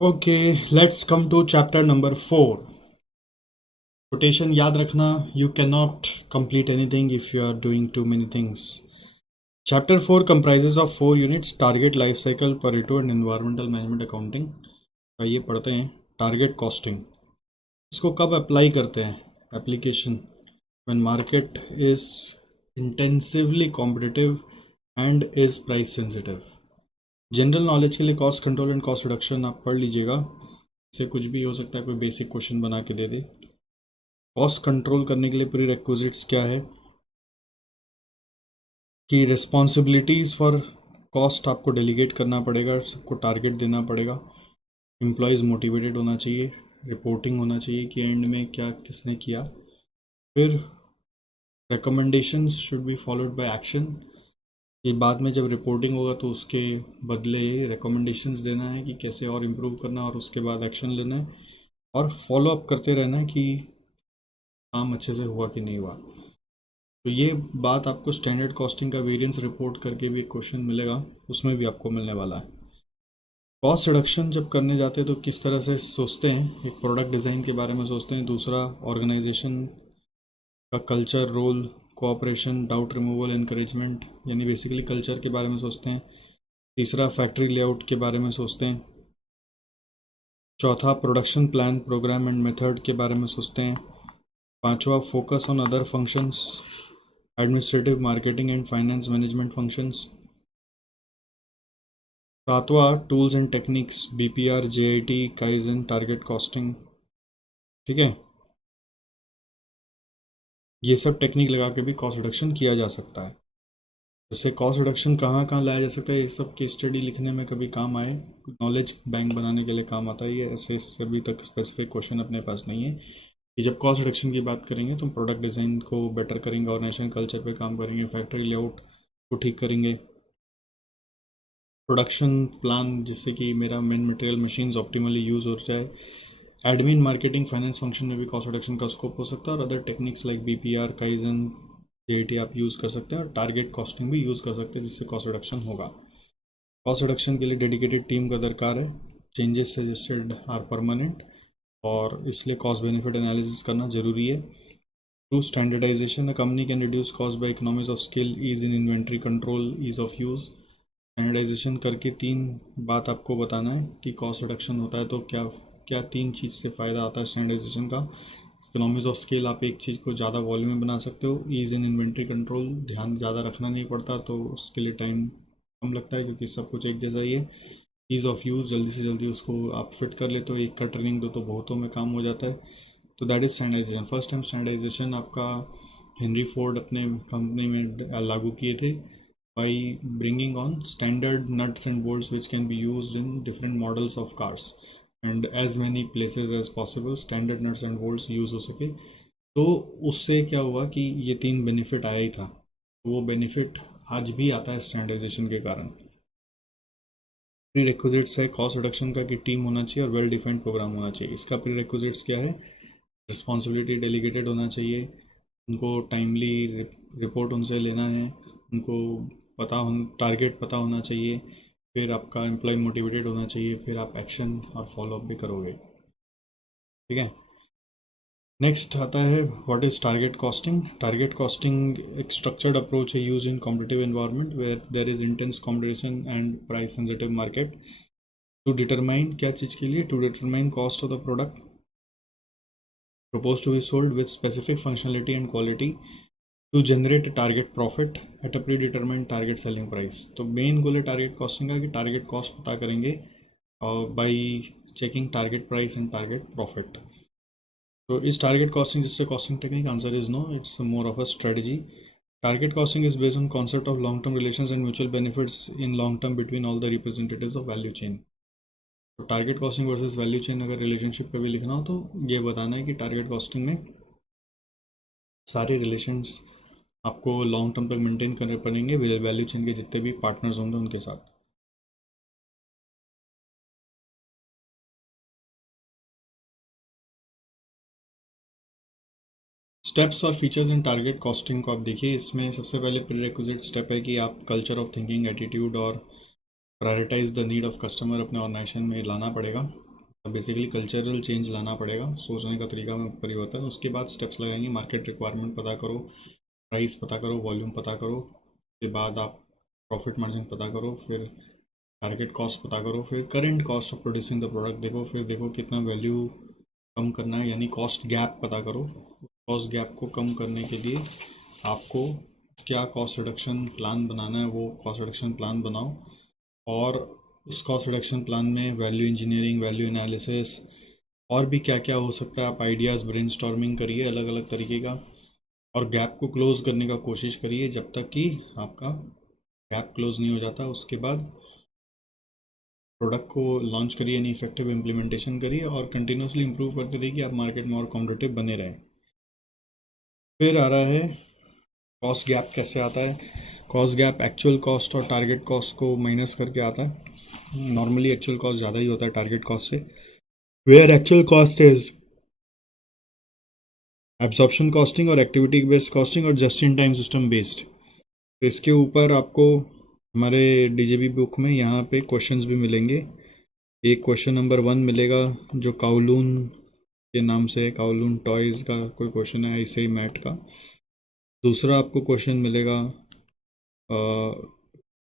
Okay, let's come to chapter number 4. Quotation याद रखना, you cannot complete anything if you are doing too many things. Chapter 4 comprises of 4 units: target, life cycle, Pareto and environmental management accounting. ये पढ़ते हैं target costing. इसको कब apply करते हैं? Application when market is intensively competitive and is price sensitive. General knowledge के लिए cost control and cost reduction आप पढ़ लीजिएगा, इससे कुछ भी हो सकता है, कोई बेसिक क्वेश्चन बना के दे दे। कॉस्ट कंट्रोल करने के लिए प्री रिक्विजिट्स क्या है कि रिस्पॉन्सिबिलिटीज़ फॉर कॉस्ट आपको डेलीगेट करना पड़ेगा, सबको टारगेट देना पड़ेगा, एम्प्लॉयज़ मोटिवेटेड होना चाहिए, रिपोर्टिंग होना चाहिए कि एंड में क्या किसने किया, फिर recommendations should be followed by action. ये बाद में जब रिपोर्टिंग होगा तो उसके बदले रिकमेंडेशंस देना है कि कैसे और इम्प्रूव करना, और उसके बाद एक्शन लेना है और फॉलो अप करते रहना है कि काम अच्छे से हुआ कि नहीं हुआ। तो ये बात आपको स्टैंडर्ड कॉस्टिंग का वेरिएंस रिपोर्ट करके भी एक क्वेश्चन मिलेगा, उसमें भी आपको मिलने वाला है। कॉस्ट रिडक्शन जब करने जाते हैं तो किस तरह से सोचते हैं? एक प्रोडक्ट डिज़ाइन के बारे में सोचते हैं, दूसरा ऑर्गेनाइजेशन का culture, role, cooperation, doubt removal, encouragement, यानी बेसिकली कल्चर के बारे में सोचते हैं, तीसरा फैक्ट्री लेआउट के बारे में सोचते हैं, चौथा production plan, program and method के बारे में सोचते हैं, पांचवा focus on other functions, administrative, marketing and finance management functions, सातवां tools and techniques, BPR, JIT, kaizen, target costing. ठीक है, ये सब टेक्निक लगा के भी कॉस्ट रिडक्शन किया जा सकता है। जैसे कॉस्ट रिडक्शन कहाँ कहाँ लाया जा सकता है, ये सब केस स्टडी लिखने में कभी काम आए, नॉलेज बैंक बनाने के लिए काम आता है। ये ऐसे अभी तक स्पेसिफिक क्वेश्चन अपने पास नहीं है कि जब कॉस्ट रिडक्शन की बात करेंगे तो प्रोडक्ट डिज़ाइन को बेटर करेंगे, ऑर्गेनाइजेशन कल्चर पे काम करेंगे, फैक्ट्री लेआउट को ठीक करेंगे, प्रोडक्शन प्लान जिससे कि मेरा main material machines optimally use हो जाए, एडमिन, मार्केटिंग, फाइनेंस फंक्शन में भी कॉस्ट रिडक्शन का स्कोप हो सकता है, और other techniques like BPR, kaizen, JIT आप यूज़ कर सकते हैं, और टारगेट कॉस्टिंग भी यूज़ कर सकते हैं जिससे कॉस्ट रिडक्शन होगा। कॉस्ट रिडक्शन के लिए डेडिकेटेड टीम का दरकार है, चेंजेस सजेस्टेड आर परमानेंट, और इसलिए कॉस्ट बेनिफिट एनालिसिस करना ज़रूरी है। Through standardization a company can reduce cost by economies of scale, ease in inventory control, ease of use. Standardization करके तीन बात आपको बताना है कि कॉस्ट रिडक्शन होता है तो क्या क्या तीन चीज़ से फ़ायदा आता है स्टैंडर्डाइजेशन का। इकोनॉमीज ऑफ स्केल, आप एक चीज़ को ज़्यादा वॉल्यूम में बना सकते हो। ईज़ इन इन्वेंट्री कंट्रोल, ध्यान ज़्यादा रखना नहीं पड़ता तो उसके लिए टाइम कम लगता है क्योंकि सब कुछ एक जैसा ही है। ईज़ ऑफ यूज़, जल्दी से जल्दी उसको आप फिट कर लेते हो, एक का ट्रेनिंग दो तो बहुतों में काम हो जाता है। तो that is standardization. First time standardization आपका हेनरी फोर्ड अपने कंपनी में लागू किए थे by bringing on standard nuts and bolts which can be used in different models of cars and as many places as possible standard nuts and bolts use हो सके। तो उससे क्या हुआ कि ये तीन बेनिफिट आया ही था, वो बेनिफिट आज भी आता है स्टैंडर्डाइजेशन के कारण। प्री रिक्विजिट्स है कॉस्ट रिडक्शन का कि टीम होना चाहिए और वेल डिफाइंड प्रोग्राम होना चाहिए। इसका प्री रिक्विजिट्स क्या है? रिस्पॉन्सिबिलिटी डेलीगेटेड होना चाहिए, उनको टाइमली रिपोर्ट उनसे लेना है, उनको पता हो, टारगेट पता होना चाहिए, फिर आपका एम्प्लॉय मोटिवेटेड होना चाहिए, फिर आप एक्शन और फॉलोअप भी करोगे। ठीक है, नेक्स्ट आता है what is target costing. Target costing एक स्ट्रक्चर्ड अप्रोच है use in competitive environment where there is intense competition and price sensitive market to determine, क्या चीज़ के लिए? To determine cost of the product proposed to be sold with specific functionality and quality to generate a target profit at a predetermined target selling price। तो main goal है target costing का कि target cost पता करेंगे by checking target price and target profit. तो इस target costing जिससे costing technique? Answer is no, it's more of a strategy. Target costing is based on concept of long term relations and mutual benefits in long term between all the representatives of value chain. तो target costing versus value chain अगर relationship कभी लिखना हो तो ये बताना है कि टारगेट कॉस्टिंग में सारे रिलेशंस आपको लॉन्ग टर्म तक मेंटेन करने पड़ेंगे वैल्यू चेन के जितने भी पार्टनर्स होंगे उनके साथ। स्टेप्स और फीचर्स इन टारगेट कॉस्टिंग को आप देखिए। इसमें सबसे पहले प्रीरेक्विजिट स्टेप है कि आप कल्चर ऑफ थिंकिंग, एटीट्यूड और prioritize the need of customer अपने ऑर्गेनाइजेशन में लाना पड़ेगा। बेसिकली कल्चरल चेंज लाना पड़ेगा, सोचने का तरीका में परिवर्तन। उसके बाद स्टेप्स लगाएंगे, मार्केट रिक्वायरमेंट पता करो, प्राइस पता करो, वॉल्यूम पता करो, उसके बाद आप प्रॉफिट मार्जिन पता करो, फिर टारगेट कॉस्ट पता करो, फिर current cost of producing the product देखो, फिर देखो कितना वैल्यू कम करना है, यानी कॉस्ट गैप पता करो। कॉस्ट गैप को कम करने के लिए आपको क्या कॉस्ट रिडक्शन प्लान बनाना है, वो कॉस्ट रिडक्शन प्लान बनाओ। और उस कॉस्ट रिडक्शन प्लान में वैल्यू इंजीनियरिंग, वैल्यू एनालिसिस और भी क्या क्या हो सकता है, आप आइडियाज़ ब्रेनस्टॉर्मिंग करिए अलग अलग तरीके का, और गैप को क्लोज करने का कोशिश करिए जब तक कि आपका गैप क्लोज नहीं हो जाता। उसके बाद प्रोडक्ट को लॉन्च करिए, यानी इफेक्टिव इम्प्लीमेंटेशन करिए और कंटिन्यूसली इंप्रूव करते रहिए कि आप मार्केट में और कॉम्पिटिटिव बने रहें। फिर आ रहा है कॉस्ट गैप कैसे आता है। कॉस्ट गैप एक्चुअल कॉस्ट और टारगेट कॉस्ट को माइनस करके आता है। नॉर्मली एक्चुअल कॉस्ट ज़्यादा ही होता है टारगेट कॉस्ट से, where actual cost is absorption costing और एक्टिविटी बेस्ड कॉस्टिंग और just in time system based. तो इसके ऊपर आपको हमारे डीजेबी बुक में यहाँ पे क्वेश्चंस भी मिलेंगे। एक क्वेश्चन नंबर 1 मिलेगा जो काउलून के नाम से है, काउलून टॉयज़ का कोई क्वेश्चन है ऐसे ही मैट का। दूसरा आपको क्वेश्चन मिलेगा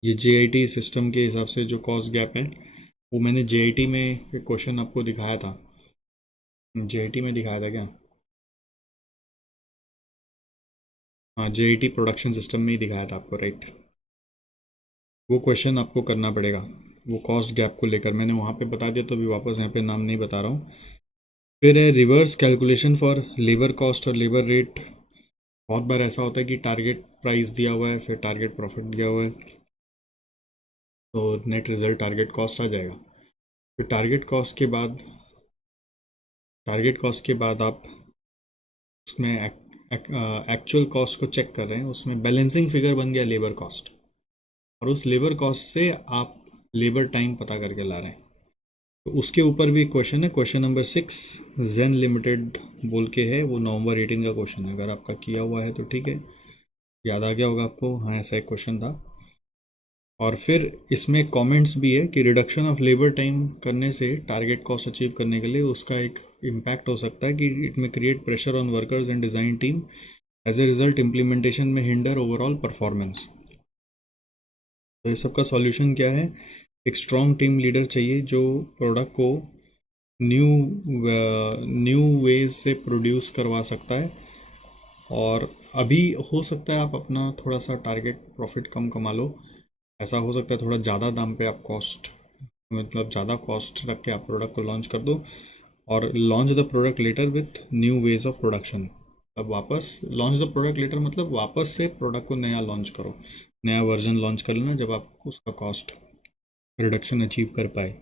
ये जेआईटी सिस्टम के हिसाब से जो कॉस्ट गैप है, वो मैंने जेआईटी में एक क्वेश्चन आपको दिखाया था। जेआईटी में दिखाया था क्या? हाँ, जेआईटी प्रोडक्शन सिस्टम में ही दिखाया था आपको, राइट। वो क्वेश्चन आपको करना पड़ेगा, वो कॉस्ट गैप को लेकर मैंने वहाँ पे बता दिया, तो अभी वापस यहाँ पे नाम नहीं बता रहा हूँ। फिर है reverse calculation for labour cost और लेबर रेट। बहुत बार ऐसा होता है कि टारगेट प्राइस दिया हुआ है, फिर टारगेट प्रॉफिट दिया हुआ है, तो नेट रिजल्ट टारगेट कॉस्ट आ जाएगा। फिर टारगेट कॉस्ट के बाद आप उसमें एक्चुअल कॉस्ट को चेक कर रहे हैं, उसमें बैलेंसिंग फिगर बन गया लेबर कॉस्ट, और उस लेबर कॉस्ट से आप लेबर टाइम पता करके ला रहे हैं। तो उसके ऊपर भी क्वेश्चन है, क्वेश्चन नंबर 6 जेन लिमिटेड बोल के है, वो नवंबर 18 का क्वेश्चन है। अगर आपका किया हुआ है तो ठीक है, याद आ गया होगा आपको। हाँ, ऐसा एक क्वेश्चन था। और फिर इसमें कमेंट्स भी है कि रिडक्शन ऑफ लेबर टाइम करने से टारगेट कॉस्ट अचीव करने के लिए उसका एक इम्पैक्ट हो सकता है कि इट में create pressure on workers and design team, as a result implementation में हिंडर ओवरऑल परफॉर्मेंस। तो ये सबका सॉल्यूशन क्या है? एक स्ट्रॉन्ग टीम लीडर चाहिए जो प्रोडक्ट को न्यू न्यू वेज से प्रोड्यूस करवा सकता है। और अभी हो सकता है आप अपना थोड़ा सा टारगेट प्रॉफिट कम कमा लो, ऐसा हो सकता है थोड़ा ज़्यादा दाम पे आप कॉस्ट, मतलब ज़्यादा कॉस्ट रख के आप प्रोडक्ट को लॉन्च कर दो, और launch the product later with new ways of production. अब वापस लॉन्च द प्रोडक्ट लेटर मतलब वापस से प्रोडक्ट को नया लॉन्च करो, नया वर्जन लॉन्च कर लेना जब आप उसका कॉस्ट रिडक्शन अचीव कर पाए।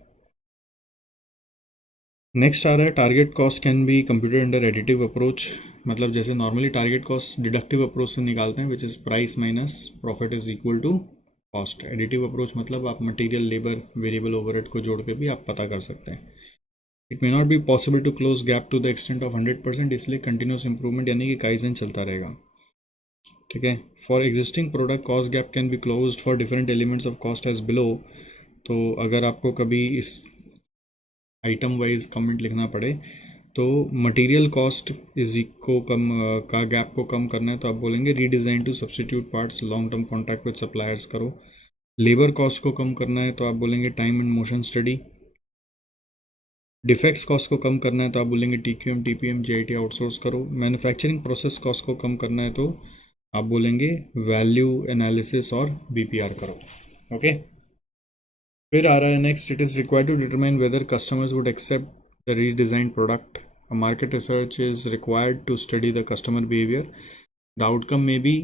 नेक्स्ट आ रहा है target cost can be computed under additive approach. मतलब जैसे normally target cost deductive approach से निकालते हैं, which is price minus profit is equal to cost. Additive approach मतलब आप मटेरियल, लेबर, वेरिएबल ओवरहेड को जोड़ के भी आप पता कर सकते हैं। It may not be possible to close gap to the extent of 100%, इसलिए कंटिन्यूस इंप्रूवमेंट यानी कि काइजन चलता रहेगा। ठीक है। For existing product cost gap can be close for different elements of cost as below. तो अगर आपको कभी इस आइटम वाइज कमेंट लिखना पड़े तो मटेरियल कॉस्ट इज को कम का गैप को कम करना है तो आप बोलेंगे redesign to substitute parts, long term contract with suppliers करो। लेबर कॉस्ट को कम करना है तो आप बोलेंगे time and motion study. Defects cost को कम करना है तो आप बोलेंगे TQM, TPM, JIT आउटसोर्स करो। मैन्युफैक्चरिंग प्रोसेस कॉस्ट को कम करना है तो आप बोलेंगे वैल्यू एनालिसिस और BPR करो। ओके। फिर आ रहा है next, it is required to determine whether customers would accept the redesign product. Market research is required to study the customer behaviour. The outcome में भी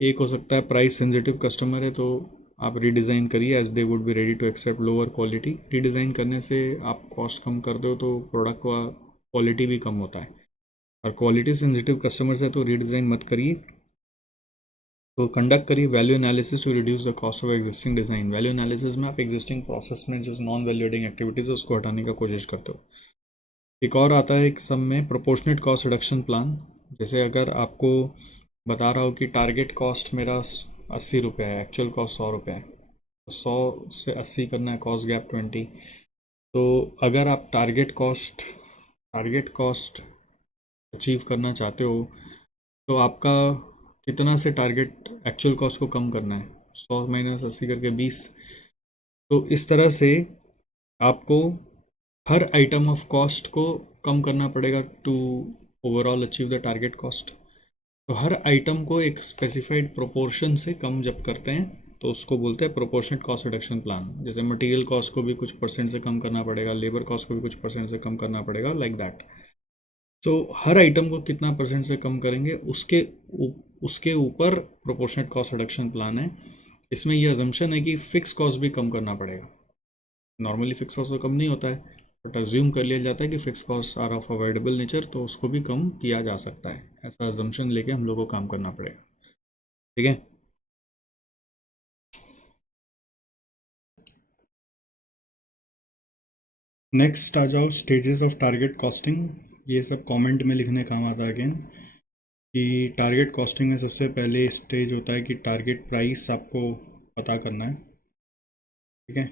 एक हो सकता है प्राइस सेंसिटिव कस्टमर है तो आप रीडिज़ाइन करिए as they would be ready to accept lower quality. Redesign करने से आप कॉस्ट कम कर दो तो प्रोडक्ट का क्वालिटी भी कम होता है, और क्वालिटी सेंसिटिव कस्टमर्स है तो रीडिज़ाइन मत करिए। तो कंडक्ट करिए value analysis to reduce the cost of existing design. Value analysis में आप एग्जिस्टिंग प्रोसेस में जो नॉन वैल्यू एडिंग एक्टिविटीज़ है उसको हटाने का कोशिश करते हो। एक और आता है एक सब में प्रोपोर्शनेट कॉस्ट रिडक्शन प्लान। जैसे अगर आपको बता रहा हो कि टारगेट कॉस्ट मेरा 80 रुपये है, एक्चुअल कॉस्ट 100 रुपये है, तो 100 से 80 करना है, कॉस्ट गैप 20। तो अगर आप टारगेट कॉस्ट अचीव करना चाहते हो तो आपका कितना से टारगेट एक्चुअल कॉस्ट को कम करना है, 100 - 80 करके 20। तो इस तरह से आपको हर आइटम ऑफ कॉस्ट को कम करना पड़ेगा to overall achieve the target cost. तो हर आइटम को एक स्पेसिफाइड प्रोपोर्शन से कम जब करते हैं तो उसको बोलते हैं प्रोपोर्शनेट कॉस्ट रिडक्शन प्लान। जैसे मटेरियल कॉस्ट को भी कुछ परसेंट से कम करना पड़ेगा, लेबर कॉस्ट को भी कुछ परसेंट से कम करना पड़ेगा, लाइक दैट। तो हर आइटम को कितना परसेंट से कम करेंगे उसके ऊपर प्रोपोर्शनेट कॉस्ट रिडक्शन प्लान है। इसमें यह अजम्पशन है कि फिक्स कॉस्ट भी कम करना पड़ेगा। नॉर्मली फिक्स कॉस्ट तो कम नहीं होता है, बट अज्यूम कर लिया जाता है कि fix cost are of avoidable nature, तो उसको भी कम किया जा सकता है। ऐसा अजम्पशन लेके हम लोग को काम करना पड़ेगा। ठीक है। नेक्स्ट आ जाओ स्टेजेस ऑफ टारगेट कॉस्टिंग। ये सब कमेंट में लिखने काम आता है अगेन कि टारगेट कॉस्टिंग में सबसे पहले स्टेज होता है कि टारगेट प्राइस आपको पता करना है। ठीक है।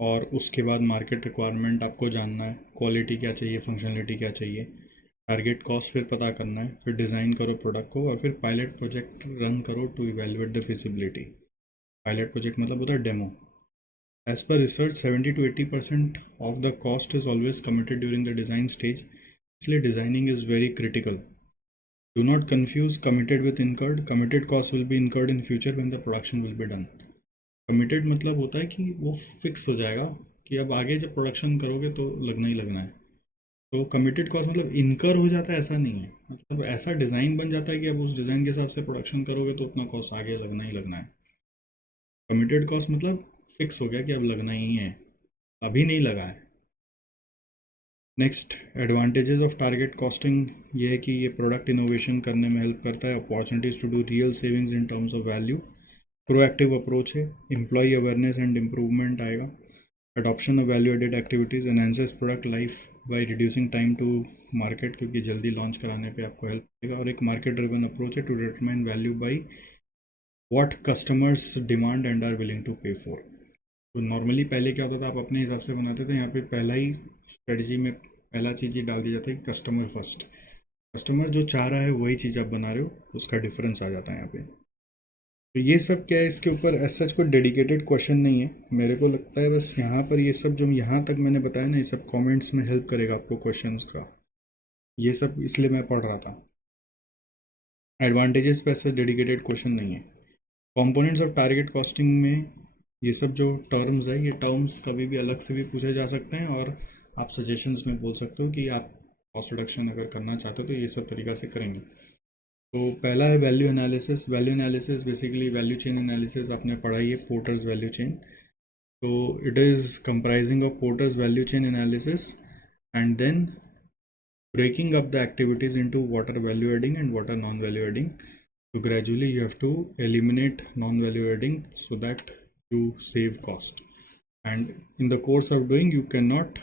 और उसके बाद मार्केट रिक्वायरमेंट आपको जानना है, क्वालिटी क्या चाहिए, फंक्शनलिटी क्या चाहिए। टारगेट कॉस्ट फिर पता करना है, फिर डिज़ाइन करो प्रोडक्ट को, और फिर पायलट प्रोजेक्ट रन करो to evaluate the feasibility. Pilot project मतलब होता है demo. As per research 70 to 80% of the cost is always committed during the design stage, इसलिए designing is very critical. Do not confuse committed with incurred. Committed cost will be incurred in future when the production will be done. Committed मतलब होता है कि वो fix हो जाएगा कि अब आगे जब प्रोडक्शन करोगे तो लगना ही लगना है। तो कमिटेड कॉस्ट मतलब इनकर हो जाता है ऐसा नहीं है, मतलब ऐसा डिज़ाइन बन जाता है कि अब उस डिज़ाइन के हिसाब से प्रोडक्शन करोगे तो उतना कॉस्ट आगे लगना ही लगना है। कमिटेड कॉस्ट मतलब फिक्स हो गया कि अब लगना ही है, अभी नहीं लगा है। Next advantages of target costing ये है कि ये प्रोडक्ट इनोवेशन करने में हेल्प करता है, opportunities to do real savings in terms of value. Proactive approach है, एम्प्लॉय अवेयरनेस एंड इम्प्रूवमेंट आएगा। adoption of value added activities enhances product life by reducing time to market, क्योंकि जल्दी launch कराने पे आपको हेल्प करेगा। और एक मार्केट ड्रिवन अप्रोच है to determine value by what customers demand and are willing to pay for. तो नॉर्मली पहले क्या होता था, आप अपने हिसाब से बनाते थे, यहाँ पे पहला ही स्ट्रेटजी में पहला चीज़ ये डाल दी जाता है कि कस्टमर फर्स्ट। कस्टमर जो चाह रहा है वही चीज़ आप बना रहे हो, उसका डिफरेंस आ जाता है यहाँ पे। तो ये सब क्या है, इसके ऊपर एज सच कोई डेडिकेटेड क्वेश्चन नहीं है मेरे को लगता है। बस यहाँ पर ये सब जो यहाँ तक मैंने बताया ना, ये सब कमेंट्स में हेल्प करेगा आपको क्वेश्चंस का। ये सब इसलिए मैं पढ़ रहा था। एडवांटेजेस पे ऐसे डेडिकेटेड क्वेश्चन नहीं है। कंपोनेंट्स ऑफ टारगेट कॉस्टिंग में ये सब जो टर्म्स है, ये टर्म्स कभी भी अलग से भी पूछे जा सकते हैं, और आप सजेशंस में बोल सकते हो कि आप कॉस्ट रिडक्शन अगर करना चाहते हो तो ये सब तरीका से करेंगे। तो पहला है value analysis. Value analysis basically value chain analysis आपने पढ़ाई है, पोर्टर्स वैल्यू चेन। तो it is comprising of Porter's value chain analysis and then breaking up the activities into what are value adding and what are non-value adding. So gradually you have to eliminate non-value adding so that you save cost. And in the course of doing, you cannot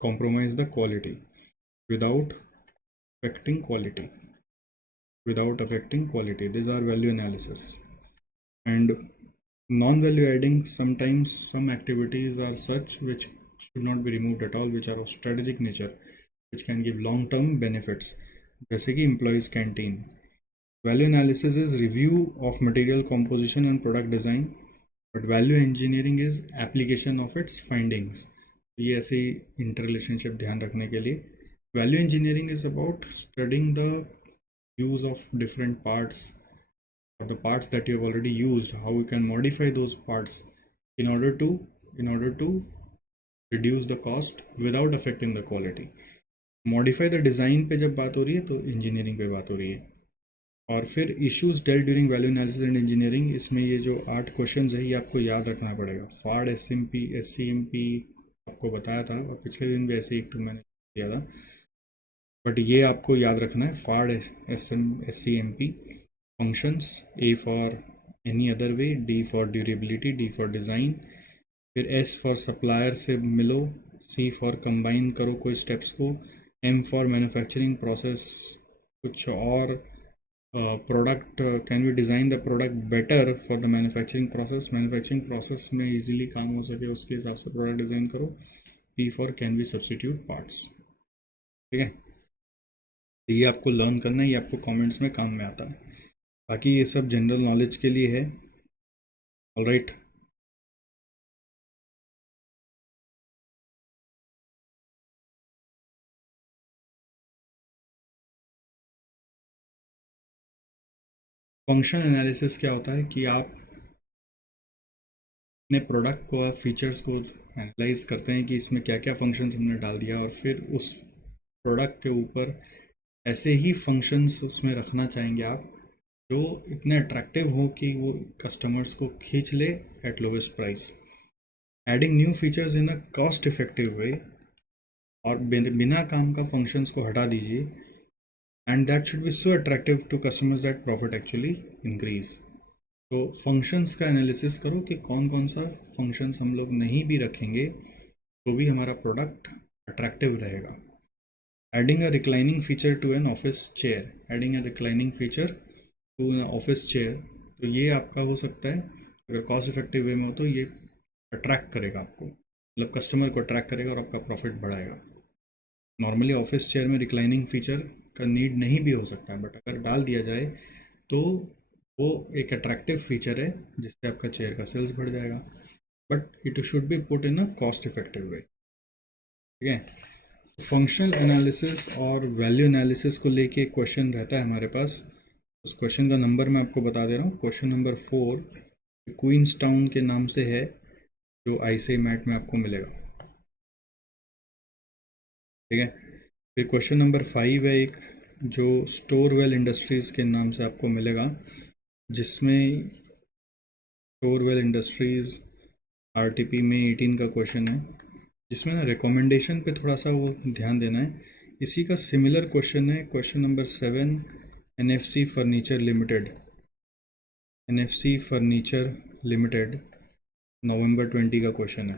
compromise the quality without affecting quality. Without affecting quality. These are value analysis. And non-value adding, sometimes some activities are such which should not be removed at all, which are of strategic nature, which can give long-term benefits, जैसे कि employees canteen. Value analysis is review of material composition and product design, but value engineering is application of its findings. ये ऐसे interrelationship ध्यान रखने के लिए value engineering is about studying the use of different parts, or the parts that you have already used, how you can modify those parts in order to reduce the cost without affecting the quality. Modify the design पे जब बात हो रही है तो engineering पे बात हो रही है। और फिर issues dealt during value analysis and engineering, इसमें ये जो 8 क्वेश्चन है ये आपको याद रखना पड़ेगा। फाड़, एसएमपी, एससीएमपी आपको बताया था, और पिछले दिन भी ऐसे एक मैंने किया था, बट ये आपको याद रखना है। फाड़, SCMP, functions, A for any other way, D for durability, D for design, फिर एस फॉर सप्लायर से मिलो, सी फॉर कंबाइन करो कोई स्टेप्स को, एम फॉर मैन्युफैक्चरिंग प्रोसेस कुछ और product can we design the product better for the manufacturing process में easily काम हो सके उसके हिसाब से प्रोडक्ट डिज़ाइन करो। P for can we substitute parts. ठीक है, तो ये आपको लर्न करना है, ये आपको कमेंट्स में काम में आता है। बाकी ये सब जनरल नॉलेज के लिए है। ऑलराइट, फंक्शन एनालिसिस क्या होता है कि आप अपने प्रोडक्ट को, आप फीचर्स को एनालाइज करते हैं कि इसमें क्या क्या फंक्शंस हमने डाल दिया, और फिर उस प्रोडक्ट के ऊपर ऐसे ही फंक्शंस उसमें रखना चाहेंगे आप जो इतने अट्रैक्टिव हो कि वो कस्टमर्स को खींच ले at lowest price. Adding new features in a cost effective way, और बिना काम का फंक्शंस को हटा दीजिए, and that should be so attractive to customers that profit actually increase. तो फंक्शंस का एनालिसिस करो कि कौन कौन सा फंक्शंस हम लोग नहीं भी रखेंगे तो भी हमारा प्रोडक्ट अट्रैक्टिव रहेगा। Adding a reclining feature to an office chair, adding a reclining feature to an office chair, तो ये आपका हो सकता है अगर कॉस्ट इफेक्टिव वे में हो तो ये अट्रैक्ट करेगा आपको, मतलब कस्टमर को अट्रैक्ट करेगा और आपका प्रॉफिट बढ़ाएगा। नॉर्मली ऑफिस चेयर में रिक्लाइनिंग फीचर का नीड नहीं भी हो सकता है, बट अगर डाल दिया जाए तो वो एक अट्रैक्टिव फीचर है जिससे आपका चेयर का सेल्स बढ़ जाएगा, but it should be put in a cost effective वे। ठीक है, फंक्शनल एनालिसिस और वैल्यू एनालिसिस को लेके एक क्वेश्चन रहता है हमारे पास। उस क्वेश्चन का नंबर मैं आपको बता दे रहा हूँ, क्वेश्चन नंबर 4 क्वींस टाउन के नाम से है, जो आईसीए मैट में आपको मिलेगा। ठीक है, फिर क्वेश्चन नंबर 5 है एक, जो स्टोरवेल इंडस्ट्रीज़ के नाम से आपको मिलेगा, जिसमें स्टोरवेल इंडस्ट्रीज़ आरटीपी में 18 का क्वेश्चन है, जिसमें ना रिकमेंडेशन पे थोड़ा सा वो ध्यान देना है। इसी का सिमिलर क्वेश्चन है question number 7, NFC Furniture Limited, NFC Furniture Limited November 20 का क्वेश्चन है।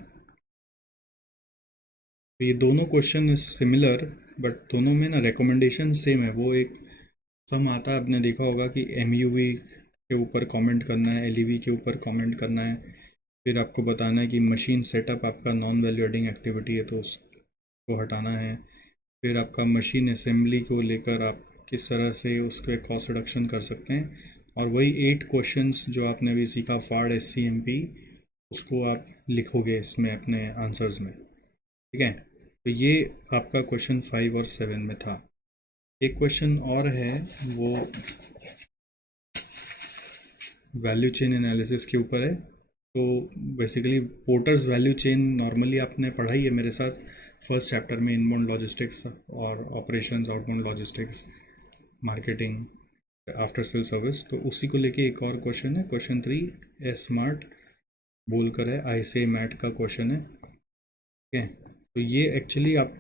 तो ये दोनों क्वेश्चन सिमिलर, बट दोनों में ना रिकमेंडेशन सेम है। वो एक सम आता है, आपने देखा होगा कि एमयूवी के ऊपर कमेंट करना है, एलईवी के ऊपर कमेंट करना है, फिर आपको बताना है कि मशीन सेटअप आपका नॉन वैल्यू एडिंग एक्टिविटी है तो उसको हटाना है, फिर आपका मशीन असेंबली को लेकर आप किस तरह से उसके कॉस्ट रिडक्शन कर सकते हैं, और वही 8 क्वेश्चंस जो आपने अभी सीखा फाड़ एससीएमपी, उसको आप लिखोगे इसमें अपने आंसर्स में। ठीक है, तो ये आपका क्वेश्चन 5 और 7 में था। एक क्वेश्चन और है, वो वैल्यू चेन एनालिसिस के ऊपर है। तो basically porters value chain normally आपने पढ़ा ही है मेरे साथ फर्स्ट चैप्टर में, इनबाउंड लॉजिस्टिक्स और operations, outbound logistics, marketing, after sale service. तो उसी को लेके एक और क्वेश्चन है, क्वेश्चन 3 स्मार्ट बोलकर है, आईसीए मैट का क्वेश्चन है। ठीक है, तो ये एक्चुअली आप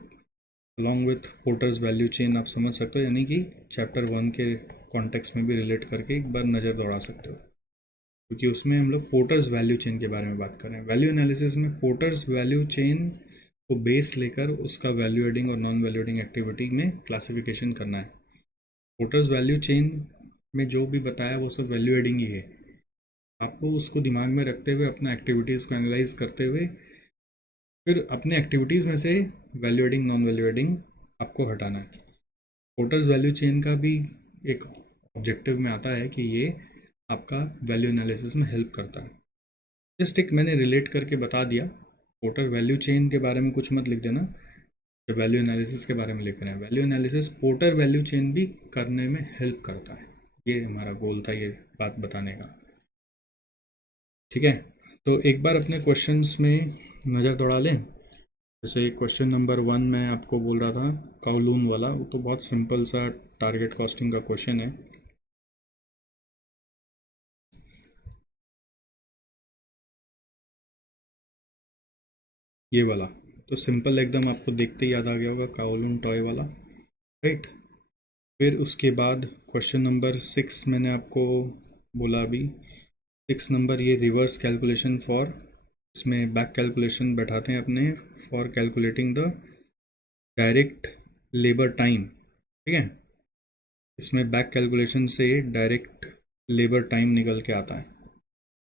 along with porters value chain आप समझ सकते हो, यानी कि चैप्टर 1 के कॉन्टेक्स्ट में भी रिलेट करके एक बार नज़र दौड़ा सकते हो, क्योंकि उसमें हम लोग पोर्टर्स वैल्यू चेन के बारे में बात कर रहे हैं। वैल्यू एनालिसिस में पोर्टर्स वैल्यू चेन को बेस लेकर उसका वैल्यू एडिंग और नॉन वैल्यू एडिंग एक्टिविटी में क्लासिफिकेशन करना है। पोर्टर्स वैल्यू चेन में जो भी बताया वो सब वैल्यू एडिंग ही है। आपको उसको दिमाग में रखते हुए अपना एक्टिविटीज़ को एनालाइज करते हुए फिर अपने एक्टिविटीज़ में से value adding non value adding आपको हटाना है। पोर्टर्स वैल्यू चेन का भी एक ऑब्जेक्टिव में आता है कि ये आपका वैल्यू एनालिसिस में हेल्प करता है। जस्ट एक मैंने रिलेट करके बता दिया। पोर्टर वैल्यू चेन के बारे में कुछ मत लिख देना, जब वैल्यू एनालिसिस के बारे में लिख रहे हैं। Value analysis porter value chain भी करने में हेल्प करता है, ये हमारा गोल था ये बात बताने का। ठीक है, तो एक बार अपने क्वेश्चंस में नज़र दौड़ा लें। जैसे क्वेश्चन नंबर 1 मैं आपको बोल रहा था काउलून वाला, वो तो बहुत सिंपल सा टारगेट कॉस्टिंग का क्वेश्चन है। ये वाला तो सिंपल एकदम, आपको देखते ही याद आ गया होगा, काउलून टॉय वाला, राइट। फिर उसके बाद क्वेश्चन नंबर 6 मैंने आपको बोला अभी, 6 नंबर ये रिवर्स कैलकुलेशन फॉर, इसमें बैक कैलकुलेशन बैठाते हैं अपने for calculating the direct labour time. ठीक है, इसमें बैक कैलकुलेशन से डायरेक्ट लेबर टाइम निकल के आता है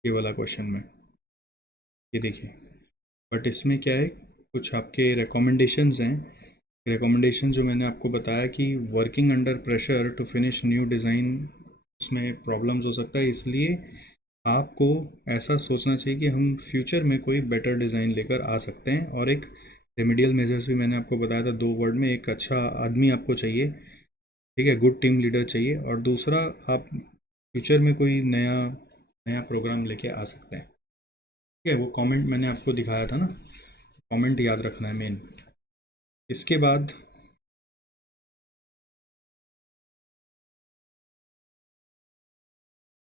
ये वाला क्वेश्चन में, ये देखिए। बट इसमें क्या है, कुछ आपके रिकमेंडेशंस हैं। रिकमेंडेशन जो मैंने आपको बताया कि working under pressure to finish new design, उसमें प्रॉब्लम्स हो सकता है, इसलिए आपको ऐसा सोचना चाहिए कि हम फ्यूचर में कोई बेटर डिज़ाइन लेकर आ सकते हैं। और एक रेमेडियल मेजर्स भी मैंने आपको बताया था 2 वर्ड में, एक अच्छा आदमी आपको चाहिए, ठीक है, गुड टीम लीडर चाहिए, और दूसरा आप फ्यूचर में कोई नया नया प्रोग्राम लेके आ सकते हैं, ठीक है। वो कमेंट मैंने आपको दिखाया था ना, कमेंट याद रखना है मेन। इसके बाद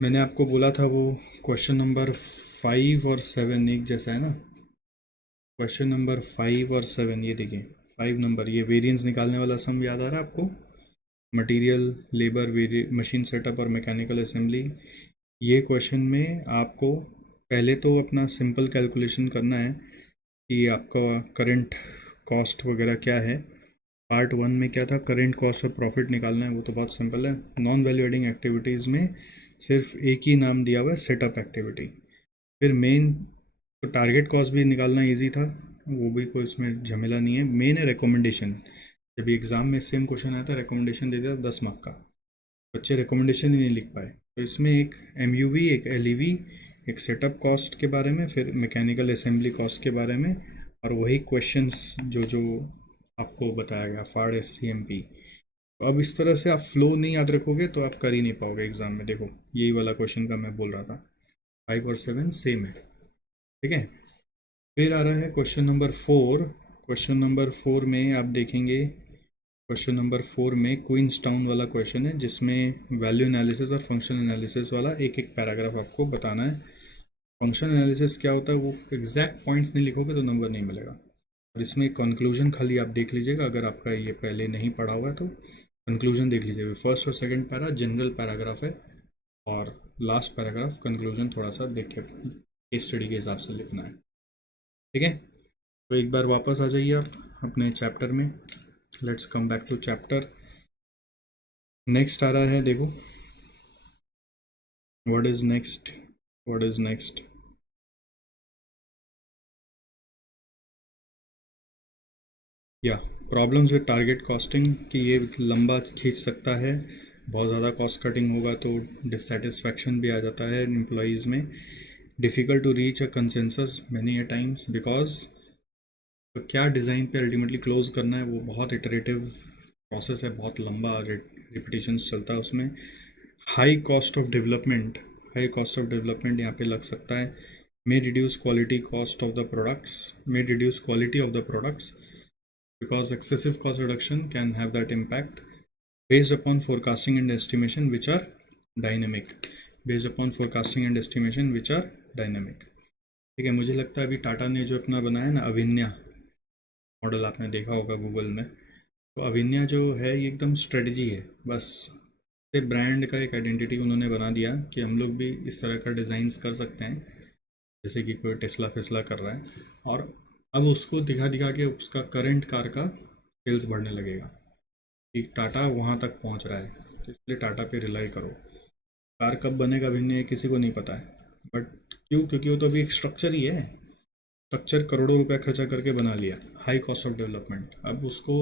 मैंने आपको बोला था वो क्वेश्चन नंबर 5 और 7 एक जैसा है ना। क्वेश्चन नंबर 5 और 7, ये देखिए 5 नंबर, ये वेरिएंस निकालने वाला सम याद आ रहा है आपको? मटेरियल, लेबर, मशीन सेटअप और मैकेनिकल असेंबली। ये क्वेश्चन में आपको पहले तो अपना सिंपल कैलकुलेशन करना है कि आपका करंट कॉस्ट वगैरह क्या है। पार्ट 1 में क्या था, करंट कॉस्ट ऑफ प्रॉफिट निकालना है, वो तो बहुत सिंपल है। नॉन वैल्यू एडिंग एक्टिविटीज़ में सिर्फ एक ही नाम दिया हुआ है, सेटअप एक्टिविटी। फिर मेन तो टारगेट कॉस्ट भी निकालना इजी था, वो भी कोई इसमें झमेला नहीं है। मेन है रिकमेंडेशन। जब एग्ज़ाम में सेम क्वेश्चन आया था, रिकमेंडेशन दे दिया 10 मार्क का, बच्चे रिकमेंडेशन ही नहीं लिख पाए। तो इसमें एक एमयूवी, एक एलईवी, एक सेटअप कॉस्ट के बारे में, फिर मैकेनिकल असेंबली कॉस्ट के बारे में, और वही क्वेश्चंस जो जो आपको बताया गया फाड़ एससीएमपी। तो अब इस तरह से आप फ्लो नहीं याद रखोगे तो आप कर ही नहीं पाओगे एग्जाम में। देखो यही वाला क्वेश्चन का मैं बोल रहा था, 5 और 7 सेम है, ठीक है। फिर आ रहा है क्वेश्चन नंबर 4। क्वेश्चन नंबर 4 में आप देखेंगे, क्वेश्चन नंबर 4 में क्वींस टाउन वाला क्वेश्चन है, जिसमें वैल्यू एनालिसिस और फंक्शन एनालिसिस वाला एक एक पैराग्राफ आपको बताना है। फंक्शन एनालिसिस क्या होता है, वो एग्जैक्ट पॉइंट्स नहीं लिखोगे तो नंबर नहीं मिलेगा। और इसमें कंक्लूजन खाली आप देख लीजिएगा, अगर आपका ये पहले नहीं पढ़ा हुआ है तो कंक्लूजन देख लीजिएगा। फर्स्ट और सेकंड पैरा जनरल पैराग्राफ है, और लास्ट पैराग्राफ कंक्लूजन थोड़ा सा देख के केस स्टडी के हिसाब से लिखना है, ठीक है। तो एक बार वापस आ जाइए आप अपने चैप्टर में। Let's come back to chapter. Next आ रहा है, देखो what is next, what is next. या प्रॉब्लम्स विद टारगेट कॉस्टिंग, कि ये लंबा खींच सकता है, बहुत ज़्यादा कॉस्ट कटिंग होगा तो डिससेटिस्फैक्शन भी आ जाता है एम्प्लॉयज़ में। Difficult to reach a consensus many a times, because तो क्या डिज़ाइन पे अल्टीमेटली क्लोज करना है, वो बहुत इटरेटिव प्रोसेस है, बहुत लंबा रिपीटिशंस चलता है उसमें। High cost of development, high cost of development यहाँ पे लग सकता है। may reduce quality cost of the products, may reduce quality of the products, because excessive cost reduction can have that impact based upon forecasting and estimation which are dynamic, based upon forecasting and estimation which are dynamic, ठीक है। मुझे लगता है अभी टाटा ने जो अपना बनाया ना अविन्या मॉडल, आपने देखा होगा गूगल में, तो अविन्या जो है ये एकदम स्ट्रेटजी है, बस से ब्रांड का एक आइडेंटिटी उन्होंने बना दिया कि हम लोग भी इस तरह का डिज़ाइंस कर सकते हैं, जैसे कि कोई टेस्ला फिसला कर रहा है। और अब उसको दिखा दिखा के उसका करंट कार का सेल्स बढ़ने लगेगा कि टाटा वहाँ तक पहुँच रहा है, तो इसलिए टाटा पे रिलाई करो। कार कब बनेगा भिन्न किसी को नहीं पता है, बट क्यों, क्योंकि वो तो अभी एक स्ट्रक्चर ही है। स्ट्रक्चर करोड़ों रुपया खर्चा करके बना लिया, हाई कॉस्ट ऑफ डेवलपमेंट, अब उसको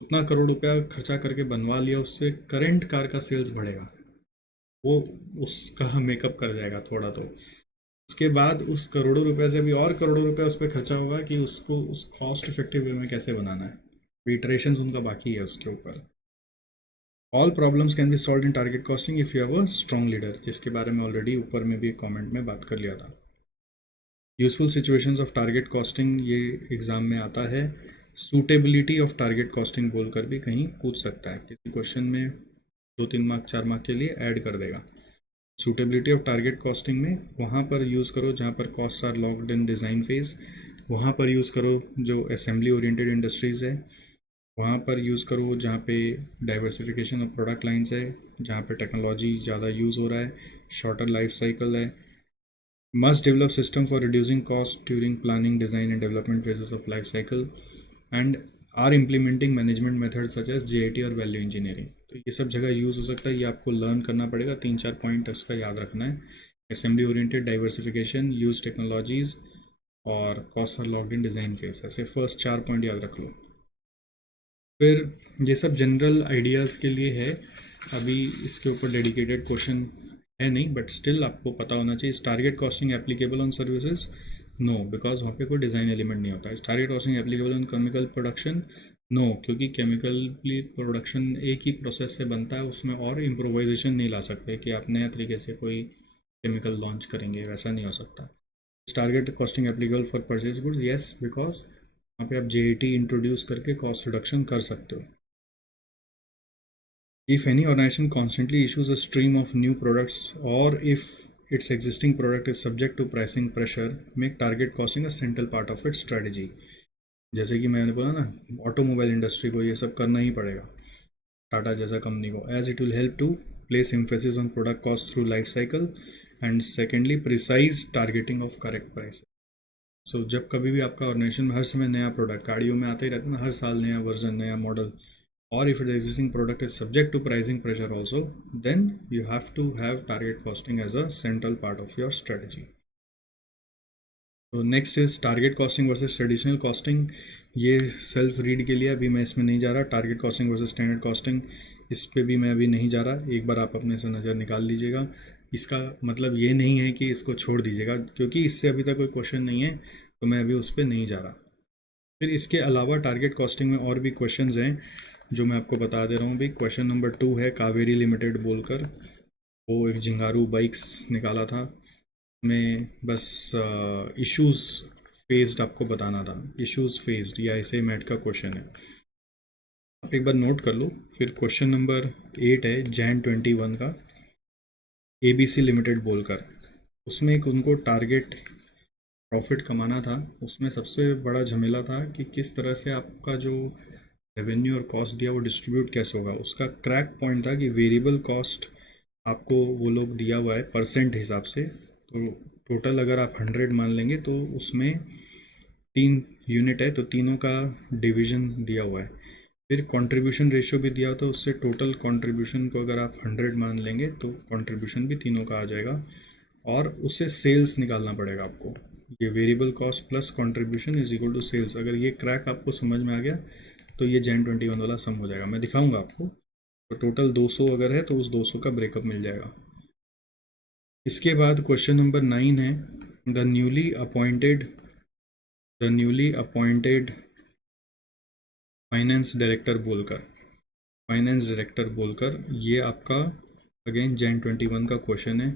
उतना करोड़ रुपया खर्चा करके बनवा लिया, उससे करंट कार का सेल्स बढ़ेगा, वो उसका मेकअप कर जाएगा थोड़ा। तो उसके बाद उस करोड़ों रुपए से भी और करोड़ों रुपए उस पर खर्चा होगा कि उसको उस कॉस्ट इफेक्टिव वे में कैसे बनाना है। इटरेशंस उनका बाकी है उसके ऊपर। All problems can be solve in target costing if you have a strong leader, जिसके बारे में ऑलरेडी ऊपर में भी एक कमेंट में बात कर लिया था। Useful situations of target costing, ये एग्जाम में आता है। सूटेबिलिटी ऑफ टारगेट कॉस्टिंग बोलकर भी कहीं पूछ सकता है, किसी क्वेश्चन में 2-3 मार्क 4 मार्क के लिए ऐड कर देगा। सूटेबिलिटी ऑफ टारगेट कॉस्टिंग में वहाँ पर यूज़ करो जहाँ पर cost are locked in design phase, वहाँ पर यूज़ करो जो असेंबली ओरिएंटेड इंडस्ट्रीज़ है, वहाँ पर यूज़ करो जहाँ पे डाइवर्सिफिकेशन ऑफ प्रोडक्ट लाइन्स है, जहाँ पे टेक्नोलॉजी ज़्यादा यूज़ हो रहा है, शॉर्टर लाइफ साइकिल है। Must develop system for reducing cost during planning, design and development phases of life cycle, and are implementing management method such as JIT और value engineering. तो ये सब जगह यूज़ हो सकता है, ये आपको लर्न करना पड़ेगा। 3-4 पॉइंट इसका याद रखना है। Assembly oriented, diversification, use technologies और cost are locked in design phase, ऐसे फर्स्ट 4 पॉइंट याद रख लो। फिर ये सब जनरल आइडियाज़ के लिए है, अभी इसके ऊपर डेडिकेटेड क्वेश्चन है नहीं, बट स्टिल आपको पता होना चाहिए। Target costing applicable on services? No, because वहाँ पे कोई डिज़ाइन एलिमेंट नहीं होता है। Target costing applicable on chemical production? No, क्योंकि केमिकल प्रोडक्शन एक ही प्रोसेस से बनता है, उसमें और इम्प्रोवाइजेशन नहीं ला सकते कि आप नया तरीके से कोई केमिकल लॉन्च करेंगे, वैसा नहीं हो सकता। Target costing applicable for purchase goods? Yes, because वहाँ पे आप जेईटी इंट्रोड्यूस करके कॉस्ट रिडक्शन कर सकते हो। If any organization constantly issues a stream of new products, or if its existing product is subject to pricing pressure, make target costing a central part of its strategy. जैसे कि मैंने बोला ना, automobile industry को ये सब करना ही पड़ेगा, टाटा जैसा कंपनी को, as it will help to place emphasis on product cost through life cycle, and secondly precise targeting of correct price. So जब कभी भी आपका ऑर्गेनाइजेशन में हर समय नया प्रोडक्ट, गाड़ियों में आते ही रहता है ना, हर साल नया वर्जन, नया model, or if the existing product is subject to pricing pressure also, then you have to have target costing as a central part of your strategy. So next is target costing versus traditional costing. ये self read के लिए अभी मैं इसमें नहीं जा रहा। Target costing versus standard costing, इस पे भी मैं अभी नहीं जा रहा, एक बार आप अपने से नज़र निकाल लीजिएगा। इसका मतलब ये नहीं है कि इसको छोड़ दीजिएगा, क्योंकि इससे अभी तक कोई क्वेश्चन नहीं है, तो मैं अभी उस पर नहीं जा रहा। फिर इसके अलावा टारगेट कॉस्टिंग में और भी क्वेश्चंस हैं जो मैं आपको बता दे रहा हूँ। भाई क्वेश्चन नंबर 2 है कावेरी लिमिटेड बोलकर, वो एक जिंगारू बाइक्स निकाला था, मैं बस इश्यूज फेस्ड आपको बताना था। इश्यूज फेस्ड या ऐसे मैट का क्वेश्चन है, आप एक बार नोट कर लो। फिर क्वेश्चन नंबर 8 है जैन 21 का, एबीसी लिमिटेड बोलकर, उसमें एक उनको टारगेट प्रॉफिट कमाना था। उसमें सबसे बड़ा झमेला था कि किस तरह से आपका जो रेवेन्यू और कॉस्ट दिया वो डिस्ट्रीब्यूट कैसे होगा। उसका क्रैक पॉइंट था कि वेरिएबल कॉस्ट आपको वो लोग दिया हुआ है परसेंट हिसाब से, तो टोटल अगर आप 100 मान लेंगे तो उसमें 3 यूनिट है, तो तीनों का डिवीजन दिया हुआ है। फिर कंट्रीब्यूशन रेशियो भी दिया, तो उससे टोटल कंट्रीब्यूशन को अगर आप 100 मान लेंगे तो कंट्रीब्यूशन भी तीनों का आ जाएगा, और उससे सेल्स निकालना पड़ेगा आपको। ये variable cost plus contribution is equal to sales. अगर ये क्रैक आपको समझ में आ गया तो ये जैन 21 वाला सम हो जाएगा, मैं दिखाऊंगा आपको। तो टोटल 200 अगर है तो उस 200 का ब्रेकअप मिल जाएगा। इसके बाद क्वेश्चन नंबर 9 है the newly appointed finance director बोलकर, ये आपका अगेन जैन 21 का क्वेश्चन है,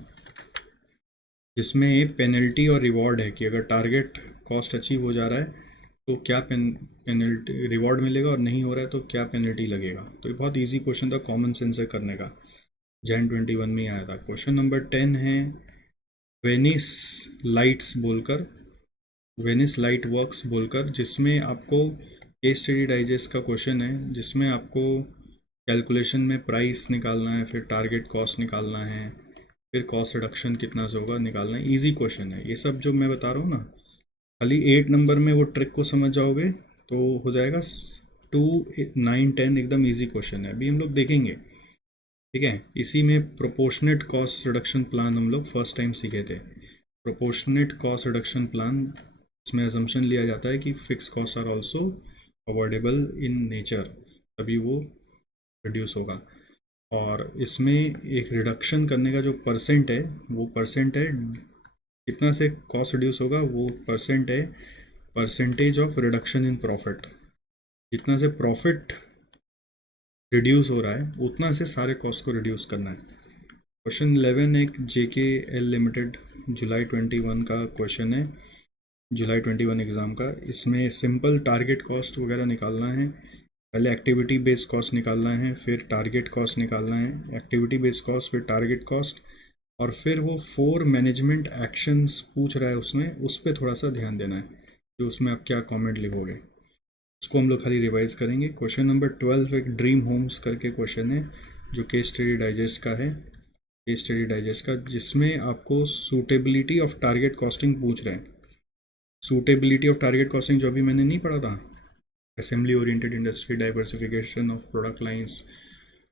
जिसमें पेनल्टी और रिवॉर्ड है कि अगर टारगेट कॉस्ट अचीव हो जा रहा है तो क्या पेनल्टी रिवॉर्ड मिलेगा, और नहीं हो रहा है तो क्या पेनल्टी लगेगा। तो ये बहुत इजी क्वेश्चन था, कॉमन सेंस से करने का, जैन 21 में ही आया था। क्वेश्चन नंबर 10 है वेनिस लाइट वर्क्स बोलकर, जिसमें आपको केस स्टडी डाइजेस्ट का क्वेश्चन है, जिसमें आपको कैलकुलेशन में प्राइस निकालना है, फिर टारगेट कॉस्ट निकालना है, फिर कॉस्ट रिडक्शन कितना से होगा निकालना है। ईजी क्वेश्चन है ये सब जो मैं बता रहा हूँ ना, खाली 8 नंबर में वो ट्रिक को समझ जाओगे तो हो जाएगा। 2, 9, 10 एकदम इजी क्वेश्चन है, अभी हम लोग देखेंगे, ठीक है। इसी में प्रोपोर्शनेट कॉस्ट रिडक्शन प्लान हम लोग फर्स्ट टाइम सीखे थे। प्रोपोर्शनेट कॉस्ट रिडक्शन प्लान, इसमें अजम्पशन लिया जाता है कि fix cost are also avoidable in nature, तभी वो रिड्यूस होगा। और इसमें एक रिडक्शन करने का जो परसेंट है, वो परसेंट है कितना से कॉस्ट रिड्यूस होगा, वो परसेंट है percentage of reduction in profit. जितना से प्रॉफिट रिड्यूस हो रहा है उतना से सारे कॉस्ट को रिड्यूस करना है। क्वेश्चन 11 एक JKL लिमिटेड जुलाई 21 का क्वेश्चन है, जुलाई 21 एग्ज़ाम का। इसमें सिंपल टारगेट कॉस्ट वगैरह निकालना है, पहले एक्टिविटी बेस्ड कॉस्ट निकालना है, फिर टारगेट कॉस्ट निकालना है, एक्टिविटी बेस्ड कॉस्ट, फिर टारगेट कॉस्ट, और फिर वो 4 मैनेजमेंट एक्शंस पूछ रहा है उसमें, उस पर थोड़ा सा ध्यान देना है, तो उसमें आप क्या कमेंट लिखोगे उसको हम लोग खाली रिवाइज करेंगे। क्वेश्चन नंबर 12 एक ड्रीम होम्स करके क्वेश्चन है, जो केस स्टडी डाइजेस्ट का है, केस स्टडी डाइजेस्ट का, जिसमें आपको सूटेबिलिटी ऑफ टारगेट कॉस्टिंग पूछ रहे हैं। सूटेबिलिटी ऑफ टारगेट कॉस्टिंग जो अभी मैंने नहीं पढ़ा था, assembly oriented industry, diversification of product lines,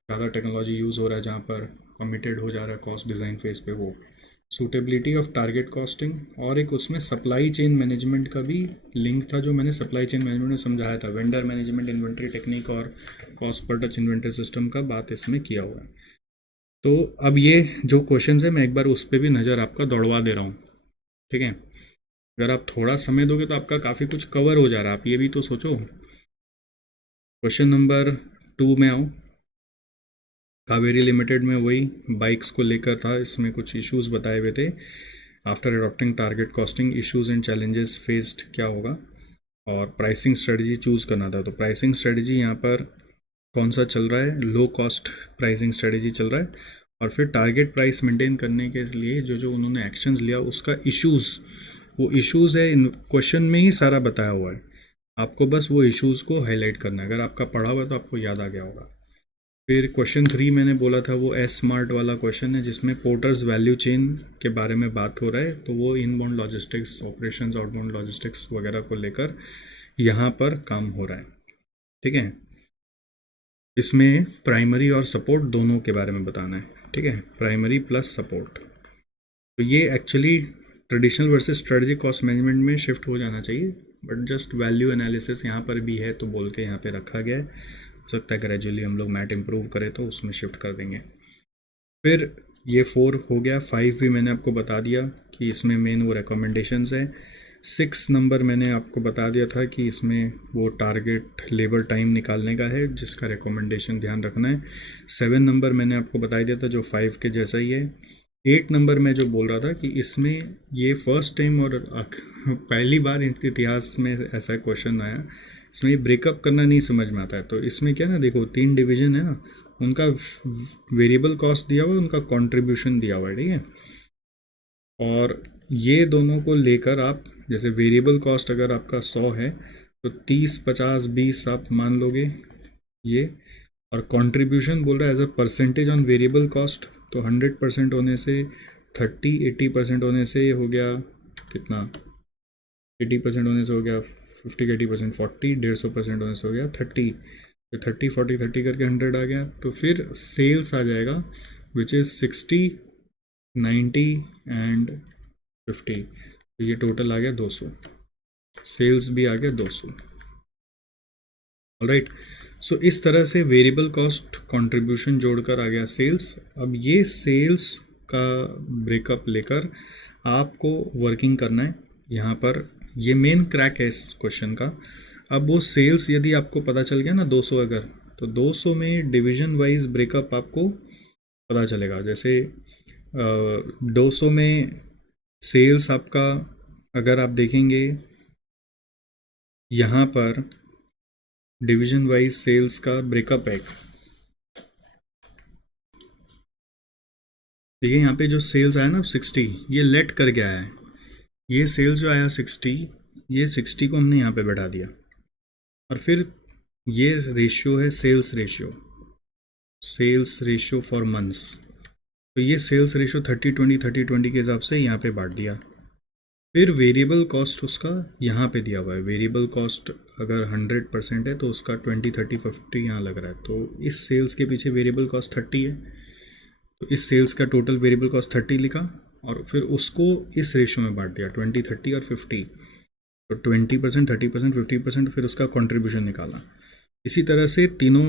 ज़्यादा टेक्नोलॉजी यूज़ हो रहा है, जहाँ पर कमिटेड हो जा रहा है कॉस्ट डिज़ाइन फेज पे, वो सूटेबिलिटी ऑफ टारगेट कॉस्टिंग, और एक उसमें सप्लाई चेन मैनेजमेंट का भी लिंक था, जो मैंने सप्लाई चेन मैनेजमेंट में समझाया था, वेंडर मैनेजमेंट, इन्वेंट्री टेक्निक और cost per touch inventory system का बात इसमें किया हुआ है। तो अब ये जो क्वेश्चन है मैं एक बार उस पर भी नज़र आपका दौड़वा दे रहा हूँ, ठीक है। अगर आप थोड़ा समय दोगे तो आपका काफ़ी कुछ कवर हो जा रहा है, आप ये भी तो सोचो। क्वेश्चन नंबर 2 में आओ। कावेरी लिमिटेड में वही बाइक्स को लेकर था, इसमें कुछ इश्यूज बताए हुए थे। After adopting target costing issues and challenges faced क्या होगा, और प्राइसिंग स्ट्रेटजी चूज़ करना था। तो प्राइसिंग स्ट्रेटजी यहाँ पर कौन सा चल रहा है, लो कॉस्ट प्राइसिंग स्ट्रेटजी चल रहा है। और फिर टारगेट प्राइस मेंटेन करने के लिए जो जो उन्होंने एक्शंस लिया उसका इश्यूज़, वो इश्यूज़ है इन क्वेश्चन में ही सारा बताया हुआ है, आपको बस वो इश्यूज़ को हाईलाइट करना है। अगर आपका पढ़ा हुआ है तो आपको याद आ गया होगा। फिर क्वेश्चन 3 मैंने बोला था वो एस स्मार्ट वाला क्वेश्चन है, जिसमें पोर्टर्स वैल्यू चेन के बारे में बात हो रहा है। तो वो inbound logistics operations, outbound logistics वगैरह को लेकर यहाँ पर काम हो रहा है, ठीक है। इसमें प्राइमरी और सपोर्ट दोनों के बारे में बताना है, ठीक है, प्राइमरी प्लस सपोर्ट। तो ये actually traditional versus strategic cost management में शिफ्ट हो जाना चाहिए, बट जस्ट वैल्यू एनालिसिस यहाँ पर भी है तो बोल के यहाँ पे रखा गया है। हो सकता है ग्रेजुअली हम लोग मैट इम्प्रूव करें तो उसमें शिफ्ट कर देंगे। फिर ये 4 हो गया। 5 भी मैंने आपको बता दिया कि इसमें मेन वो रिकमेंडेशंस है। 6 नंबर मैंने आपको बता दिया था कि इसमें वो टारगेट लेबर टाइम निकालने का है, जिसका रिकमेंडेशन ध्यान रखना है। 7 नंबर मैंने आपको बता दिया था जो 5 के जैसा ही है। 8 नंबर मैं जो बोल रहा था कि इसमें ये फर्स्ट टाइम और पहली बार इतिहास में ऐसा क्वेश्चन आया, इसमें ब्रेकअप करना नहीं समझ में आता है। तो इसमें क्या ना, देखो 3 डिवीजन है ना, उनका वेरिएबल कॉस्ट दिया हुआ है, उनका कंट्रीब्यूशन दिया हुआ है, ठीक है। और ये दोनों को लेकर आप, जैसे वेरिएबल कॉस्ट अगर आपका 100 है तो 30, 50, 20 आप मान लोगे ये। और कंट्रीब्यूशन बोल रहा है as a percentage on variable cost, तो 100% होने से 30, 80% होने से हो गया कितना, 80% होने से हो गया 50, 80% 40, 150% होने से हो गया 30, तो 30, 40, 30 करके 100 आ गया। तो फिर सेल्स आ जाएगा विच इज़ 60, 90 एंड 50, तो ये टोटल आ गया 200, सेल्स भी आ गया 200। ऑलराइट, सो इस तरह से वेरिएबल कॉस्ट कंट्रीब्यूशन जोड़कर आ गया सेल्स। अब ये सेल्स का ब्रेकअप लेकर आपको वर्किंग करना है यहाँ पर, ये मेन क्रैक है इस क्वेश्चन का। अब वो सेल्स यदि आपको पता चल गया ना 200 अगर, तो 200 में डिवीजन वाइज ब्रेकअप आपको पता चलेगा। जैसे 200 में सेल्स आपका, अगर आप देखेंगे यहाँ पर डिवीजन वाइज सेल्स का ब्रेकअप है। देखिए यहाँ पे जो सेल्स आया ना 60, ये लेट कर गया है। ये सेल्स जो आया 60, ये 60 को हमने यहाँ पे बैठा दिया, और फिर ये रेशियो है sales ratio, sales ratio for months. तो ये सेल्स रेशियो 30-20, 30-20 के हिसाब से यहाँ पे बांट दिया। फिर वेरिएबल कॉस्ट उसका यहाँ पे दिया हुआ है। वेरिएबल कॉस्ट अगर 100% है तो उसका 20, 30, 50 यहाँ लग रहा है। तो इस सेल्स के पीछे वेरिएबल कॉस्ट 30 है, तो इस सेल्स का टोटल वेरिएबल कॉस्ट 30 लिखा, और फिर उसको इस रेशियो में बांट दिया 20, 30 और 50। तो 20%, 30%, 50%, फिर उसका कंट्रीब्यूशन निकाला। इसी तरह से तीनों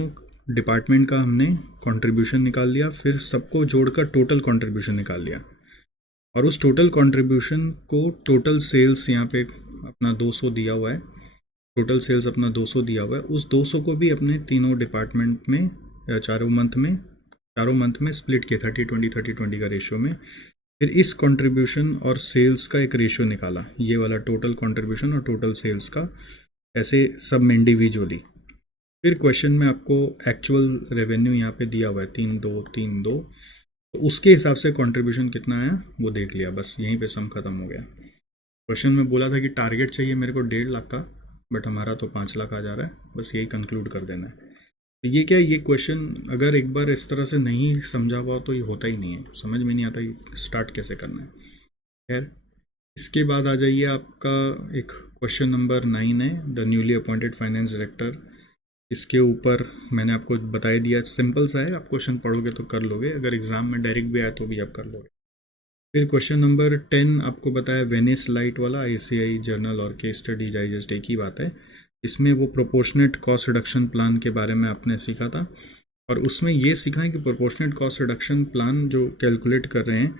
डिपार्टमेंट का हमने कंट्रीब्यूशन निकाल लिया, फिर सबको जोड़कर टोटल कंट्रीब्यूशन निकाल लिया। और उस टोटल कंट्रीब्यूशन को, टोटल सेल्स यहाँ पे अपना 200 दिया हुआ है, टोटल सेल्स अपना 200 दिया हुआ है, उस 200 को भी अपने तीनों डिपार्टमेंट में या चारों मंथ में स्प्लिट किया 30-20, 30-20 का रेशियो में। फिर इस कंट्रीब्यूशन और सेल्स का एक रेशियो निकाला, ये वाला टोटल कंट्रीब्यूशन और टोटल सेल्स का, ऐसे सब में इंडिविजुअली। फिर क्वेश्चन में आपको एक्चुअल रेवेन्यू यहाँ पे दिया हुआ है 3,232, तो उसके हिसाब से कंट्रीब्यूशन कितना आया वो देख लिया, बस यहीं पे सम खत्म हो गया। क्वेश्चन में बोला था कि टारगेट चाहिए मेरे को 1.5 लाख का, बट हमारा तो 5 लाख आ जा रहा है, बस यही कंक्लूड कर देना है। तो ये क्या, ये क्वेश्चन अगर एक बार इस तरह से नहीं समझा हुआ तो ये होता ही नहीं है, समझ में नहीं आता कि स्टार्ट कैसे करना है। खैर, इसके बाद आ जाइए आपका एक क्वेश्चन नंबर 9 है, the newly appointed finance director इसके ऊपर मैंने आपको बता दिया, सिंपल सा है, आप क्वेश्चन पढ़ोगे तो कर लोगे, अगर एग्जाम में डायरेक्ट भी आया तो भी आप कर लोगे। फिर क्वेश्चन नंबर 10 आपको बताया वेनिस लाइट वाला, आईसीआई जर्नल और केस स्टडी डाइजेस्ट एक ही बात है। इसमें वो प्रोपोर्शनेट कॉस्ट रिडक्शन प्लान के बारे में आपने सीखा था, और उसमें ये सीखा है कि प्रोपोर्शनेट कॉस्ट रिडक्शन प्लान जो कैलकुलेट कर रहे हैं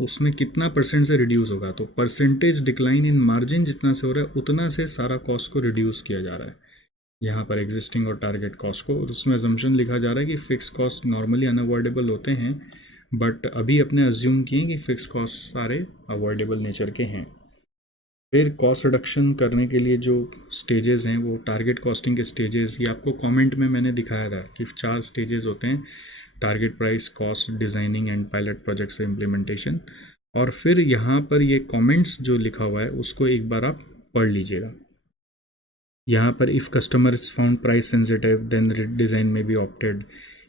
उसमें कितना परसेंट से रिड्यूस होगा। तो परसेंटेज डिक्लाइन इन मार्जिन जितना से हो रहा है उतना से सारा कॉस्ट को रिड्यूस किया जा रहा है यहाँ पर एग्जिस्टिंग और टारगेट कॉस्ट को। और उसमें अजम्पशन लिखा जा रहा है कि फिक्स कॉस्ट नॉर्मली अनअवॉइडेबल होते हैं, बट अभी अपने अज्यूम किए कि फिक्स कॉस्ट सारे अवॉइडेबल नेचर के हैं। फिर कॉस्ट रिडक्शन करने के लिए जो स्टेजेस हैं वो टारगेट कॉस्टिंग के स्टेजेस, ये आपको कमेंट में मैंने दिखाया था कि 4 स्टेजेस होते हैं, target price, cost, designing and pilot project से इम्प्लीमेंटेशन। और फिर यहाँ पर ये कमेंट्स जो लिखा हुआ है उसको एक बार आप पढ़ लीजिएगा। यहाँ पर if customer is found price sensitive then design में be opted,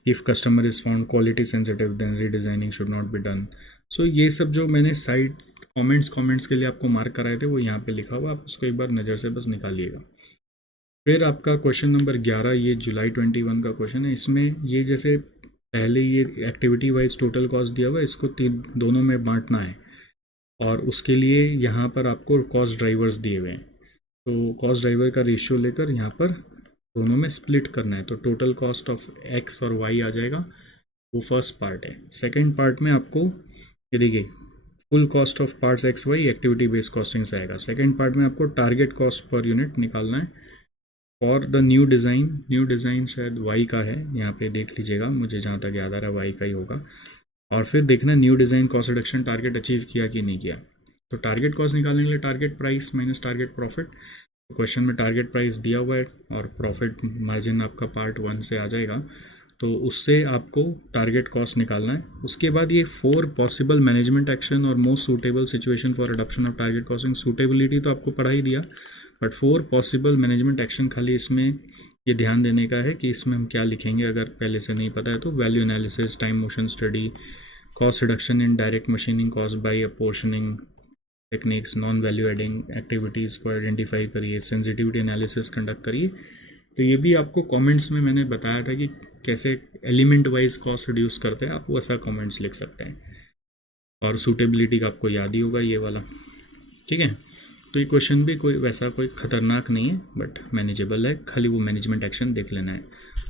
if customer is found quality sensitive then redesigning should not be done. So ये सब जो मैंने साइड कमेंट्स के लिए आपको मार्क कराए थे वो यहाँ पे लिखा हुआ, आप उसको एक बार नज़र से बस निकालिएगा। फिर आपका क्वेश्चन नंबर 11, ये जुलाई 21 का क्वेश्चन है। इसमें ये जैसे पहले ये एक्टिविटी वाइज टोटल कॉस्ट दिया हुआ है, इसको दोनों में बांटना है, और उसके लिए यहाँ पर आपको कॉस्ट ड्राइवर्स दिए हुए हैं। तो कॉस्ट ड्राइवर का रेशियो लेकर यहाँ पर दोनों में स्प्लिट करना है, तो टोटल कॉस्ट ऑफ एक्स और वाई आ जाएगा, वो फर्स्ट पार्ट है। सेकंड पार्ट में आपको ये देखिए full cost of parts X Y activity based costing से आएगा। सेकंड पार्ट में आपको टारगेट कॉस्ट पर यूनिट निकालना है for the new design. New design शायद वाई का है, यहाँ पे देख लीजिएगा, मुझे जहाँ तक याद आ रहा है वाई का ही होगा। और फिर देखना new design cost reduction target achieve किया कि नहीं किया। तो टारगेट कॉस्ट निकालने के लिए target price minus target profit. Question में टारगेट प्राइस दिया हुआ है और प्रॉफिट मार्जिन आपका पार्ट 1 से आ जाएगा, तो उससे आपको टारगेट कॉस्ट निकालना है। उसके बाद ये 4 पॉसिबल मैनेजमेंट एक्शन और most suitable situation for adoption of target costing. Suitability तो आपको पढ़ा ही दिया, बट 4 पॉसिबल मैनेजमेंट एक्शन खाली इसमें ये ध्यान देने का है कि इसमें हम क्या लिखेंगे, अगर पहले से नहीं पता है तो value analysis, time motion study, cost reduction in direct machining cost by apportioning techniques, non value adding activities को आइडेंटिफाई करिए, सेंसिटिविटी एनालिसिस कंडक्ट करिए। तो ये भी आपको कमेंट्स में मैंने बताया था कि कैसे एलिमेंट वाइज कॉस्ट रिड्यूस करते हैं, आप वैसा कमेंट्स लिख सकते हैं। और सूटेबिलिटी का आपको याद ही होगा ये वाला, ठीक है। तो ये क्वेश्चन भी कोई खतरनाक नहीं है, बट मैनेजेबल है, खाली वो मैनेजमेंट एक्शन देख लेना है।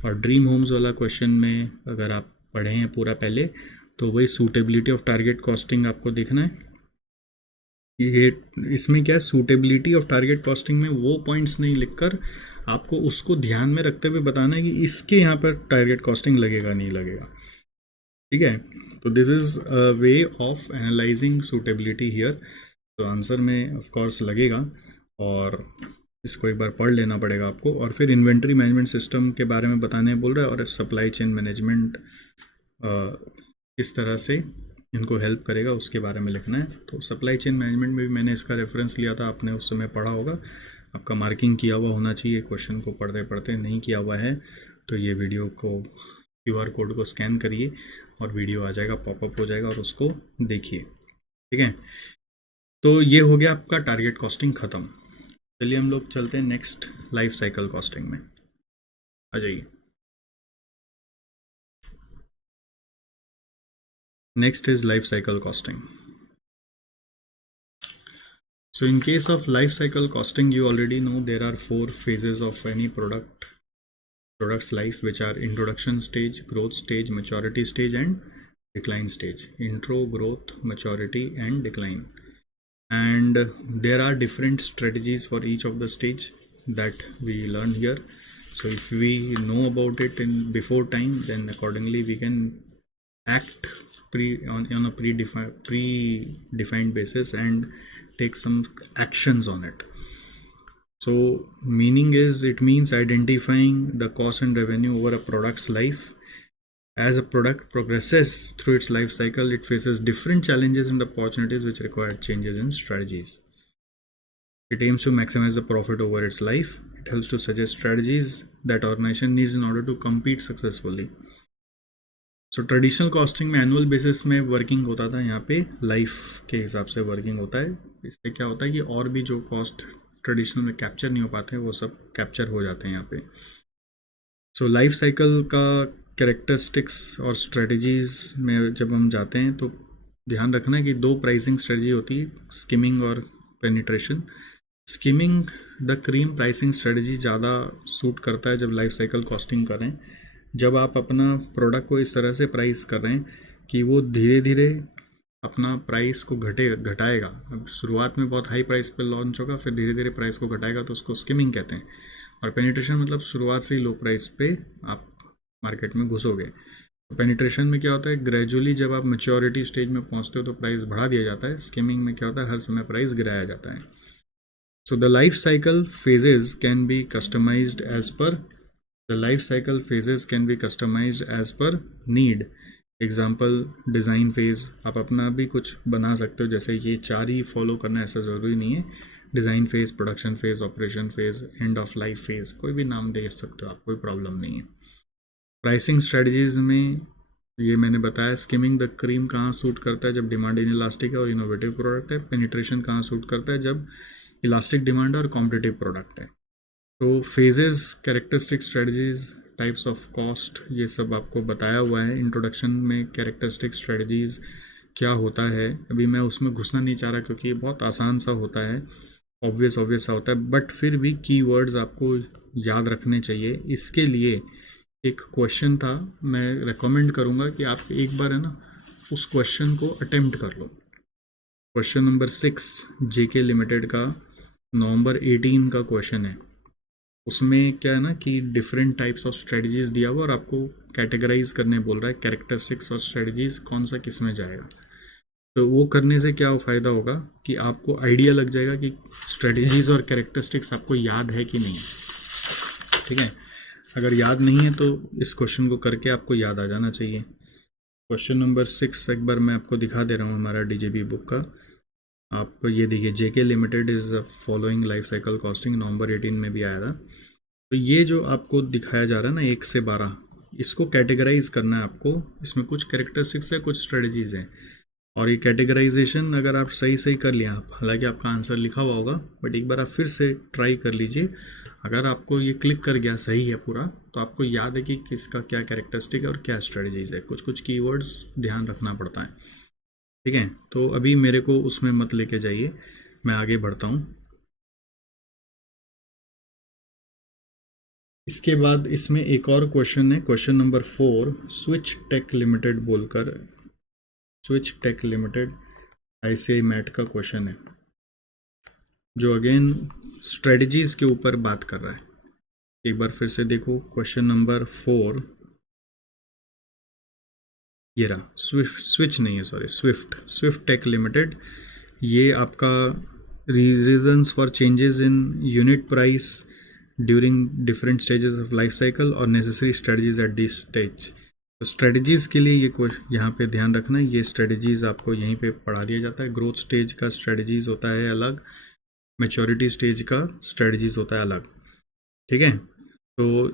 और ड्रीम होम्स वाला क्वेश्चन में अगर आप पढ़े हैं पूरा पहले, तो वही सूटेबिलिटी ऑफ टारगेट कॉस्टिंग आपको देखना है। ये इसमें क्या है, सूटेबिलिटी ऑफ टारगेट कॉस्टिंग में वो पॉइंट्स नहीं लिखकर आपको उसको ध्यान में रखते हुए बताना है कि इसके यहाँ पर टारगेट कॉस्टिंग लगेगा नहीं लगेगा, ठीक है। तो this is a way of analysing suitability here. तो आंसर में ऑफ कोर्स लगेगा, और इसको एक बार पढ़ लेना पड़ेगा आपको। और फिर इन्वेंट्री मैनेजमेंट सिस्टम के बारे में बताने बोल रहा है, और सप्लाई चेन मैनेजमेंट किस तरह से इनको हेल्प करेगा उसके बारे में लिखना है। तो सप्लाई चेन मैनेजमेंट में भी मैंने इसका रेफरेंस लिया था, आपने उस समय पढ़ा होगा, आपका मार्किंग किया हुआ होना चाहिए क्वेश्चन को पढ़ते पढ़ते। नहीं किया हुआ है तो ये वीडियो को QR कोड को स्कैन करिए और वीडियो आ जाएगा, पॉपअप हो जाएगा, और उसको देखिए, ठीक है। तो ये हो गया आपका टारगेट कॉस्टिंग ख़त्म। चलिए हम लोग चलते हैं नेक्स्ट लाइफ साइकिल कॉस्टिंग में, आ जाइए। Next is life cycle costing. So in case of life cycle costing, you already know there are 4 phases of any product's life, which are introduction stage, growth stage, maturity stage and decline stage. Intro, growth, maturity and decline. And there are different strategies for each of the stage that we learn here. So if we know about it in before time, then accordingly we can act on a predefined basis and take some actions on it. So meaning is, it means identifying the cost and revenue over a product's life. As a product progresses through its life cycle, it faces different challenges and opportunities which require changes in strategies. It aims to maximize the profit over its life. It helps to suggest strategies that organization needs in order to compete successfully. So traditional costing में annual basis में working होता था, यहाँ पे life के हिसाब से working होता है। इससे क्या होता है कि और भी जो कॉस्ट ट्रेडिशनल में कैप्चर नहीं हो पाते हैं वो सब कैप्चर हो जाते हैं यहाँ पे। सो लाइफ साइकिल का कैरेक्टरिस्टिक्स और स्ट्रेटजीज में जब हम जाते हैं तो ध्यान रखना है कि दो प्राइसिंग स्ट्रेटजी होती है, स्किमिंग और penetration. Skimming the cream pricing strategy ज़्यादा सूट करता है जब लाइफ साइकिल कॉस्टिंग करें, जब आप अपना प्रोडक्ट को इस तरह से प्राइस कर रहे हैं कि वो धीरे धीरे अपना प्राइस को घटाएगा। अब शुरुआत में बहुत हाई प्राइस पर लॉन्च होगा, फिर धीरे धीरे प्राइस को घटाएगा, तो उसको स्किमिंग कहते हैं। और पेनिट्रेशन मतलब शुरुआत से ही लो प्राइस पे आप मार्केट में घुसोगे। तो पेनिट्रेशन में क्या होता है, ग्रेजुअली जब आप मेच्योरिटी स्टेज में पहुंचते हो तो प्राइस बढ़ा दिया जाता है। स्किमिंग में क्या होता है, हर समय प्राइस गिराया जाता है। So the life cycle phases can be customised as per the life cycle phases can be customised as per need. Example design phase, आप अपना भी कुछ बना सकते हो, जैसे ये चार ही फॉलो करना ऐसा ज़रूरी नहीं है। Design phase, production phase, operation phase, and of life phase, कोई भी नाम दे सकते हो आप, कोई प्रॉब्लम नहीं है। प्राइसिंग स्ट्रेटजीज में ये मैंने बताया। स्किमिंग द क्रीम कहाँ सूट करता है, जब डिमांड इन इलास्टिक है और इनोवेटिव प्रोडक्ट है। पेनिट्रेशन कहाँ सूट करता है, जब इलास्टिक डिमांड और कॉम्पिटिटिव प्रोडक्ट है। तो phases, characteristic strategies, types of cost, ये सब आपको बताया हुआ है इंट्रोडक्शन में। कैरेक्टरिस्टिक स्ट्रेटजीज क्या होता है, अभी मैं उसमें घुसना नहीं चाह रहा क्योंकि ये बहुत आसान सा होता है, ऑब्वियस सा होता है, बट फिर भी कीवर्ड्स आपको याद रखने चाहिए। इसके लिए एक क्वेश्चन था, मैं रेकमेंड करूँगा कि आप एक बार है ना उस क्वेश्चन को अटेम्प्ट कर लो। क्वेश्चन नंबर 6 जेके लिमिटेड का नवंबर 18 का क्वेश्चन है। उसमें क्या है ना कि डिफरेंट टाइप्स ऑफ स्ट्रेटजीज दिया हुआ और आपको कैटेगराइज करने बोल रहा है, कैरेक्टरिस्टिक्स और स्ट्रेटजीज कौन सा किस में जाएगा। तो वो करने से क्या फ़ायदा होगा कि आपको आइडिया लग जाएगा कि स्ट्रेटजीज और कैरेक्टरिस्टिक्स आपको याद है कि नहीं। ठीक है, अगर याद नहीं है तो इस क्वेश्चन को करके आपको याद आ जाना चाहिए। क्वेश्चन नंबर 6 एक बार मैं आपको दिखा दे रहा हूँ हमारा डीजेबी बुक का। आपको ये देखिए, JK Limited is following life cycle costing, November 18 में भी आया था। तो ये जो आपको दिखाया जा रहा है ना 1 से 12, इसको कैटेगराइज करना है आपको। इसमें कुछ कैरेक्टरिस्टिक्स है, कुछ स्ट्रेटजीज हैं, और ये कैटेगराइजेशन अगर आप सही सही कर लिया, हालांकि आपका आंसर लिखा हुआ होगा, बट एक बार आप फिर से ट्राई कर लीजिए। अगर आपको ये क्लिक कर गया सही है पूरा, तो आपको याद है कि किसका क्या कैरेक्टरिस्टिक है और क्या स्ट्रेटजीज है। कुछ कुछ कीवर्ड्स ध्यान रखना पड़ता है। ठीक है, तो अभी मेरे को उसमें मत लेके जाइए, मैं आगे बढ़ता हूँ। इसके बाद इसमें एक और क्वेश्चन है, question number 4, Switch Tech Limited बोलकर, Switch Tech Limited ICI mat का क्वेश्चन है, जो अगेन स्ट्रेटजीज के ऊपर बात कर रहा है। एक बार फिर से देखो, क्वेश्चन नंबर 4, ये रहा, स्विच नहीं है, सॉरी, स्विफ्ट टेक लिमिटेड। ये आपका reasons for changes in unit price during different stages of life cycle और necessary strategies at this stage. तो स्ट्रेटजीज के लिए ये यहाँ पे ध्यान रखना है, ये स्ट्रेटजीज आपको यहीं पे पढ़ा दिया जाता है। ग्रोथ स्टेज का स्ट्रेटजीज होता है अलग, मैच्योरिटी स्टेज का स्ट्रेटजीज होता है अलग। ठीक है, तो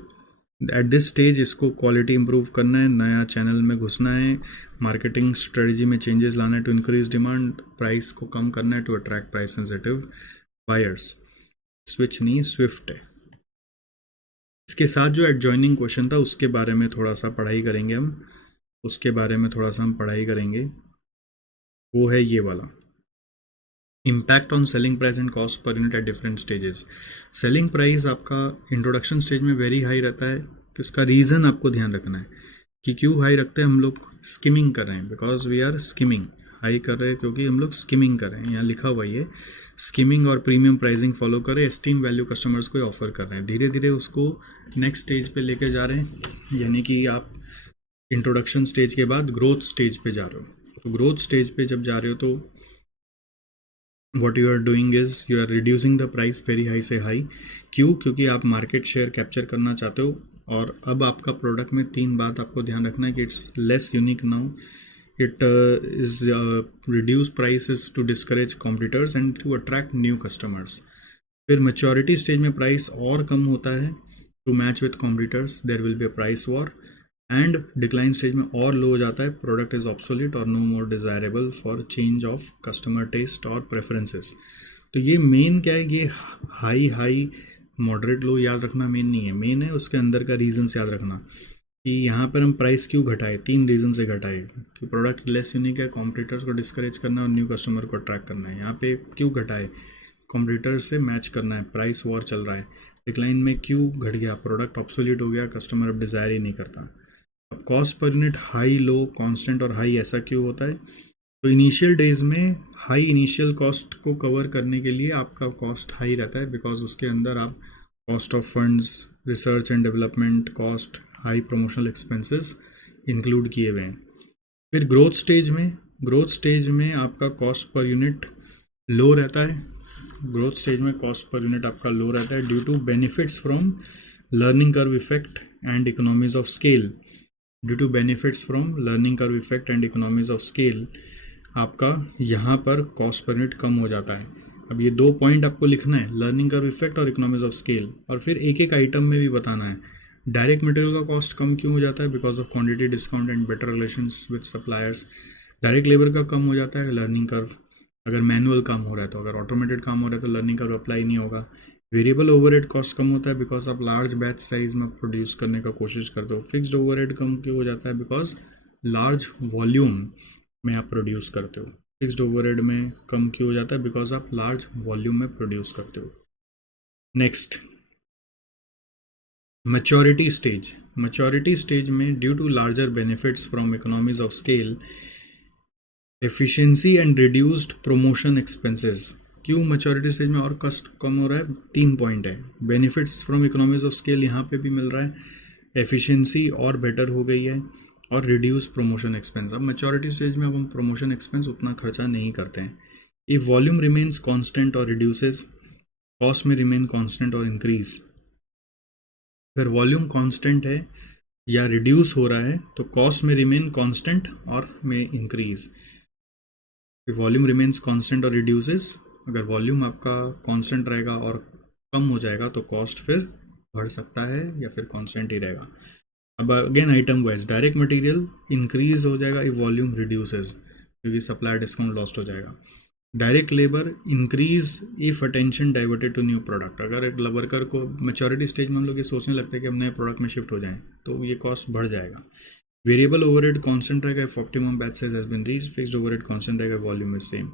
एट दिस स्टेज इसको क्वालिटी इंप्रूव करना है, नया चैनल में घुसना है, मार्केटिंग स्ट्रेटजी में चेंजेस लाना है टू इंक्रीज डिमांड, प्राइस को कम करना है to attract price sensitive buyers. Switch नहीं, स्विफ्ट है। इसके साथ जो एडजॉइनिंग क्वेश्चन था उसके बारे में थोड़ा सा पढ़ाई करेंगे हम, वो है ये वाला, impact on selling price and cost per unit at different stages. Selling price आपका इंट्रोडक्शन स्टेज में वेरी हाई रहता है, कि उसका रीज़न आपको ध्यान रखना है कि क्यों हाई रखते हैं। हम लोग स्किमिंग कर रहे हैं, because we are skimming, high कर रहे हैं क्योंकि हम लोग स्किमिंग कर रहे हैं, यहाँ लिखा हुआ ये स्किमिंग और प्रीमियम प्राइसिंग फॉलो कर रहे हैं, एस्टीम वैल्यू कस्टमर्स को ऑफर कर रहे हैं, धीरे धीरे उसको नेक्स्ट स्टेज पे लेके जा रहे हैं। यानी कि आप इंट्रोडक्शन स्टेज के बाद ग्रोथ स्टेज पे जा रहे हो। तो ग्रोथ स्टेज पे जब जा रहे हो तो what you are doing is you are reducing the price very high से high। क्यों? क्योंकि आप मार्केट शेयर कैप्चर करना चाहते हो। और अब आपका प्रोडक्ट में 3 बात आपको ध्यान रखना है कि it's less unique now, it is reduce prices to discourage competitors and to attract new customers. फिर मैच्योरिटी स्टेज में प्राइस और कम होता है to match with competitors, there will be a price war. And decline stage में और low हो जाता है, प्रोडक्ट इज ऑब्सोलीट और no more desirable for change of customer taste और प्रेफरेंसेस। तो ये मेन क्या है, ये हाई मॉडरेट लो याद रखना मेन नहीं है, मेन है उसके अंदर का रीजंस याद रखना कि यहाँ पर हम प्राइस क्यों घटाए, 3 रीजन से घटाए कि प्रोडक्ट लेस यूनिक है, कॉम्पिटिटर्स को डिस्करेज करना है और न्यू कस्टमर को अट्रैक्ट करना है। यहाँ पे क्यों घटाए, कॉम्पिटिटर से मैच करना है, प्राइस वॉर चल रहा है। डिक्लाइन में क्यों घट गया, प्रोडक्ट ऑब्सोल्यूट हो गया, कस्टमर अब डिज़ायर ही नहीं करता। अब cost per unit high low constant और हाई ऐसा क्यों होता है, तो इनिशियल डेज में हाई इनिशियल कॉस्ट को कवर करने के लिए आपका कॉस्ट हाई रहता है, बिकॉज उसके अंदर आप cost of funds, research and development cost, high promotional expenses include किए हुए हैं। फिर ग्रोथ स्टेज में आपका कॉस्ट पर यूनिट लो रहता है, ग्रोथ स्टेज में कॉस्ट पर यूनिट आपका लो रहता है due to benefits from learning curve effect and economies of scale. Due to benefits from learning curve effect and economies of scale आपका यहाँ पर cost per unit कम हो जाता है। अब ये 2 पॉइंट आपको लिखना है, लर्निंग कर्व इफेक्ट और इकोनॉमीज ऑफ स्केल, और फिर एक एक आइटम में भी बताना है। डायरेक्ट मटेरियल का कॉस्ट कम क्यों हो जाता है, because of quantity discount and better relations with suppliers. Direct labour का कम हो जाता है, लर्निंग कर्व अगर मैनुअल काम हो रहा है, तो अगर ऑटोमेटेड काम हो रहा है तो लर्निंग कर्व अप्लाई नहीं होगा। वेरिएबल ओवरहेड कॉस्ट कम होता है बिकॉज आप लार्ज बैच साइज में प्रोड्यूस करने का कोशिश करते हो। फिक्स्ड ओवरहेड कम क्यों हो जाता है, बिकॉज लार्ज वॉल्यूम में आप प्रोड्यूस करते हो। फिक्स्ड ओवरहेड में कम क्यों हो जाता है, बिकॉज आप लार्ज वॉल्यूम में प्रोड्यूस करते हो। नेक्स्ट, मैच्योरिटी स्टेज में due to larger benefits from economies of scale, efficiency and reduced promotion expenses. क्यों मैच्योरिटी स्टेज में और कस्ट कम हो रहा है, 3 पॉइंट है। Benefits from economies of scale यहाँ पे भी मिल रहा है, एफिशिएंसी और बेटर हो गई है, और रिड्यूस प्रमोशन एक्सपेंस। अब मैच्योरिटी स्टेज में अब हम प्रमोशन एक्सपेंस उतना खर्चा नहीं करते हैं। इफ वॉल्यूम रिमेन्स कांस्टेंट और रिड्यूसेस, कॉस्ट में रिमेन कांस्टेंट और इंक्रीज। अगर वॉल्यूम कांस्टेंट है या रिड्यूस हो रहा है तो कॉस्ट में रिमेन कांस्टेंट और में इंक्रीज। वॉल्यूम रिमेन्स कांस्टेंट और रिड्यूसेस, अगर वॉल्यूम आपका कांस्टेंट रहेगा और कम हो जाएगा तो कॉस्ट फिर बढ़ सकता है या फिर कांस्टेंट ही रहेगा। अब again item wise, direct material increase हो जाएगा इफ वॉल्यूम रिड्यूसेस, क्योंकि सप्लाई डिस्काउंट लॉस्ट हो जाएगा। Direct labour increase if attention diverted to new product. अगर एक वर्कर को मैच्योरिटी स्टेज में हम लोग ये सोचने लगते हैं कि हम नए प्रोडक्ट में शिफ्ट हो जाएं तो ये कॉस्ट बढ़ जाएगा। वेरिएबल ओवरहेड कांस्टेंट रहेगा if optimum batch size has been reached, fixed overhead constant रहेगा, वॉल्यूम इज सेम।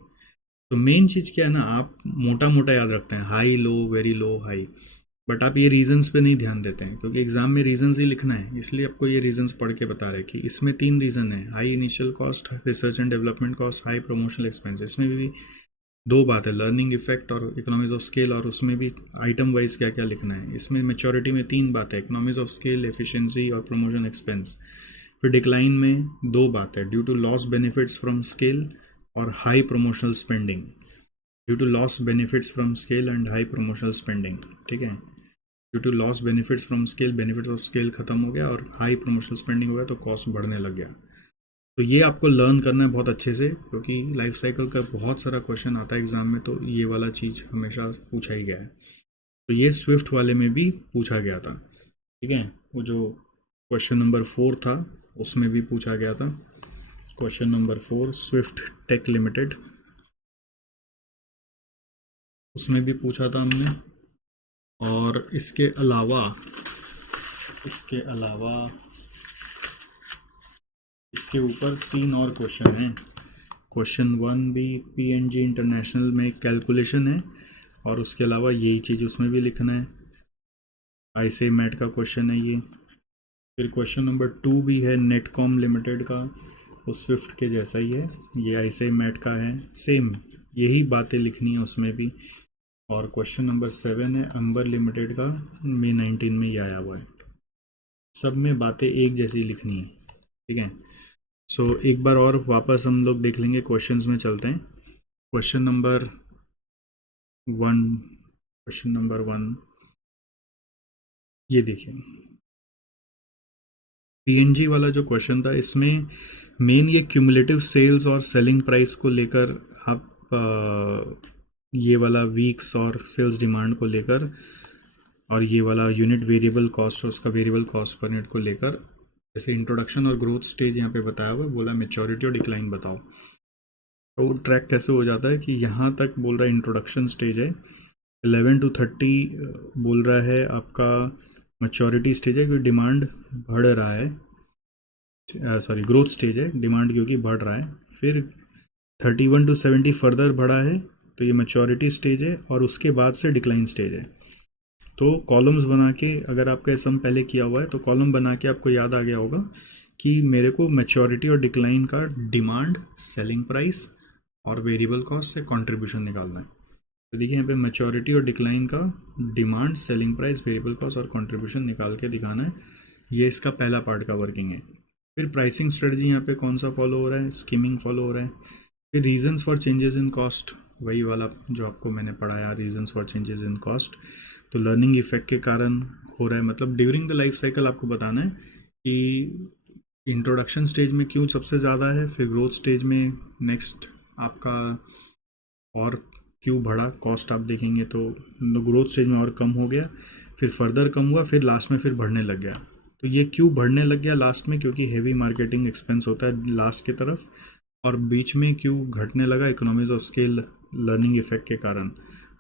तो मेन चीज़ क्या है ना, आप मोटा मोटा याद रखते हैं, high low, very low, high, but आप ये रीजंस पे नहीं ध्यान देते हैं, क्योंकि एग्जाम में रीजंस ही लिखना है, इसलिए आपको ये रीजंस पढ़ के बता रहे हैं कि इसमें 3 रीजन है, high initial cost, research and development cost, high promotional expense. इसमें भी 2 बात है, लर्निंग इफेक्ट और इकोनॉमीज ऑफ स्केल, और उसमें भी आइटम वाइज क्या क्या लिखना है। इसमें मैच्योरिटी में 3 बात है, इकोनॉमीज ऑफ स्केल, एफिशिएंसी और प्रमोशन एक्सपेंस। फिर डिक्लाइन में 2 बात है, due to loss benefits from scale और high promotional spending. Due to loss benefits from scale and high promotional spending, ठीक है। Due to loss benefits from scale, benefits of scale खत्म हो गया और हाई प्रमोशनल स्पेंडिंग हो गया तो कॉस्ट बढ़ने लग गया। तो ये आपको लर्न करना है बहुत अच्छे से, क्योंकि लाइफ साइकिल का बहुत सारा क्वेश्चन आता है एग्जाम में, तो ये वाला चीज़ हमेशा पूछा ही गया है। तो ये स्विफ्ट वाले में भी पूछा गया था, ठीक है। वो जो क्वेश्चन नंबर 4 था उसमें भी पूछा गया था, question number 4 Swift Tech Limited, उसमें भी पूछा था हमने। और इसके अलावा इसके ऊपर 3 और क्वेश्चन हैं। क्वेश्चन 1 भी पीएनजी इंटरनेशनल में कैलकुलेशन है, और उसके अलावा यही चीज़ उसमें भी लिखना है, आईसे मैट का क्वेश्चन है ये। फिर क्वेश्चन नंबर 2 भी है नेटकॉम लिमिटेड का, वो स्विफ्ट के जैसा ही है, ये आईसे मैट का है, सेम यही बातें लिखनी है उसमें भी। और क्वेश्चन नंबर 7 है अंबर लिमिटेड का, May 19 में ये आया हुआ है। सब में बातें एक जैसी लिखनी है, ठीक है। सो एक बार और वापस हम लोग देख लेंगे, क्वेश्चंस में चलते हैं। क्वेश्चन नंबर 1 ये देखिए, पीएनजी वाला जो क्वेश्चन था, इसमें मेन ये क्यूमुलेटिव सेल्स और सेलिंग प्राइस को लेकर आप ये वाला वीक्स और सेल्स डिमांड को लेकर, और ये वाला यूनिट वेरिएबल कॉस्ट और उसका वेरिएबल कॉस्ट पर यूनिट को लेकर, जैसे इंट्रोडक्शन और ग्रोथ स्टेज यहाँ पे बताया हुआ, बोला मैच्योरिटी और डिक्लाइन बताओ। तो ट्रैक कैसे हो जाता है कि यहाँ तक बोल रहा है इंट्रोडक्शन स्टेज है, 11 to 30 बोल रहा है आपका मैच्योरिटी स्टेज है, क्योंकि डिमांड बढ़ रहा है, सॉरी ग्रोथ स्टेज है, डिमांड क्योंकि बढ़ रहा है। फिर 31 to 70 फर्दर बढ़ा है, तो ये मैच्योरिटी स्टेज है, और उसके बाद से डिक्लाइन स्टेज है। तो कॉलम्स बना के, अगर आपका सम पहले किया हुआ है तो कॉलम बना के आपको याद आ गया होगा कि मेरे को मैच्योरिटी और डिक्लाइन का डिमांड, सेलिंग प्राइस और वेरिएबल कॉस्ट से कंट्रीब्यूशन निकालना है। तो देखिए यहाँ पे मैच्योरिटी और डिक्लाइन का demand, selling price, variable cost और कंट्रीब्यूशन निकाल के दिखाना है। ये इसका पहला पार्ट का वर्किंग है। फिर प्राइसिंग स्ट्रेटजी यहाँ पे कौन सा फॉलो हो रहा है, स्कीमिंग फॉलो हो रहा है। फिर reasons for changes in cost, वही वाला जो आपको मैंने पढ़ाया, reasons for changes in cost. तो लर्निंग इफेक्ट के कारण हो रहा है, मतलब ड्यूरिंग द लाइफ साइकिल आपको बताना है कि इंट्रोडक्शन स्टेज में क्यों सबसे ज़्यादा है, फिर ग्रोथ स्टेज में नेक्स्ट आपका और क्यों बढ़ा कॉस्ट, आप देखेंगे तो ग्रोथ स्टेज में और कम हो गया, फिर फर्दर कम हुआ, फिर लास्ट में फिर बढ़ने लग गया। तो ये क्यों बढ़ने लग गया लास्ट में, क्योंकि हेवी मार्केटिंग एक्सपेंस होता है लास्ट की तरफ, और बीच में क्यों घटने लगा, economies of scale, learning effect के कारण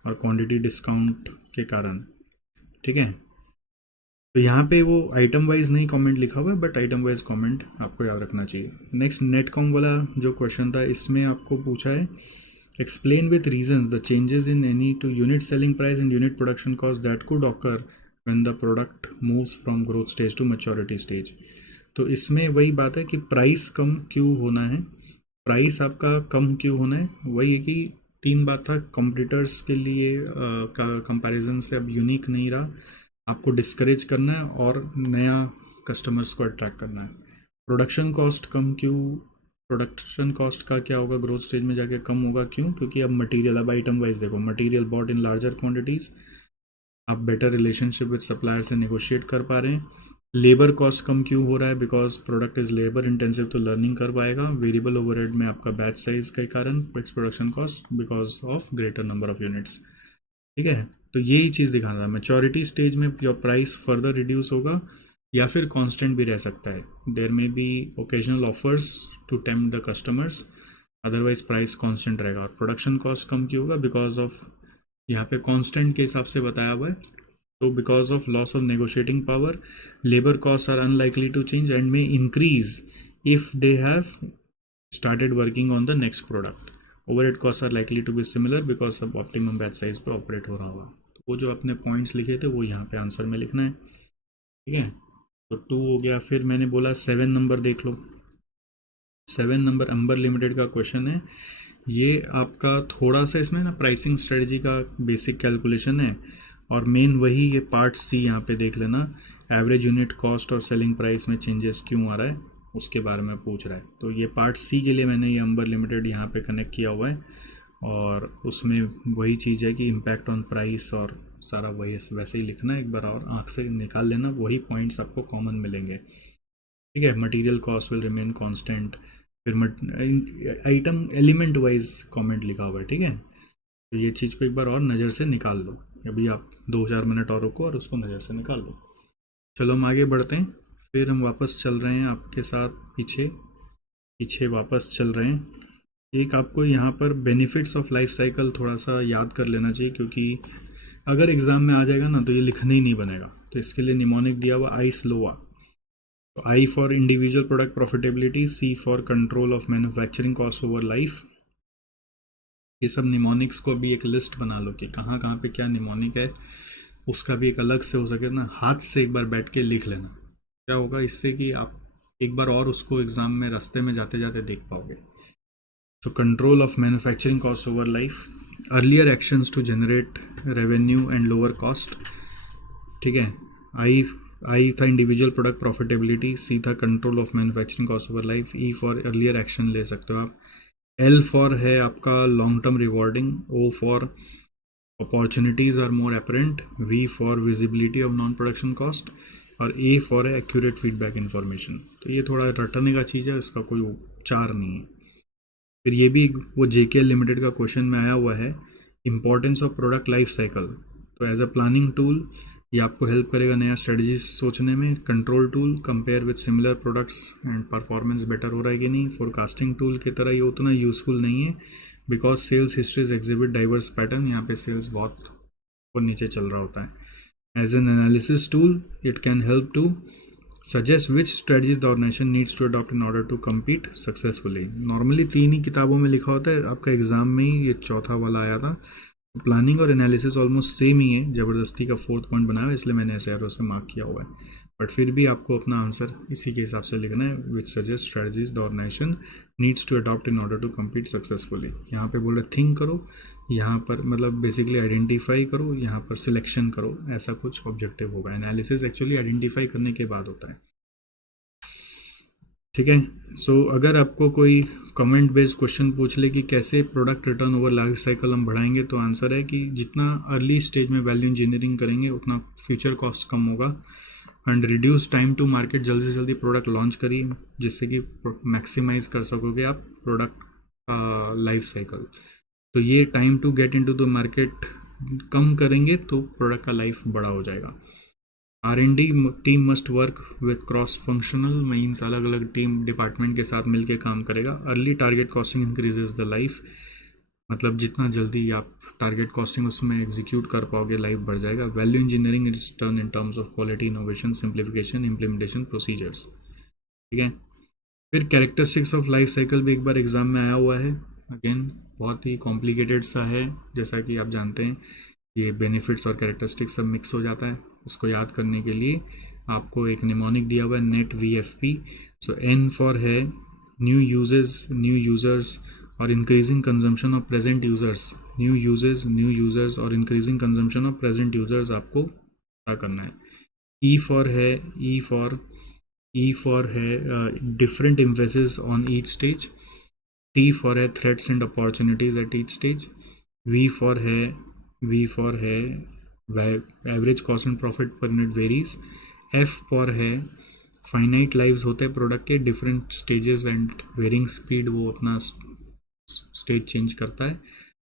और क्वांटिटी डिस्काउंट के कारण। ठीक है, तो यहाँ पे वो आइटम वाइज नहीं कमेंट लिखा हुआ है, बट आइटम वाइज कमेंट आपको याद रखना चाहिए। नेक्स्ट नेट कॉम वाला जो क्वेश्चन था, इसमें आपको पूछा है explain with reasons the changes in any two unit selling price and unit production cost that could occur when the product moves from growth stage to maturity stage. तो इसमें वही बात है कि प्राइस कम क्यों होना है, प्राइस आपका कम क्यों होना है, वही है कि तीन बात था, कॉम्पिटिटर्स के लिए कंपैरिजन से अब यूनिक नहीं रहा, आपको डिस्करेज करना है और नया कस्टमर्स को अट्रैक्ट करना है। प्रोडक्शन कॉस्ट कम क्यों, प्रोडक्शन कॉस्ट का क्या होगा, ग्रोथ स्टेज में जाके कम होगा, क्यों, क्योंकि अब मटेरियल, अब आइटम वाइज देखो, material bought in larger quantities, आप बेटर रिलेशनशिप विद सप्लायर से नेगोशिएट कर पा रहे हैं। लेबर कॉस्ट कम क्यों हो रहा है, because product is labour intensive, तो लर्निंग कर पाएगा। वेरिएबल ओवरहेड में आपका बैच साइज के कारण fix production cost because of greater number of units. ठीक है, तो यही चीज़ दिखाना था। मैच्योरिटी स्टेज में योर प्राइस फर्दर रिड्यूस होगा या फिर कांस्टेंट भी रह सकता है, there may be occasional offers to tempt the customers, otherwise price constant रहेगा। और प्रोडक्शन कॉस्ट कम क्यों होगा, बिकॉज ऑफ, यहाँ पे कांस्टेंट के हिसाब से बताया हुआ है, तो because of loss of negotiating power. Labour cost are unlikely to change and may increase if they have started working on the next product. Overhead cost are likely to be similar because सब optimum batch size पर operate हो रहा होगा। तो वो जो अपने points लिखे थे वो यहाँ पे आंसर में लिखना है। ठीक है, तो 2 हो गया। फिर मैंने बोला 7 नंबर देख लो। 7 नंबर अंबर लिमिटेड का क्वेश्चन है। ये आपका थोड़ा सा इसमें ना प्राइसिंग स्ट्रेटजी का बेसिक कैलकुलेशन है, और मेन वही ये पार्ट सी यहाँ पे देख लेना, एवरेज यूनिट कॉस्ट और सेलिंग प्राइस में चेंजेस क्यों आ रहा है उसके बारे में पूछ रहा है। तो ये पार्ट सी के लिए मैंने ये अंबर लिमिटेड यहाँ पे कनेक्ट किया हुआ है, और उसमें वही चीज़ है कि इम्पैक्ट ऑन प्राइस और सारा वही वैसे ही लिखना है, एक बार और आँख से निकाल लेना, वही पॉइंट्स आपको कॉमन मिलेंगे। ठीक है, material cost will remain constant, फिर आइटम एलिमेंट वाइज कमेंट लिखा हुआ है। ठीक है, तो ये चीज़ को एक बार और नज़र से निकाल लो, अभी आप 2-4 मिनट और रुको और उसको नज़र से निकाल लो। चलो हम आगे बढ़ते हैं। फिर हम वापस चल रहे हैं आपके साथ, पीछे पीछे वापस चल रहे हैं। एक आपको यहाँ पर बेनिफिट्स ऑफ लाइफ साइकिल थोड़ा सा याद कर लेना चाहिए, क्योंकि अगर एग्ज़ाम में आ जाएगा ना तो ये लिखने ही नहीं बनेगा। तो इसके लिए निमोनिक दिया हुआ आई स्लोआ। तो I for individual product profitability, C for control of manufacturing cost over life. ये सब निमोनिक्स को भी एक लिस्ट बना लो कि कहाँ कहाँ पे क्या निमोनिक है, उसका भी एक अलग से हो सके ना, हाथ से एक बार बैठ के लिख लेना। क्या होगा इससे कि आप एक बार और उसको एग्ज़ाम में रास्ते में जाते जाते देख पाओगे। तो control of manufacturing cost over life, earlier actions to generate revenue and lower cost. ठीक है, आई था इंडिविजुअल प्रोडक्ट प्रॉफिटेबिलिटी, सी था control of manufacturing cost over life, E for earlier action ले सकते हो आप, एल फॉर है आपका long term rewarding, O for opportunities are more apparent, V for visibility of non production cost, और A for है accurate feedback information. तो ये थोड़ा रटने का चीज़ है, इसका कोई उपचार नहीं है। फिर ये भी वो जेकेएल लिमिटेड का क्वेश्चन में आया हुआ है, importance of product life cycle. तो एज अ प्लानिंग टूल ये आपको हेल्प करेगा नया स्ट्रेटजीज सोचने में। Control tool, compare with similar products and performance better हो रहा है कि नहीं। फोरकास्टिंग टूल की तरह ये उतना यूजफुल नहीं है, because sales histories exhibit diverse pattern. यहाँ पे सेल्स बहुत और नीचे चल रहा होता है। As an analysis tool it can help to suggest which strategies the organisation needs to adopt in order to compete successfully. Normally 3 ही किताबों में लिखा होता है, आपका एग्जाम में ही ये चौथा वाला आया था। प्लानिंग और एनालिसिस ऑलमोस्ट सेम ही है, ज़बरदस्ती का 4th पॉइंट बनाया है, इसलिए मैंने ऐसे एरो से मार्क किया हुआ है। बट फिर भी आपको अपना आंसर इसी के हिसाब से लिखना है, which suggest strategies the organisation needs to adopt in order to compete successfully. यहाँ पे बोल रहे थिंक करो, यहाँ पर मतलब बेसिकली आइडेंटिफाई करो, यहाँ पर सिलेक्शन करो, ऐसा कुछ ऑब्जेक्टिव होगा। एनालिसिस एक्चुअली आइडेंटिफाई करने के बाद होता है, ठीक है। सो अगर आपको कोई कमेंट बेस्ड क्वेश्चन पूछ ले कि कैसे product return over life cycle हम बढ़ाएंगे, तो आंसर है कि जितना अर्ली स्टेज में वैल्यू इंजीनियरिंग करेंगे उतना फ्यूचर कॉस्ट कम होगा। And reduce time to market, जल्दी से जल्दी प्रोडक्ट लॉन्च करिए जिससे कि मैक्सिमाइज कर सकोगे आप प्रोडक्ट का लाइफ साइकिल। तो ये time to get into the market कम करेंगे तो प्रोडक्ट का लाइफ बड़ा हो जाएगा। R&D team must work with cross functional, means अलग अलग टीम डिपार्टमेंट के साथ मिलकर काम करेगा। Early target costing increases the life, मतलब जितना जल्दी आप टारगेट कॉस्टिंग उसमें एग्जीक्यूट कर पाओगे लाइफ बढ़ जाएगा। Value engineering is done in terms of quality, innovation, simplification, implementation, procedures, ठीक है। फिर कैरेक्टरिस्टिक्स ऑफ लाइफ साइकिल भी एक बार एग्जाम में आया हुआ है, अगेन बहुत ही कॉम्प्लिकेटेड सा है, जैसा कि आप जानते हैं ये बेनिफिट्स और कैरेक्टरिस्टिक्स सब मिक्स हो जाता है। उसको याद करने के लिए आपको एक निमोनिक दिया हुआ है, net VFP। So N for है न्यू यूजेस, न्यू यूजर्स और increasing consumption of present users. New users और increasing consumption of present users आपको पता करना है। E फॉर है different emphasis on each stage. T for है threats and opportunities at each stage. V for है average cost and profit per unit varies. F for है finite lives होते हैं प्रोडक्ट के, different stages and varying speed वो अपना stage change करता है।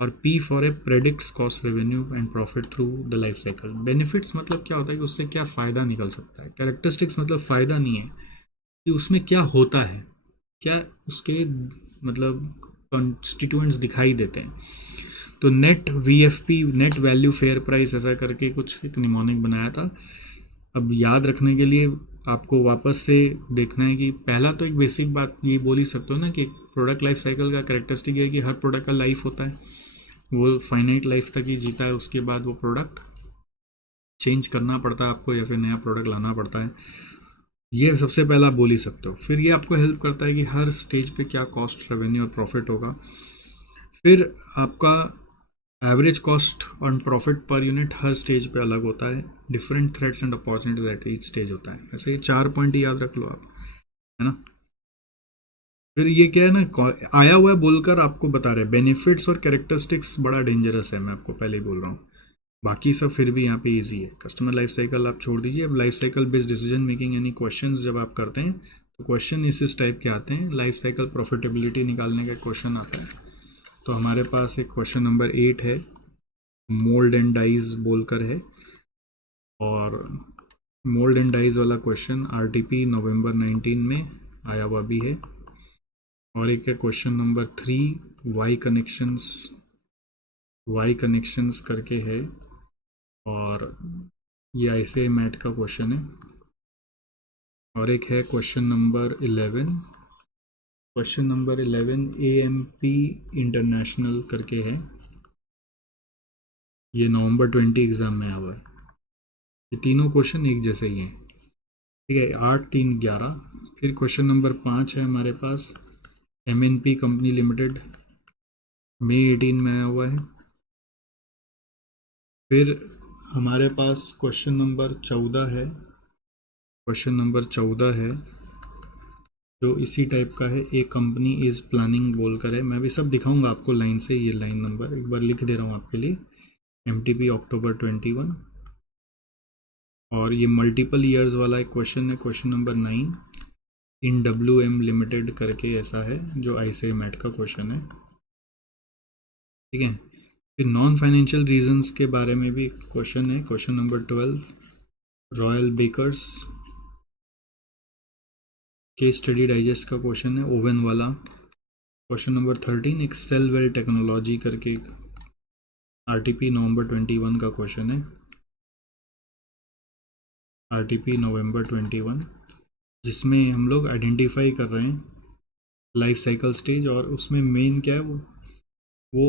और P फॉर है predicts cost, revenue and profit through the life cycle. Benefits मतलब क्या होता है कि उससे क्या फ़ायदा निकल सकता है। कैरेक्टरिस्टिक्स मतलब फ़ायदा नहीं है कि उसमें क्या होता है, क्या उसके मतलब कॉन्स्टिट्यूएंट्स दिखाई देते हैं। तो net VFP, net value fair price, ऐसा करके कुछ एक निमोनिक बनाया था। अब याद रखने के लिए आपको वापस से देखना है कि पहला तो एक बेसिक बात ये बोल ही सकते हो ना कि प्रोडक्ट लाइफ साइकिल का कैरेक्टरिस्टिक है कि हर प्रोडक्ट का लाइफ होता है, वो फाइनाइट लाइफ तक ही जीता है, उसके बाद वो प्रोडक्ट चेंज करना पड़ता है आपको या फिर नया प्रोडक्ट लाना पड़ता है। ये सबसे पहला बोल ही सकते हो। फिर ये आपको हेल्प करता है कि हर स्टेज पे क्या कॉस्ट, रेवेन्यू और प्रॉफिट होगा। फिर आपका एवरेज कॉस्ट और प्रॉफिट पर यूनिट हर स्टेज पे अलग होता है। Different threats and opportunities at each stage होता है। ऐसे ये 4 पॉइंट ही याद रख लो आप, है ना। फिर ये क्या है ना, आया हुआ है बोलकर आपको बता रहे बेनिफिट्स और कैरेक्टरिस्टिक्स बड़ा डेंजरस है, मैं आपको पहले ही बोल रहा हूँ। बाकी सब फिर भी यहाँ पे इजी है। कस्टमर लाइफ साइकिल आप छोड़ दीजिए। अब life cycle based decision making यानी क्वेश्चंस जब आप करते हैं तो क्वेश्चन इस टाइप के आते हैं। लाइफ साइकिल प्रॉफिटेबिलिटी निकालने का क्वेश्चन आता है। तो हमारे पास एक क्वेश्चन नंबर 8 है, मोल्ड एंड डाइज बोलकर है, और मोल्ड एंड डाइज वाला क्वेश्चन RTP नवंबर 19 में आया हुआ भी है। और एक है क्वेश्चन नंबर 3, वाई कनेक्शंस करके है, और ये ICAI मैट का क्वेश्चन है। और एक है क्वेश्चन नंबर 11, AMP इंटरनेशनल करके है, ये नवंबर 20 एग्जाम में आया हुआ है। ये तीनों क्वेश्चन एक जैसे ही हैं, ठीक है। 8, 3, 11। फिर क्वेश्चन नंबर 5 है हमारे पास, MNP कंपनी लिमिटेड, मई 18 में आया हुआ है। फिर हमारे पास क्वेश्चन नंबर 14 है, जो इसी टाइप का है। एक कंपनी इज प्लानिंग बोलकर है, मैं भी सब दिखाऊंगा आपको लाइन से, ये लाइन नंबर एक बार लिख दे रहा हूँ आपके लिए। MTP अक्टूबर 21। और ये मल्टीपल ईयर्स वाला एक क्वेश्चन है, क्वेश्चन नंबर 9, इन WM लिमिटेड करके ऐसा है, जो ICAI मैट का क्वेश्चन है, ठीक है। फिर नॉन फाइनेंशियल रीजंस के बारे में भी क्वेश्चन है, question number 12, Royal Bakers case study digest का क्वेश्चन है, ओवन वाला। क्वेश्चन नंबर 13, एक सेल वेल टेक्नोलॉजी करके आरटीपी नवंबर 21 का क्वेश्चन है। आरटीपी नवंबर 21, जिसमें हम लोग आइडेंटिफाई कर रहे हैं लाइफ साइकिल स्टेज, और उसमें मेन क्या है, वो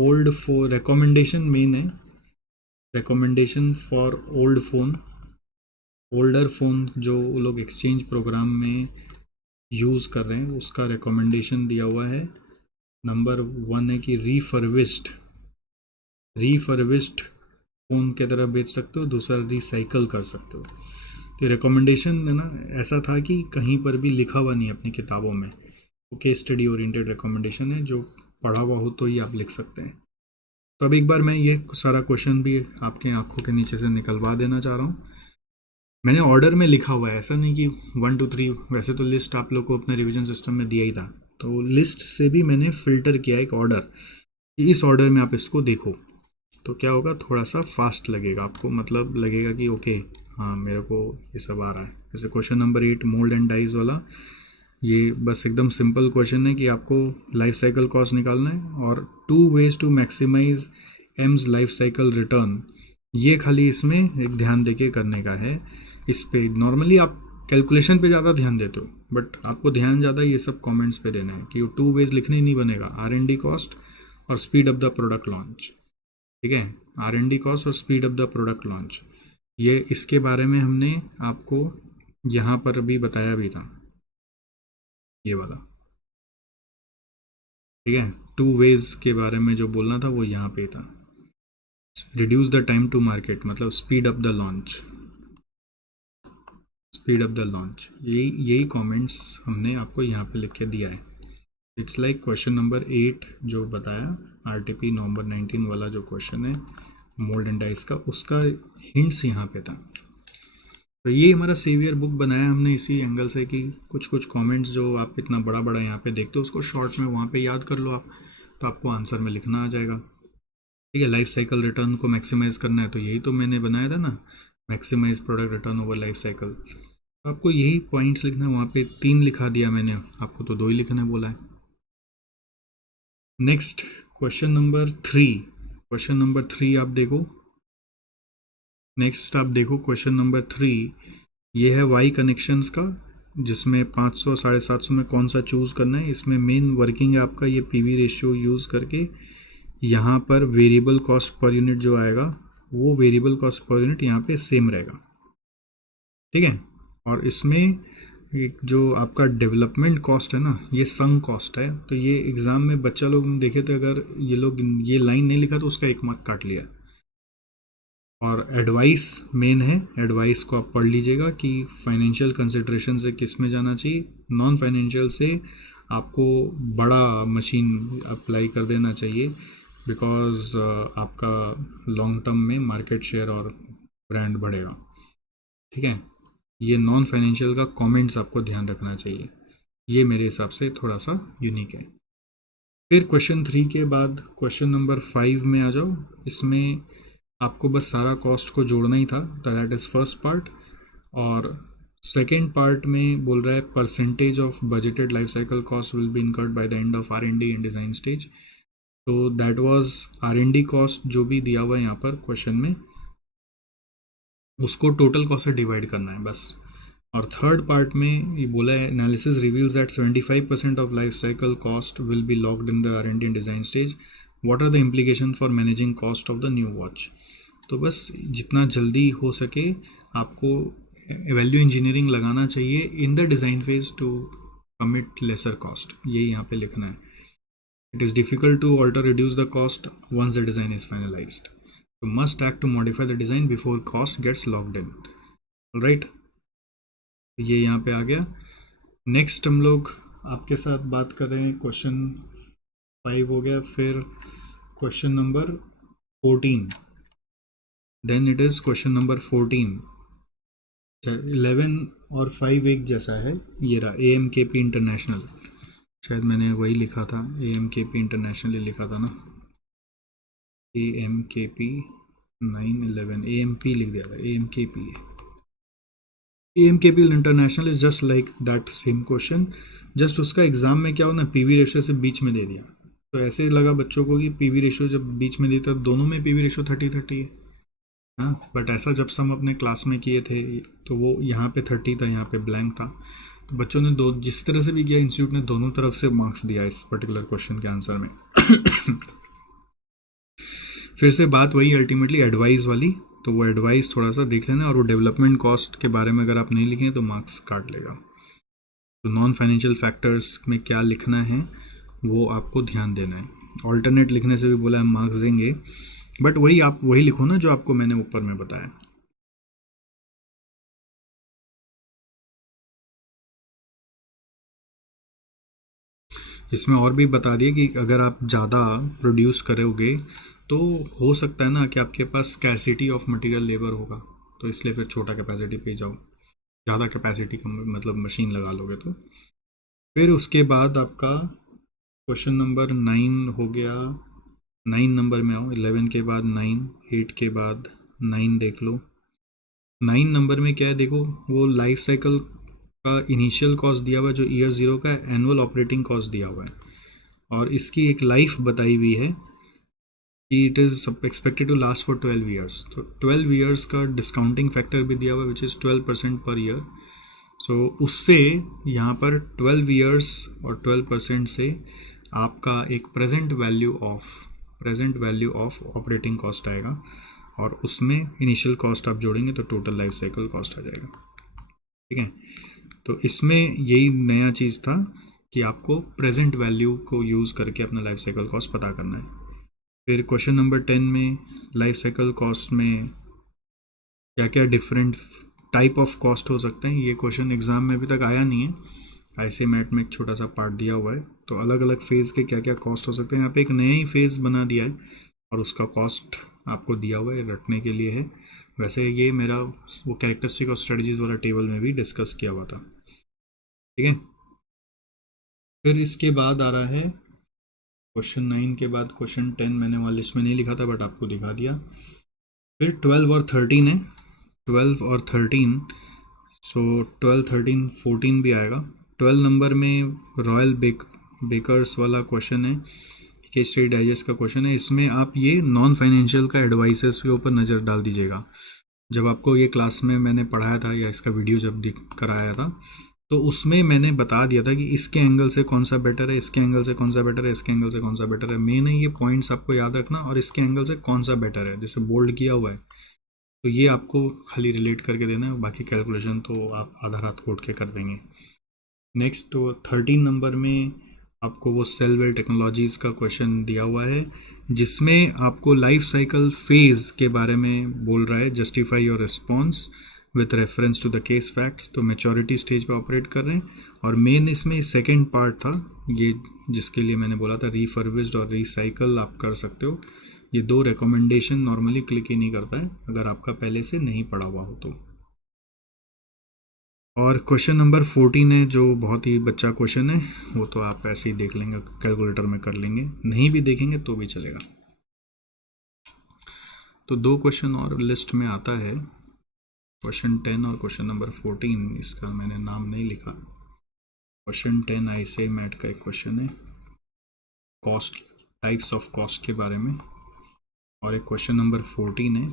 ओल्ड फो रिकमेंडेशन मेन है। Recommendation for old phone, older phone जो वो लोग एक्सचेंज प्रोग्राम में यूज़ कर रहे हैं, उसका रिकमेंडेशन दिया हुआ है। नंबर 1 है कि रीफर्बिश्ड फ़ोन की तरह बेच सकते हो, दूसरा रिसाइकल कर सकते हो। तो रिकमेंडेशन है ना, ऐसा था कि कहीं पर भी लिखा हुआ नहीं है अपनी किताबों में, वो केस स्टडी ओरिएंटेड रिकमेंडेशन है, जो पढ़ा हुआ हो तो ही आप लिख सकते हैं। तो अब एक बार मैं ये सारा क्वेश्चन भी आपके आंखों के नीचे से निकलवा देना चाह रहा हूँ। मैंने ऑर्डर में लिखा हुआ है, ऐसा नहीं कि 1 2 3, वैसे तो लिस्ट आप लोग को अपने रिवीजन सिस्टम में दिया ही था, तो लिस्ट से भी मैंने फिल्टर किया एक ऑर्डर कि इस ऑर्डर में आप इसको देखो, तो क्या होगा, थोड़ा सा फास्ट लगेगा आपको, मतलब लगेगा कि ओके हाँ मेरे को ये सब आ रहा है। जैसे question number 8 mould and dies वाला, ये बस एकदम सिंपल क्वेश्चन है कि आपको लाइफ साइकिल कॉस्ट निकालना है और 2 ways to maximise aims life cycle return, ये खाली इसमें एक ध्यान देके करने का है। इस पे नॉर्मली आप कैलकुलेशन पे ज़्यादा ध्यान देते हो, बट आपको ध्यान ज़्यादा ये सब कमेंट्स पे देना है कि 2 वेज लिखने ही नहीं बनेगा, R&D कॉस्ट और speed up the product launch. ठीक है, R&D कॉस्ट और speed up the product launch, ये इसके बारे में हमने आपको यहाँ पर भी बताया भी था, ये वाला। ठीक है, 2 वेज के बारे में जो बोलना था वो यहाँ पे था। Reduce the time to market मतलब speed up the launch, speed up the launch, यही कमेंट्स हमने आपको यहाँ पे लिख के दिया है। इट्स लाइक क्वेश्चन नंबर 8 जो बताया आरटीपी नवंबर 19 वाला जो क्वेश्चन है मोल्ड एंड डाइस का, उसका हिंट्स यहाँ पे था। तो ये हमारा सेवियर बुक बनाया हमने इसी एंगल से कि कुछ कुछ कमेंट्स जो आप इतना बड़ा बड़ा यहाँ पे देखते हो, उसको शॉर्ट में वहाँ पे याद कर लो आप, तो आपको आंसर में लिखना आ जाएगा। ठीक है, लाइफ साइकिल रिटर्न को मैक्सिमाइज करना है, तो यही तो मैंने बनाया था ना, maximise product return over life cycle. तो आपको यही पॉइंट्स लिखना है, वहाँ पे 3 लिखा दिया मैंने, आपको तो 2 ही लिखना बोला है। Next question number 3, question number 3 आप देखो। नेक्स्ट आप देखो क्वेश्चन नंबर 3, ये है वाई कनेक्शंस का, जिसमें 500 750 में कौन सा चूज़ करना है। इसमें मेन वर्किंग है आपका ये पीवी रेशियो यूज़ करके, यहाँ पर वेरिएबल कॉस्ट पर यूनिट जो आएगा वो वेरिएबल कॉस्ट पर यूनिट यहाँ पे सेम रहेगा। ठीक है, और इसमें एक जो आपका डेवलपमेंट कॉस्ट है ना, ये संक कॉस्ट है, तो ये एग्जाम में बच्चा लोग देखे थे, अगर ये लोग ये लाइन नहीं लिखा तो उसका 1 मार्क काट लिया। और एडवाइस मेन है, एडवाइस को आप पढ़ लीजिएगा कि फाइनेंशियल कंसिड्रेशन से किस में जाना चाहिए, नॉन फाइनेंशियल से आपको बड़ा मशीन अप्लाई कर देना चाहिए, बिकॉज आपका लॉन्ग टर्म में मार्केट शेयर और ब्रांड बढ़ेगा। ठीक है, ये नॉन फाइनेंशियल का कमेंट्स आपको ध्यान रखना चाहिए, ये मेरे हिसाब से थोड़ा सा यूनिक है। फिर क्वेश्चन 3 के बाद क्वेश्चन नंबर 5 में आ जाओ। इसमें आपको बस सारा कॉस्ट को जोड़ना ही था, दैट इज़ फर्स्ट पार्ट। और सेकेंड पार्ट में बोल रहा है percentage of budgeted life cycle cost will be incurred by the end of R&D and design stage. तो दैट वाज R&D कॉस्ट जो भी दिया हुआ है यहाँ पर क्वेश्चन में, उसको टोटल कॉस्ट से डिवाइड करना है बस। और थर्ड पार्ट में ये बोला है analysis reveals that 75% of life cycle cost will be locked in the R&D and design stage, what are the implication for managing cost of the new watch. तो बस जितना जल्दी हो सके आपको वैल्यू इंजीनियरिंग लगाना चाहिए in the design phase to commit lesser cost, यही यहाँ पे लिखना है। It is difficult to alter reduce the cost once the design is finalised, तो must act to modify the design before cost gets locked in. Right, ये यहाँ पे आ गया। नेक्स्ट हम लोग आपके साथ बात कर रहे हैं, क्वेश्चन 5 हो गया, फिर question number 14, then it is question number 14। 11 और 5 एक जैसा है, ये रहा AMKP इंटरनेशनल, शायद मैंने वही लिखा था, AMKP इंटरनेशनल ही लिखा था ना, AMKP 911 AMP लिख दिया था, AMKP। AMKP international is just like that same question, just उसका एग्जाम में क्या हो ना, पीवी रेशियो से बीच में दे दिया, तो ऐसे लगा बच्चों को कि पीवी रेशियो जब बीच में दी तब दोनों में पीवी रेशियो 30-30 है। हाँ, बट ऐसा जब सम अपने क्लास में किए थे तो वो यहाँ पे 30 था, यहाँ पे ब्लैंक था। तो बच्चों ने दो जिस तरह से भी किया, इंस्टीट्यूट ने दोनों तरफ से मार्क्स दिया इस पर्टिकुलर क्वेश्चन के आंसर में। फिर से बात वही अल्टीमेटली एडवाइस वाली, तो वो एडवाइस थोड़ा सा देख लेना, और वो डेवलपमेंट कॉस्ट के बारे में अगर आप नहीं लिखें तो मार्क्स काट लेगा। तो नॉन फाइनेंशियल फैक्टर्स में क्या लिखना है वो आपको ध्यान देना है। ऑल्टरनेट लिखने से भी बोला है मार्क्स देंगे, बट वही आप वही लिखो ना जो आपको मैंने ऊपर में बताया। इसमें और भी बता दिए कि अगर आप ज़्यादा प्रोड्यूस करोगे तो हो सकता है ना कि आपके पास स्कैरसिटी ऑफ मटेरियल लेबर होगा, तो इसलिए फिर छोटा कैपेसिटी पे जाओ, ज़्यादा कैपेसिटी का मतलब मशीन लगा लोगे तो। फिर उसके बाद आपका क्वेश्चन नंबर 9 हो गया। 9 नंबर में आओ, 11 के बाद 9, 8 के बाद 9 देख लो। 9 नंबर में क्या है देखो, वो लाइफ साइकिल का इनिशियल कॉस्ट दिया हुआ है जो ईयर 0 का एनुअल ऑपरेटिंग कॉस्ट दिया हुआ है, और इसकी एक लाइफ बताई हुई है कि it is expected to last for 12 years. तो 12 ईयर्स का डिस्काउंटिंग फैक्टर भी दिया हुआ है विच इज़ 12% पर ईयर। सो उससे यहाँ पर 12 ईयर्स और 12% से आपका एक present value of operating cost आएगा, और उसमें इनिशियल कॉस्ट आप जोड़ेंगे तो टोटल लाइफ साइकिल कॉस्ट आ जाएगा। ठीक है, तो इसमें यही नया चीज़ था कि आपको प्रेजेंट वैल्यू को यूज़ करके अपना लाइफ साइकिल कॉस्ट पता करना है। फिर क्वेश्चन नंबर 10 में लाइफ साइकिल कॉस्ट में क्या क्या डिफरेंट टाइप ऑफ कॉस्ट हो सकते हैं, ये क्वेश्चन एग्जाम में अभी तक आया नहीं है, ऐसे मैट में एक छोटा सा पार्ट दिया हुआ है। तो अलग अलग फेज़ के क्या क्या कॉस्ट हो सकते हैं, यहाँ पे एक नया ही फेज़ बना दिया है और उसका कॉस्ट आपको दिया हुआ है, रखने के लिए है। वैसे ये मेरा वो कैरेक्टरिस्टिक और स्ट्रेटजीज वाला टेबल में भी डिस्कस किया हुआ था। ठीक है, फिर इसके बाद आ रहा है क्वेश्चन 9 के बाद क्वेश्चन 10, मैंने वहाँ लिस्ट में नहीं लिखा था बट आपको दिखा दिया। फिर 12 और 13 है, 12 और 13, सो 12, 13, 14 भी आएगा। 12 नंबर में रॉयल बेकर्स वाला क्वेश्चन है, केस स्टडी डाइजेस्ट का क्वेश्चन है। इसमें आप ये नॉन फाइनेंशियल का एडवाइसेस के ऊपर नज़र डाल दीजिएगा। जब आपको ये क्लास में मैंने पढ़ाया था या इसका वीडियो जब दिख कराया था तो उसमें मैंने बता दिया था कि इसके एंगल से कौन सा बेटर है, इसके एंगल से कौन सा बेटर है, इसके एंगल से कौन सा बेटर है। मेन है ये पॉइंट्स आपको याद रखना, और इसके एंगल से कौन सा बेटर है जैसे बोल्ड किया हुआ है, तो ये आपको खाली रिलेट करके देना है, बाकी कैलकुलेशन तो आप आधा रात कोड के कर देंगे। नेक्स्ट तो 13 नंबर में आपको वो सेल वेल टेक्नोलॉजीज़ का क्वेश्चन दिया हुआ है, जिसमें आपको लाइफ साइकिल फेज़ के बारे में बोल रहा है, justify your response with reference to the case facts. तो मेच्योरिटी स्टेज पे ऑपरेट कर रहे हैं, और मेन इसमें सेकंड पार्ट था ये जिसके लिए मैंने बोला था रिफर्बिश्ड और रिसाइकल आप कर सकते हो। ये दो रिकमेंडेशन नॉर्मली क्लिक ही नहीं करता है अगर आपका पहले से नहीं पढ़ा हुआ हो तो। और क्वेश्चन नंबर 14 है जो बहुत ही बच्चा क्वेश्चन है, वो तो आप ऐसे ही देख लेंगे, कैलकुलेटर में कर लेंगे, नहीं भी देखेंगे तो भी चलेगा। तो दो क्वेश्चन और लिस्ट में आता है, क्वेश्चन 10 और क्वेश्चन नंबर 14, इसका मैंने नाम नहीं लिखा। क्वेश्चन 10 आईसे मैट का एक क्वेश्चन है कॉस्ट, टाइप्स ऑफ कॉस्ट के बारे में, और एक क्वेश्चन नंबर 14 है।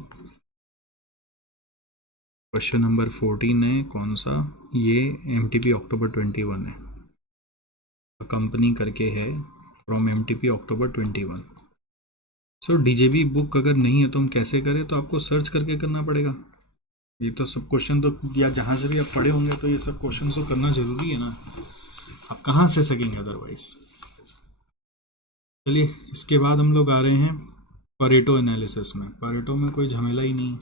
क्वेश्चन नंबर 14 है कौन सा, ये MTP अक्टूबर 21 है, कंपनी करके है, from MTP October 21। So DJB book अगर नहीं है तो हम कैसे करें, तो आपको सर्च करके करना पड़ेगा। ये तो सब क्वेश्चन तो या जहाँ से भी आप पढ़े होंगे तो ये सब क्वेश्चन तो करना जरूरी है ना, आप कहाँ से सकेंगे अदरवाइज। चलिए इसके बाद हम लोग आ रहे हैं परेटो एनालिसिस में। परेटो में कोई झमेला ही नहीं,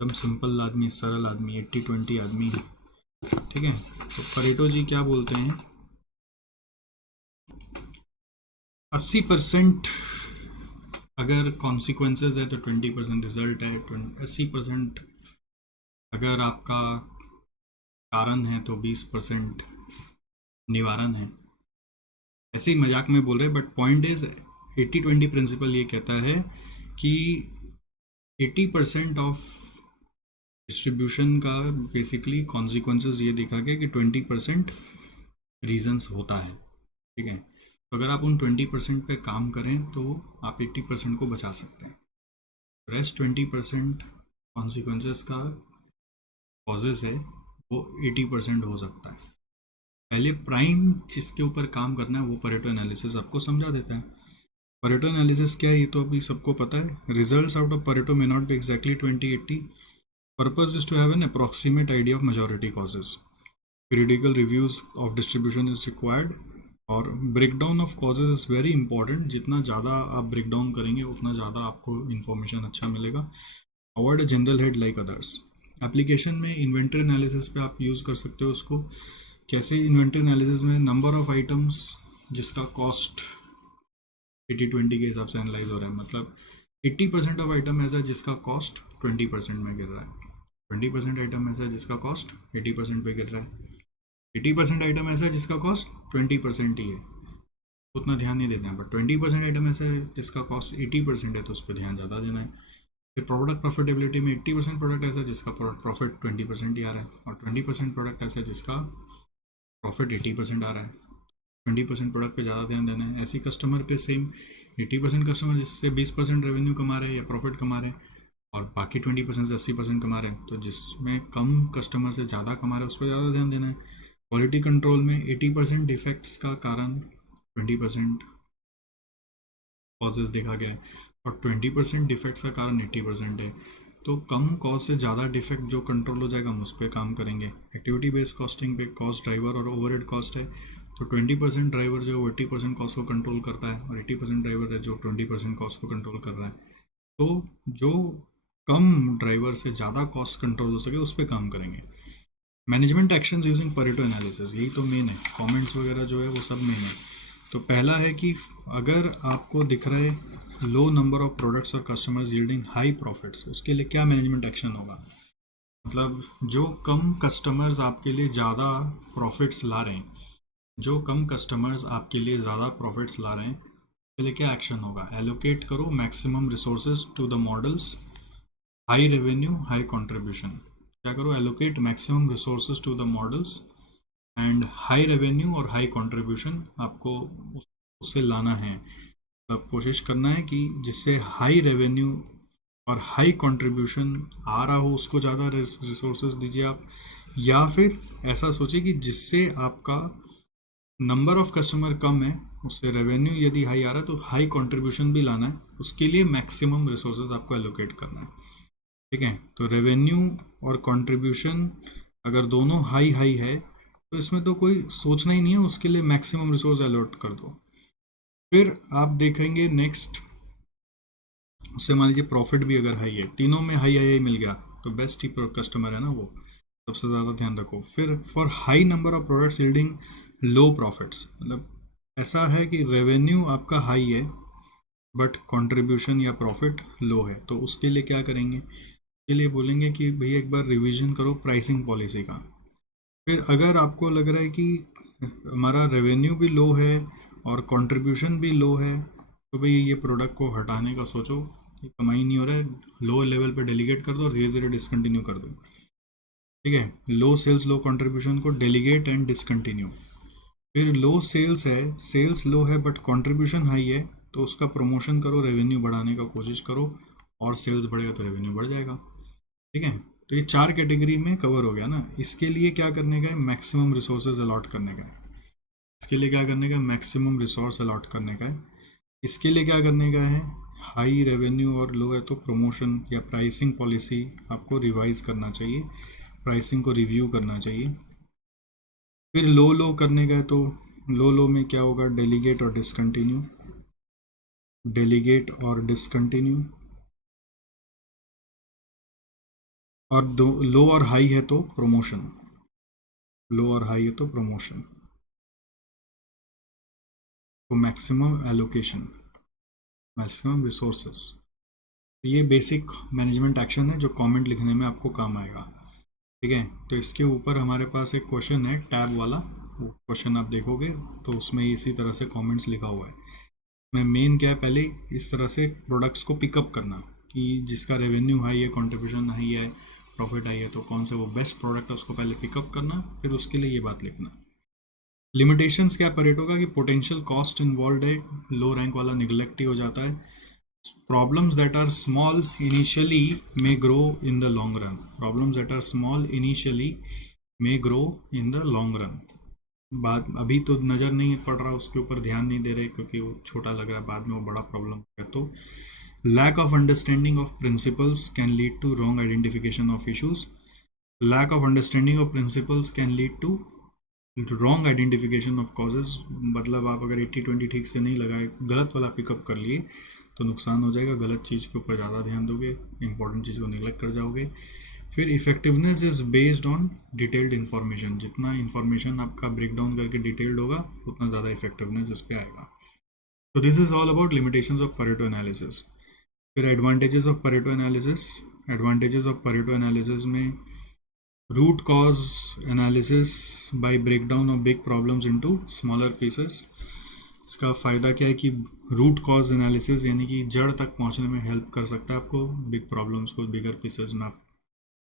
एकदम सिंपल आदमी, सरल आदमी, 80-20 आदमी। ठीक है, तो परेटो जी क्या बोलते हैं, 80% अगर कॉन्सिक्वेंसेस है तो 20% रिजल्ट है, 80% अगर आपका कारण है तो 20% निवारण है। ऐसे ही मजाक में बोल रहे हैं बट पॉइंट इज 80-20 प्रिंसिपल ये कहता है कि 80% ऑफ डिस्ट्रीब्यूशन का बेसिकली कॉन्सिक्वेंसेस ये देखा गया कि 20% रीजंस होता है। ठीक है, तो अगर आप उन 20% पे काम करें तो आप 80% को बचा सकते हैं। रेस्ट 20% कॉन्सिक्वेंसेस का कॉजेज है वो 80% हो सकता है। पहले प्राइम जिसके ऊपर काम करना है वो परेटो एनालिसिस आपको समझा देता है। परेटो एनालिसिस क्या है ये तो अभी सबको पता है। Results out of Pareto may not be exactly 20/80। Purpose is to have an approximate idea of majority causes. Periodical reviews of distribution is required. और breakdown of causes is very important. जितना ज़्यादा आप ब्रेकडाउन करेंगे उतना ज़्यादा आपको information अच्छा मिलेगा। Avoid a general head like others. Application में इन्वेंटरी एनालिसिस पे आप यूज़ कर सकते हो उसको। कैसे इन्वेंटरी एनालिसिस में नंबर ऑफ आइटम्स जिसका कॉस्ट 80-20 के हिसाब से एनालाइज हो रहा है। मतलब 80% ऑफ आइटम ऐसा जिसका कॉस्ट 20% में गिर रहा है। 20% आइटम ऐसा जिसका कॉस्ट 80% पे गिर रहा है। 80% आइटम ऐसा जिसका कॉस्ट 20% ही है, उतना ध्यान नहीं देते हैं। बट 20% आइटम ऐसा है जिसका कॉस्ट 80% है तो उस पर ध्यान ज़्यादा देना है। फिर प्रोडक्ट प्रॉफिटेबिलिटी में 80% प्रोडक्ट ऐसा जिसका प्रॉफिट 20% ही आ रहा है, और 20% प्रोडक्ट ऐसा जिसका प्रॉफिट 80% आ रहा है। 20% प्रोडक्ट पे ज़्यादा ध्यान देना है। ऐसी कस्टमर पे सेम 80% कस्टमर जिससे 20% रेवेन्यू कमा रहे हैं या प्रॉफिट कमा रहे हैं, और बाकी 20% से 80% कमा रहे हैं, तो जिसमें कम कस्टमर से ज़्यादा कमा रहे हैं उस पर ज़्यादा ध्यान देना है। क्वालिटी कंट्रोल में 80% डिफेक्ट्स का कारण 20% कॉजेज देखा गया है, और 20% डिफेक्ट्स का कारण 80% है। तो कम कॉस्ट से ज़्यादा डिफेक्ट जो कंट्रोल हो जाएगा हम उस पर काम करेंगे। एक्टिविटी बेस्ड कॉस्टिंग पे कॉस्ट ड्राइवर और ओवरहेड कॉस्ट है। तो 20% ड्राइवर जो है वो 80% कॉस्ट को कंट्रोल करता है, और 80% ड्राइवर है जो 20% कॉस्ट को कंट्रोल कर रहा है। तो जो कम ड्राइवर से ज़्यादा कॉस्ट कंट्रोल हो सके उस पर काम करेंगे। Management actions using Pareto analysis, यही तो मेन है। कमेंट्स वगैरह जो है वो सब मेन है। तो पहला है कि अगर आपको दिख रहा है लो नंबर ऑफ प्रोडक्ट्स और कस्टमर्स यील्डिंग हाई प्रॉफिट्स, उसके लिए क्या मैनेजमेंट एक्शन होगा। मतलब जो कम कस्टमर्स आपके लिए ज़्यादा प्रॉफिट्स ला रहे हैं, जो कम कस्टमर्स आपके लिए ज़्यादा प्रॉफिट्स ला रहे हैं उसके लिए क्या एक्शन होगा। एलोकेट करो maximum resources to the models high revenue high contribution. क्या करो, allocate maximum resources to the models and high revenue और हाई कंट्रीब्यूशन आपको उससे लाना है। तो कोशिश करना है कि जिससे हाई रेवेन्यू और हाई कंट्रीब्यूशन आ रहा हो उसको ज़्यादा रिसोर्सेज दीजिए आप। या फिर ऐसा सोचिए कि जिससे आपका नंबर ऑफ कस्टमर कम है उससे रेवेन्यू यदि हाई आ रहा है तो हाई कंट्रीब्यूशन भी लाना है, उसके लिए मैक्सिमम रिसोर्सेज आपको एलोकेट करना है। ठीक है, तो रेवेन्यू और कंट्रीब्यूशन अगर दोनों हाई हाई है तो इसमें तो कोई सोचना ही नहीं है, उसके लिए मैक्सिमम रिसोर्स अलॉट कर दो। फिर आप देखेंगे नेक्स्ट, उससे मान लीजिए प्रॉफिट भी अगर हाई है, तीनों में हाई हाई मिल गया तो बेस्ट ही कस्टमर है ना वो, सबसे ज़्यादा ध्यान रखो। फिर for high number of products yielding low profits, मतलब ऐसा है कि रेवेन्यू आपका हाई है बट कंट्रीब्यूशन या प्रॉफिट लो है, तो उसके लिए क्या करेंगे। के लिए बोलेंगे कि भैया एक बार रिवीजन करो प्राइसिंग पॉलिसी का। फिर अगर आपको लग रहा है कि हमारा रेवेन्यू भी लो है और कंट्रीब्यूशन भी लो है तो भाई ये प्रोडक्ट को हटाने का सोचो, ये कमाई नहीं हो रहा है, लो लेवल पे डेलीगेट कर दो, धीरे धीरे डिसकंटिन्यू कर दो। ठीक है, लो सेल्स लो कंट्रीब्यूशन को डेलीगेट एंड डिसकंटिन्यू। फिर लो सेल्स है, सेल्स लो है बट कंट्रीब्यूशन हाई है, तो उसका प्रमोशन करो, रेवेन्यू बढ़ाने का कोशिश करो, और सेल्स बढ़ेगा तो रेवेन्यू बढ़ जाएगा। ठीक है, तो ये 4 कैटेगरी में कवर हो गया ना। इसके लिए क्या करने का है, मैक्सिमम रिसोर्सेज अलॉट करने का है। इसके लिए क्या करने का है, मैक्सिमम रिसोर्स अलॉट करने का है। इसके लिए क्या करने का है, हाई रेवेन्यू और लो है तो प्रमोशन या प्राइसिंग पॉलिसी आपको रिवाइज करना चाहिए, प्राइसिंग को रिव्यू करना चाहिए। फिर लो लो करने का है तो लो लो में क्या होगा, डेलीगेट और डिसकंटिन्यू, डेलीगेट और डिसकंटिन्यू। और दो लो और हाई है तो प्रमोशन, लो और हाई है तो प्रमोशन। तो मैक्सिमम एलोकेशन, मैक्सिमम रिसोर्सेस, ये बेसिक मैनेजमेंट एक्शन है जो कमेंट लिखने में आपको काम आएगा। ठीक है, तो इसके ऊपर हमारे पास एक क्वेश्चन है टैब वाला, वो क्वेश्चन आप देखोगे तो उसमें इसी तरह से कमेंट्स लिखा हुआ है। मैं मेन क्या है, पहले इस तरह से प्रोडक्ट्स को पिकअप करना कि जिसका रेवेन्यू हाई है, कंट्रीब्यूशन हाई है, प्रॉफिट हाई है, तो कौन से वो बेस्ट प्रोडक्ट है उसको पहले पिकअप करना, फिर उसके लिए ये बात लिखना। लिमिटेशंस क्या परेटो का कि पोटेंशियल कॉस्ट इन्वॉल्व है, लो रैंक वाला निगलेक्ट ही हो जाता है. Problems that are small initially may grow in the long run. Problems that are small initially may grow in the long run. बात अभी तो नज़र नहीं पड़ रहा, उसके ऊपर ध्यान नहीं दे रहे क्योंकि वो छोटा लग रहा है, बाद में वो बड़ा प्रॉब्लम है. तो lack of understanding of principles can lead to wrong identification of issues. Lack of understanding of principles can lead to wrong identification of causes. मतलब आप अगर 80-20 ठीक से नहीं लगाए, गलत वाला पिकअप कर लिए तो नुकसान हो जाएगा. गलत चीज़ के ऊपर ज़्यादा ध्यान दोगे, इंपॉर्टेंट चीज़ को निगलेक्ट कर जाओगे. फिर effectiveness is based on detailed information. जितना इन्फॉर्मेशन आपका ब्रेक डाउन करके डिटेल्ड होगा उतना ज़्यादा इफेक्टिवनेस इस पर आएगा. तो this is all about limitations of Pareto analysis. फिर advantages of Pareto analysis. Advantages of Pareto analysis में root cause analysis by breakdown of big problems into smaller pieces. इसका फ़ायदा क्या है कि रूट कॉज एनालिसिस यानी कि जड़ तक पहुंचने में हेल्प कर सकता है आपको. बिग प्रॉब्लम्स को बिगर पीसेस में आप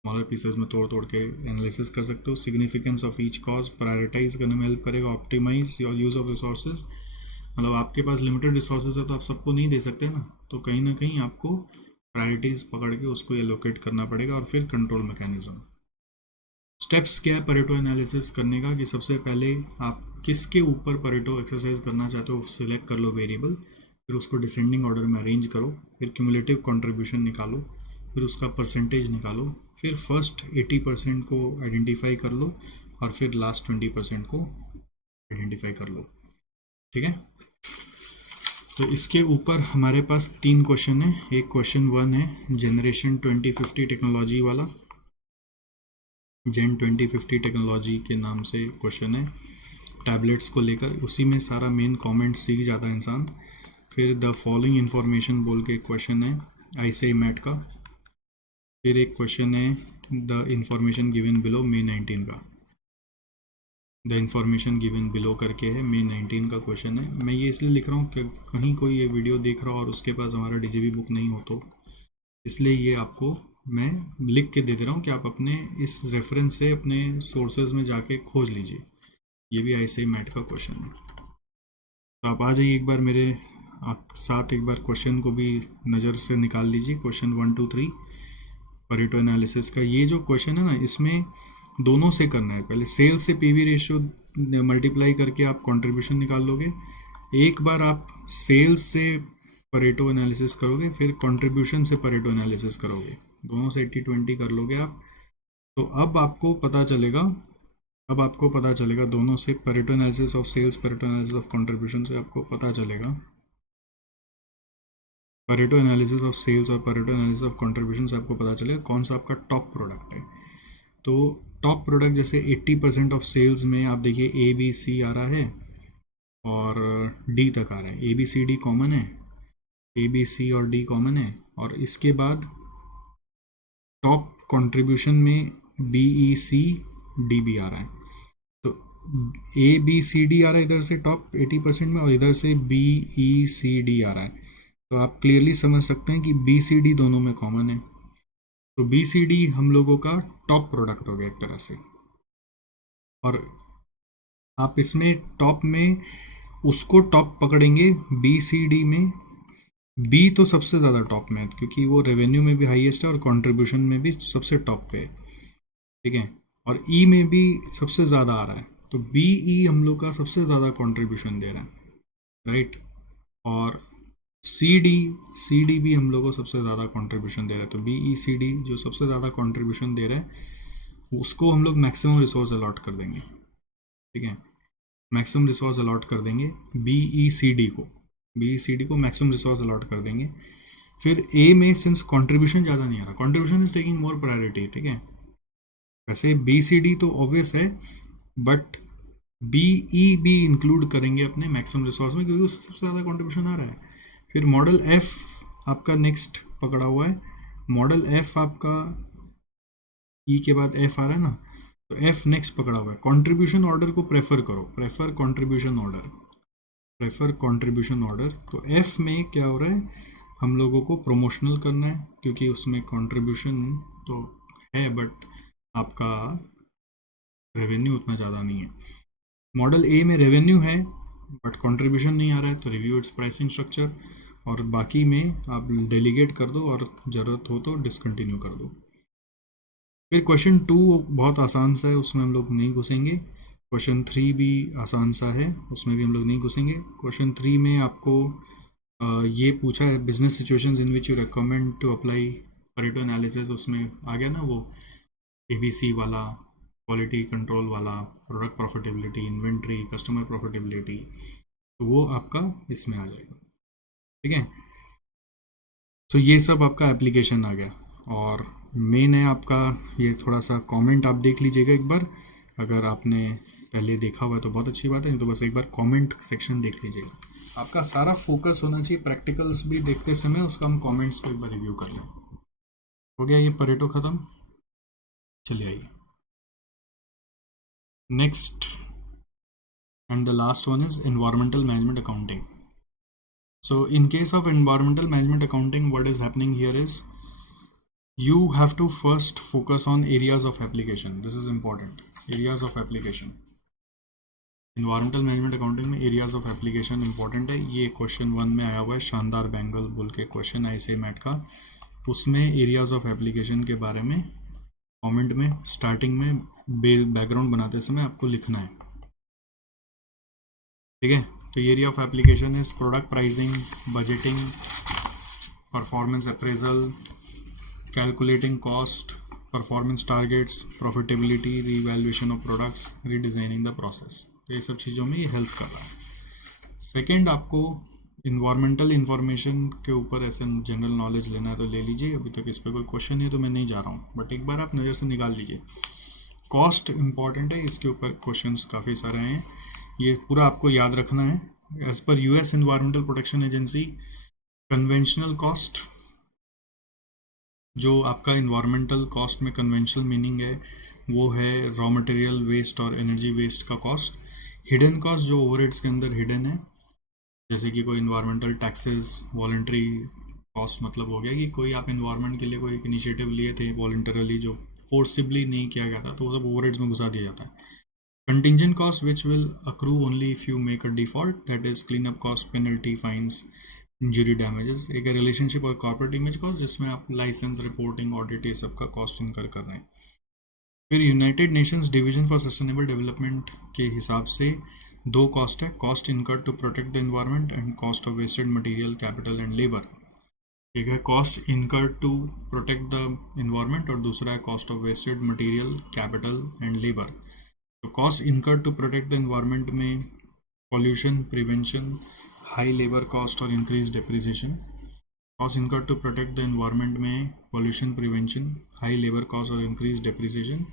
स्मॉलर पीसेस में तोड़ तोड़ के एनालिसिस कर सकते हो. Significance of each cause prioritise करने में हेल्प करेगा. Optimise your use of resources. मतलब आपके पास लिमिटेड रिसोर्सेज है तो आप सबको नहीं दे सकते ना, तो कहीं ना कहीं आपको प्रायोरिटीज पकड़ के उसको एलोकेट करना पड़ेगा. और फिर कंट्रोल मैकेनिज्म. स्टेप्स क्या है परेटो एनालिसिस करने का कि सबसे पहले आप किसके ऊपर परेटो एक्सरसाइज करना चाहते हो सिलेक्ट कर लो वेरिएबल. फिर उसको डिसेंडिंग ऑर्डर में अरेंज करो. फिर क्यूमुलेटिव कंट्रीब्यूशन निकालो. फिर उसका परसेंटेज निकालो. फिर फर्स्ट 80% को आइडेंटिफाई कर लो और फिर लास्ट 20% को आइडेंटिफाई कर लो. ठीक है. तो इसके ऊपर हमारे पास 3 क्वेश्चन है. एक क्वेश्चन 1 है जनरेशन 2050 टेक्नोलॉजी वाला. जेन 2050 टेक्नोलॉजी के नाम से क्वेश्चन है टैबलेट्स को लेकर. उसी में सारा मेन कमेंट सीख जाता है इंसान. फिर द फॉलोइंग इन्फॉर्मेशन बोल के क्वेश्चन है आईसीआई मैट का. फिर एक क्वेश्चन है द इंफॉर्मेशन गिवन बिलो मे 19 का. द इंफॉर्मेशन गिवन बिलो करके है, मे 19 का क्वेश्चन है. मैं ये इसलिए लिख रहा हूँ कि कहीं कोई ये वीडियो देख रहा हो और उसके पास हमारा डीजीबी बुक नहीं हो, तो इसलिए ये आपको मैं लिख के दे दे रहा हूँ कि आप अपने इस रेफरेंस से अपने सोर्सेज में जाके खोज लीजिए. ये भी ऐसे ही मैट का क्वेश्चन है. तो आप आ जाइए एक बार मेरे आप साथ, एक बार क्वेश्चन को भी नज़र से निकाल लीजिए. क्वेश्चन 1, 2, 3 परेटो एनालिसिस का. ये जो क्वेश्चन है ना, इसमें दोनों से करना है. पहले सेल्स से पीवी रेशियो मल्टीप्लाई करके आप कंट्रीब्यूशन निकाल लोगे. एक बार आप सेल्स से परेटो एनालिसिस करोगे, फिर कंट्रीब्यूशन से परेटो एनालिसिस करोगे. दोनों से 80-20 कर लोगे आप. तो अब आपको पता चलेगा दोनों से Pareto analysis of sales, Pareto analysis of contribution से आपको पता चलेगा परेटो एनालिसिस ऑफ सेल्स और परेटो एनालिसिस ऑफ कंट्रीब्यूशन से आपको पता चलेगा कौन सा आपका टॉप प्रोडक्ट है. तो टॉप प्रोडक्ट जैसे 80% ऑफ सेल्स में आप देखिए ए बी सी आ रहा है और डी तक आ रहा है. A B C D common है, ए बी सी और डी कॉमन है. और इसके बाद टॉप कंट्रीब्यूशन में बी ई सी डी भी आ रहा है. तो ए बी सी डी आ रहा है इधर से टॉप 80% में, और इधर से बी ई सी डी आ रहा है. तो आप क्लियरली समझ सकते हैं कि बी सी डी दोनों में कॉमन है. तो बी सी डी हम लोगों का टॉप प्रोडक्ट हो गया एक तरह से. और आप इसमें टॉप में उसको टॉप पकड़ेंगे बी सी डी में. बी तो सबसे ज़्यादा टॉप में है क्योंकि वो रेवेन्यू में भी हाईएस्ट है और कंट्रीब्यूशन में भी सबसे टॉप पे है. ठीक है. और ई में भी सबसे ज़्यादा आ रहा है. तो बी ई हम लोग का सबसे ज़्यादा कंट्रीब्यूशन दे रहा है, राइट. और सी डी भी हम लोग को सबसे ज़्यादा कंट्रीब्यूशन दे रहा है. तो बी ई सी डी जो सबसे ज़्यादा कंट्रीब्यूशन दे रहा है उसको हम लोग मैक्सिमम रिसोर्स अलॉट कर देंगे. ठीक है. मैक्सिमम रिसोर्स अलॉट कर देंगे बी ई सी डी को मैक्सिमम रिसोर्स अलॉट कर देंगे. फिर ए में सिंस कंट्रीब्यूशन ज़्यादा नहीं आ रहा, contribution is taking more priority. ठीक है. वैसे बी सी डी तो ऑब्वियस है, बट बी ई भी इंक्लूड करेंगे अपने मैक्सिमम रिसोर्स में क्योंकि उससे सबसे ज़्यादा कंट्रीब्यूशन आ रहा है. फिर मॉडल एफ आपका नेक्स्ट पकड़ा हुआ है. मॉडल एफ आपका ई के बाद एफ आ रहा है ना, तो एफ नेक्स्ट पकड़ा हुआ है. कंट्रीब्यूशन ऑर्डर को प्रेफर करो, प्रेफर कंट्रीब्यूशन ऑर्डर. तो एफ में क्या हो रहा है, हम लोगों को प्रमोशनल करना है क्योंकि उसमें कंट्रीब्यूशन तो है बट आपका रेवेन्यू उतना ज़्यादा नहीं है. मॉडल ए में रेवेन्यू है बट कंट्रीब्यूशन नहीं आ रहा है, तो रिव्यू इट्स प्राइसिंग स्ट्रक्चर, और बाकी में आप डेलीगेट कर दो और ज़रूरत हो तो डिसकंटिन्यू कर दो। फिर क्वेश्चन 2 बहुत आसान सा है, उसमें हम लोग नहीं घुसेंगे। क्वेश्चन 3 भी आसान सा है, उसमें भी हम लोग नहीं घुसेंगे। क्वेश्चन 3 में आपको ये पूछा है business situations in which you recommend to apply Pareto analysis, उसमें आ गया ना वो ABC वाला, क्वालिटी कंट्रोल वाला, product profitability, inventory, customer profitability, तो वो आपका इसमें आ जाएगा। ठीक है, तो ये सब आपका एप्लीकेशन आ गया, और मेन है आपका ये थोड़ा सा कमेंट आप देख लीजिएगा एक बार, अगर आपने पहले देखा हुआ है तो बहुत अच्छी बात है, नहीं तो बस एक बार कमेंट सेक्शन देख लीजिएगा। आपका सारा फोकस होना चाहिए प्रैक्टिकल्स भी देखते समय, उसका हम कमेंट्स को एक बार रिव्यू कर लें। हो गया ये परेटो खत्म, चलिए आइए next, and the last one is environmental management accounting. So in case of environmental management accounting, what is happening here is you have to first focus on areas of application. This is important, areas of application. environmental management accounting में areas of application important है। ये question 1 में आया हुआ है, शानदार bangle बोल के क्वेश्चन ऐसे मैट का, उसमें एरियाज ऑफ एप्लीकेशन के बारे में कमेंट में स्टार्टिंग में बैकग्राउंड बनाते समय आपको लिखना है। ठीक है, तो area of application is product pricing, budgeting, performance appraisal, calculating cost, performance targets, profitability, revaluation of products, redesigning the process, तो ये सब चीज़ों में ये हेल्प कर रहा है। सेकेंड, आपको इन्वायरमेंटल इन्फॉर्मेशन के ऊपर ऐसे जनरल नॉलेज लेना है तो ले लीजिए, अभी तक इस पर कोई क्वेश्चन है तो मैं नहीं जा रहा हूँ, बट एक बार आप नज़र से निकाल लीजिए। कॉस्ट इंपॉर्टेंट है, इसके ऊपर क्वेश्चंस काफ़ी सारे हैं, ये पूरा आपको याद रखना है। As per US environmental protection agency, conventional cost, जो आपका इन्वायरमेंटल कॉस्ट में कन्वेंशनल मीनिंग है वो है रॉ मटेरियल वेस्ट और एनर्जी वेस्ट का कॉस्ट। हिडन कॉस्ट जो ओवरहेड्स के अंदर हिडन है, जैसे कि कोई इन्वायरमेंटल टैक्सेस, वॉलंटरी कॉस्ट, मतलब हो गया कि कोई आप इन्वायरमेंट के लिए कोई एक इनिशिएटिव लिए थे वॉलंटरली जो फोर्सिबली नहीं किया गया था, तो वो सब ओवरहेड्स में घुसा दिया जाता है। Contingent costs which will accrue only if you make a default, that is cleanup cost, penalty, fines, injury damages। एक रिलेशनशिप और कॉर्पोरेट इमेज कॉस्ट जिसमें आप लाइसेंस, रिपोर्टिंग, ऑडिट, ये सब का कॉस्ट इनकर कर रहे हैं। फिर United Nations division for sustainable development के हिसाब से दो कॉस्ट है, cost incurred to protect the environment and cost of wasted material, capital and labour. एक है cost incurred to protect the environment और दूसरा है cost of wasted material, capital and labour. तो cost incurred to protect the environment में pollution prevention, high labour cost और increase depreciation. Cost incurred to protect the environment में pollution prevention, high labour cost और increase depreciation.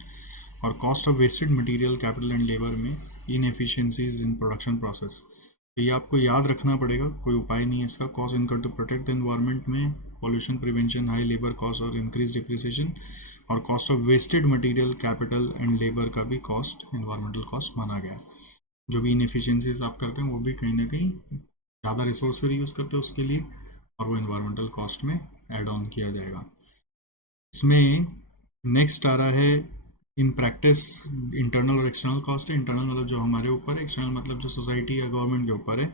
और cost of wasted material, capital and labour में inefficiencies in production process. तो ये आपको याद रखना पड़ेगा, कोई उपाय नहीं है इसका। Cost incurred to protect the environment में pollution prevention, high labour cost और इंक्रीज डेप्रिसिएशन, और cost of wasted material, capital and labour का भी कॉस्ट एनवायरमेंटल कॉस्ट माना गया है। जो भी इनएफिशिएंसीज आप करते हैं वो भी कहीं ना कहीं ज़्यादा रिसोर्स पर यूज़ करते हैं उसके लिए, और वो एनवायरमेंटल कॉस्ट में ऐड ऑन किया जाएगा। इसमें नेक्स्ट आ रहा है इन प्रैक्टिस इंटरनल और एक्सटर्नल कॉस्ट है। इंटरनल मतलब जो हमारे ऊपर है, एक्सटर्नल मतलब जो सोसाइटी या गवर्नमेंट के ऊपर है।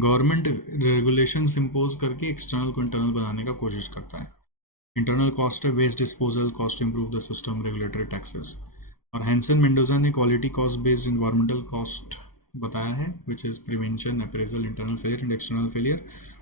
गवर्नमेंट रेगुलेशंस इम्पोज करके एक्सटर्नल को इंटरनल बनाने का कोशिश करता है। इंटरनल कॉस्ट है waste disposal, cost to improve the system, regulatory taxes. और हैंसन मेंडोजा ने quality cost based environmental cost बताया है, which is prevention, appraisal, internal failure and external failure.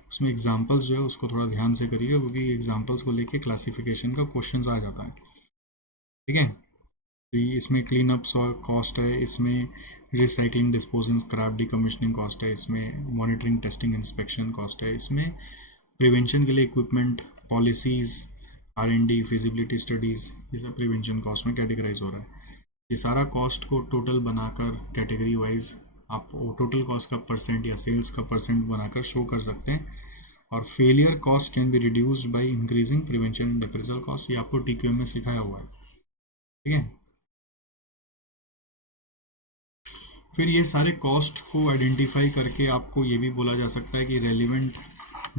उसमें एग्जाम्पल्स जो है उसको थोड़ा ध्यान से करिएगा, क्योंकि एग्जाम्पल्स को लेके क्लासिफिकेशन का क्वेश्चन आ जाता है। ठीक है, तो इसमें क्लीन अप कॉस्ट है, इसमें recycling, disposal, scrap, decommissioning cost है, इसमें मॉनिटरिंग, टेस्टिंग, इंस्पेक्शन कॉस्ट है, इसमें प्रिवेंशन के लिए equipment, policies, R&D, feasibility studies, ये सब प्रिवेंशन कॉस्ट में कैटेगराइज हो रहा है। ये सारा कॉस्ट को टोटल बनाकर कैटेगरी वाइज आप टोटल कॉस्ट का परसेंट या सेल्स का परसेंट बनाकर शो कर सकते हैं। और failure cost can be reduced by increasing prevention and appraisal cost, ये आपको TQM में सिखाया हुआ है। ठीक है, फिर ये सारे कॉस्ट को आइडेंटिफाई करके आपको ये भी बोला जा सकता है कि रेलिवेंट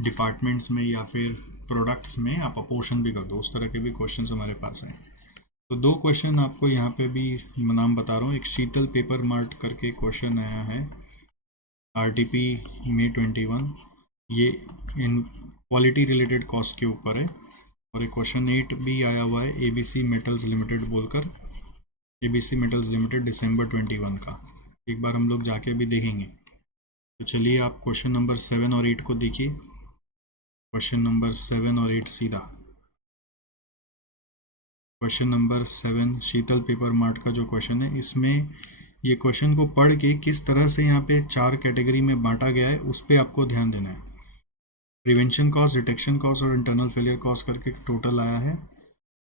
डिपार्टमेंट्स में या फिर प्रोडक्ट्स में आप अपोर्शन भी कर दो, उस तरह के भी क्वेश्चंस हमारे पास हैं। तो दो क्वेश्चन आपको यहाँ पे भी नाम बता रहा हूँ। एक शीतल पेपर मार्ट करके क्वेश्चन आया है RTP May 21, ये इन क्वालिटी रिलेटेड कॉस्ट के ऊपर है। और एक क्वेश्चन 8 भी आया हुआ है ABC मेटल्स लिमिटेड बोलकर, ABC मेटल्स लिमिटेड December 21 का। एक बार हम लोग जाके भी देखेंगे। तो चलिए आप क्वेश्चन नंबर 7 और 8 को देखिए। क्वेश्चन नंबर 7 और 8 सीधा। क्वेश्चन नंबर 7 शीतल पेपर मार्ट का जो क्वेश्चन है, इसमें ये क्वेश्चन को पढ़ के किस तरह से यहाँ पे 4 कैटेगरी में बांटा गया है उस पर आपको ध्यान देना है। प्रिवेंशन कॉस्ट, डिटेक्शन कॉस्ट और इंटरनल फेलियर कॉस्ट करके टोटल आया है।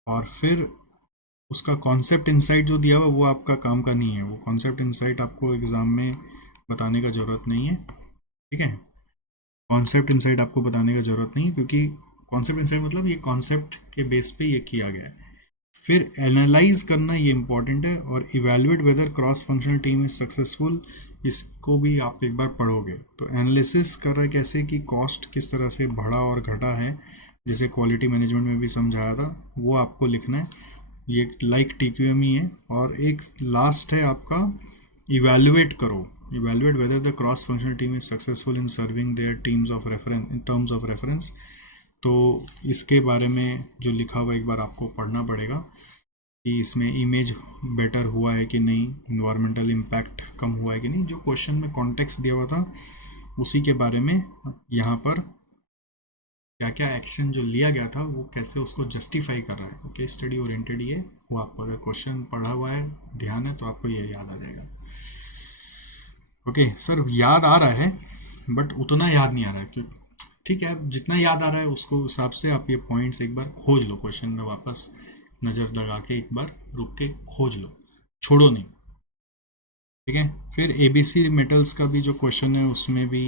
और फिर उसका कॉन्सेप्ट इनसाइट जो दिया हुआ वो आपका काम का नहीं है। वो कॉन्सेप्ट इनसाइट आपको एग्जाम में बताने का ज़रूरत नहीं है, ठीक है। कॉन्सेप्ट इनसाइट आपको बताने का ज़रूरत नहीं, क्योंकि कॉन्सेप्ट इनसाइट मतलब ये कॉन्सेप्ट के बेस पे ये किया गया है। फिर एनालाइज करना ये इंपॉर्टेंट है, और evaluate whether cross functional team is successful, इसको भी आप एक बार पढ़ोगे। तो एनालिसिस कर रहा है कैसे कि कॉस्ट किस तरह से बढ़ा और घटा है, जैसे क्वालिटी मैनेजमेंट में भी समझाया था, वो आपको लिखना है। ये लाइक TQM ही है। और एक लास्ट है आपका इवेल्युएट करो, evaluate whether the cross functional team is successful in serving their teams of reference in terms of reference. तो इसके बारे में जो लिखा हुआ एक बार आपको पढ़ना पड़ेगा कि इसमें इमेज बेटर हुआ है कि नहीं, इन्वायरमेंटल इम्पैक्ट कम हुआ है कि नहीं। जो क्वेश्चन में कॉन्टेक्स्ट दिया हुआ था उसी के बारे में यहाँ पर क्या क्या एक्शन जो लिया गया था वो कैसे उसको जस्टिफाई कर रहा है। ओके, स्टडी ओरिएंटेड ये वो आपको अगर क्वेश्चन पढ़ा हुआ है, ध्यान है, तो आपको ये याद आ जाएगा। ओके सर, याद आ रहा है बट उतना याद नहीं आ रहा है, क्यों? ठीक है, जितना याद आ रहा है उसको हिसाब से आप ये पॉइंट्स एक बार खोज लो, क्वेश्चन में वापस नज़र लगा के एक बार रुक के खोज लो, छोड़ो नहीं, ठीक है। फिर ABC मेटल्स का भी जो क्वेश्चन है उसमें भी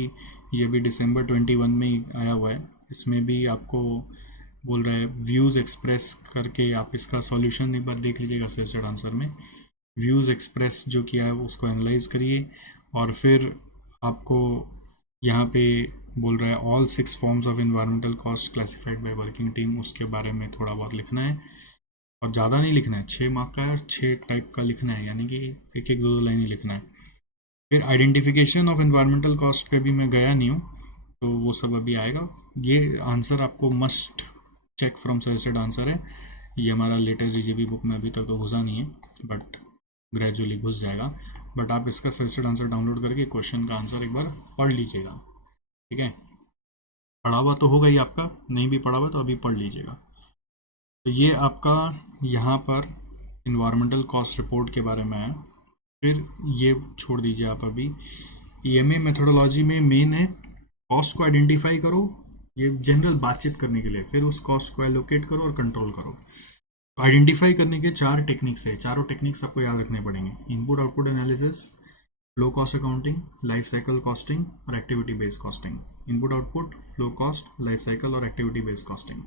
ये भी December 21 में ही आया हुआ है। इसमें भी आपको बोल रहा है व्यूज़ एक्सप्रेस करके, आप इसका सॉल्यूशन एक बार देख लीजिएगा सजेस्टेड आंसर में। व्यूज़ एक्सप्रेस जो किया है वो उसको एनालाइज करिए। और फिर आपको यहाँ पे बोल रहा है all 6 forms of environmental cost classified by working team, उसके बारे में थोड़ा बहुत लिखना है। और ज़्यादा नहीं लिखना है, 6 मार्क का है और 6 टाइप का लिखना है, यानी कि एक एक दो लाइन ही लिखना है। फिर आइडेंटिफिकेशन ऑफ इन्वायरमेंटल कॉस्ट पे भी मैं गया नहीं हूँ, तो वो सब अभी आएगा। ये आंसर आपको must check from suggested answer है। ये हमारा लेटेस्ट GGB बुक में अभी तक तो घुसा नहीं है, बट ग्रेजुअली घुस जाएगा। बट आप इसका सजेस्टेड आंसर डाउनलोड करके क्वेश्चन का आंसर एक बार पढ़ लीजिएगा, ठीक है। पढ़ा हुआ तो होगा ही आपका, नहीं भी पढ़ा हुआ तो अभी पढ़ लीजिएगा। तो ये आपका यहाँ पर इन्वायरमेंटल कॉस्ट रिपोर्ट के बारे में है। फिर ये छोड़ दीजिए आप अभी। EMA मेथोडोलॉजी में मेन है कॉस्ट को आइडेंटिफाई करो, ये जनरल बातचीत करने के लिए। फिर उस कॉस्ट को एलोकेट करो और कंट्रोल करो। आइडेंटिफाई करने के 4 टेक्निक्स है, चारों टेक्निक्स आपको याद रखने पड़ेंगे। Input output analysis, flow cost accounting, life cycle costing और activity based costing. Input output, flow cost, life cycle और एक्टिविटी बेस्ड कॉस्टिंग,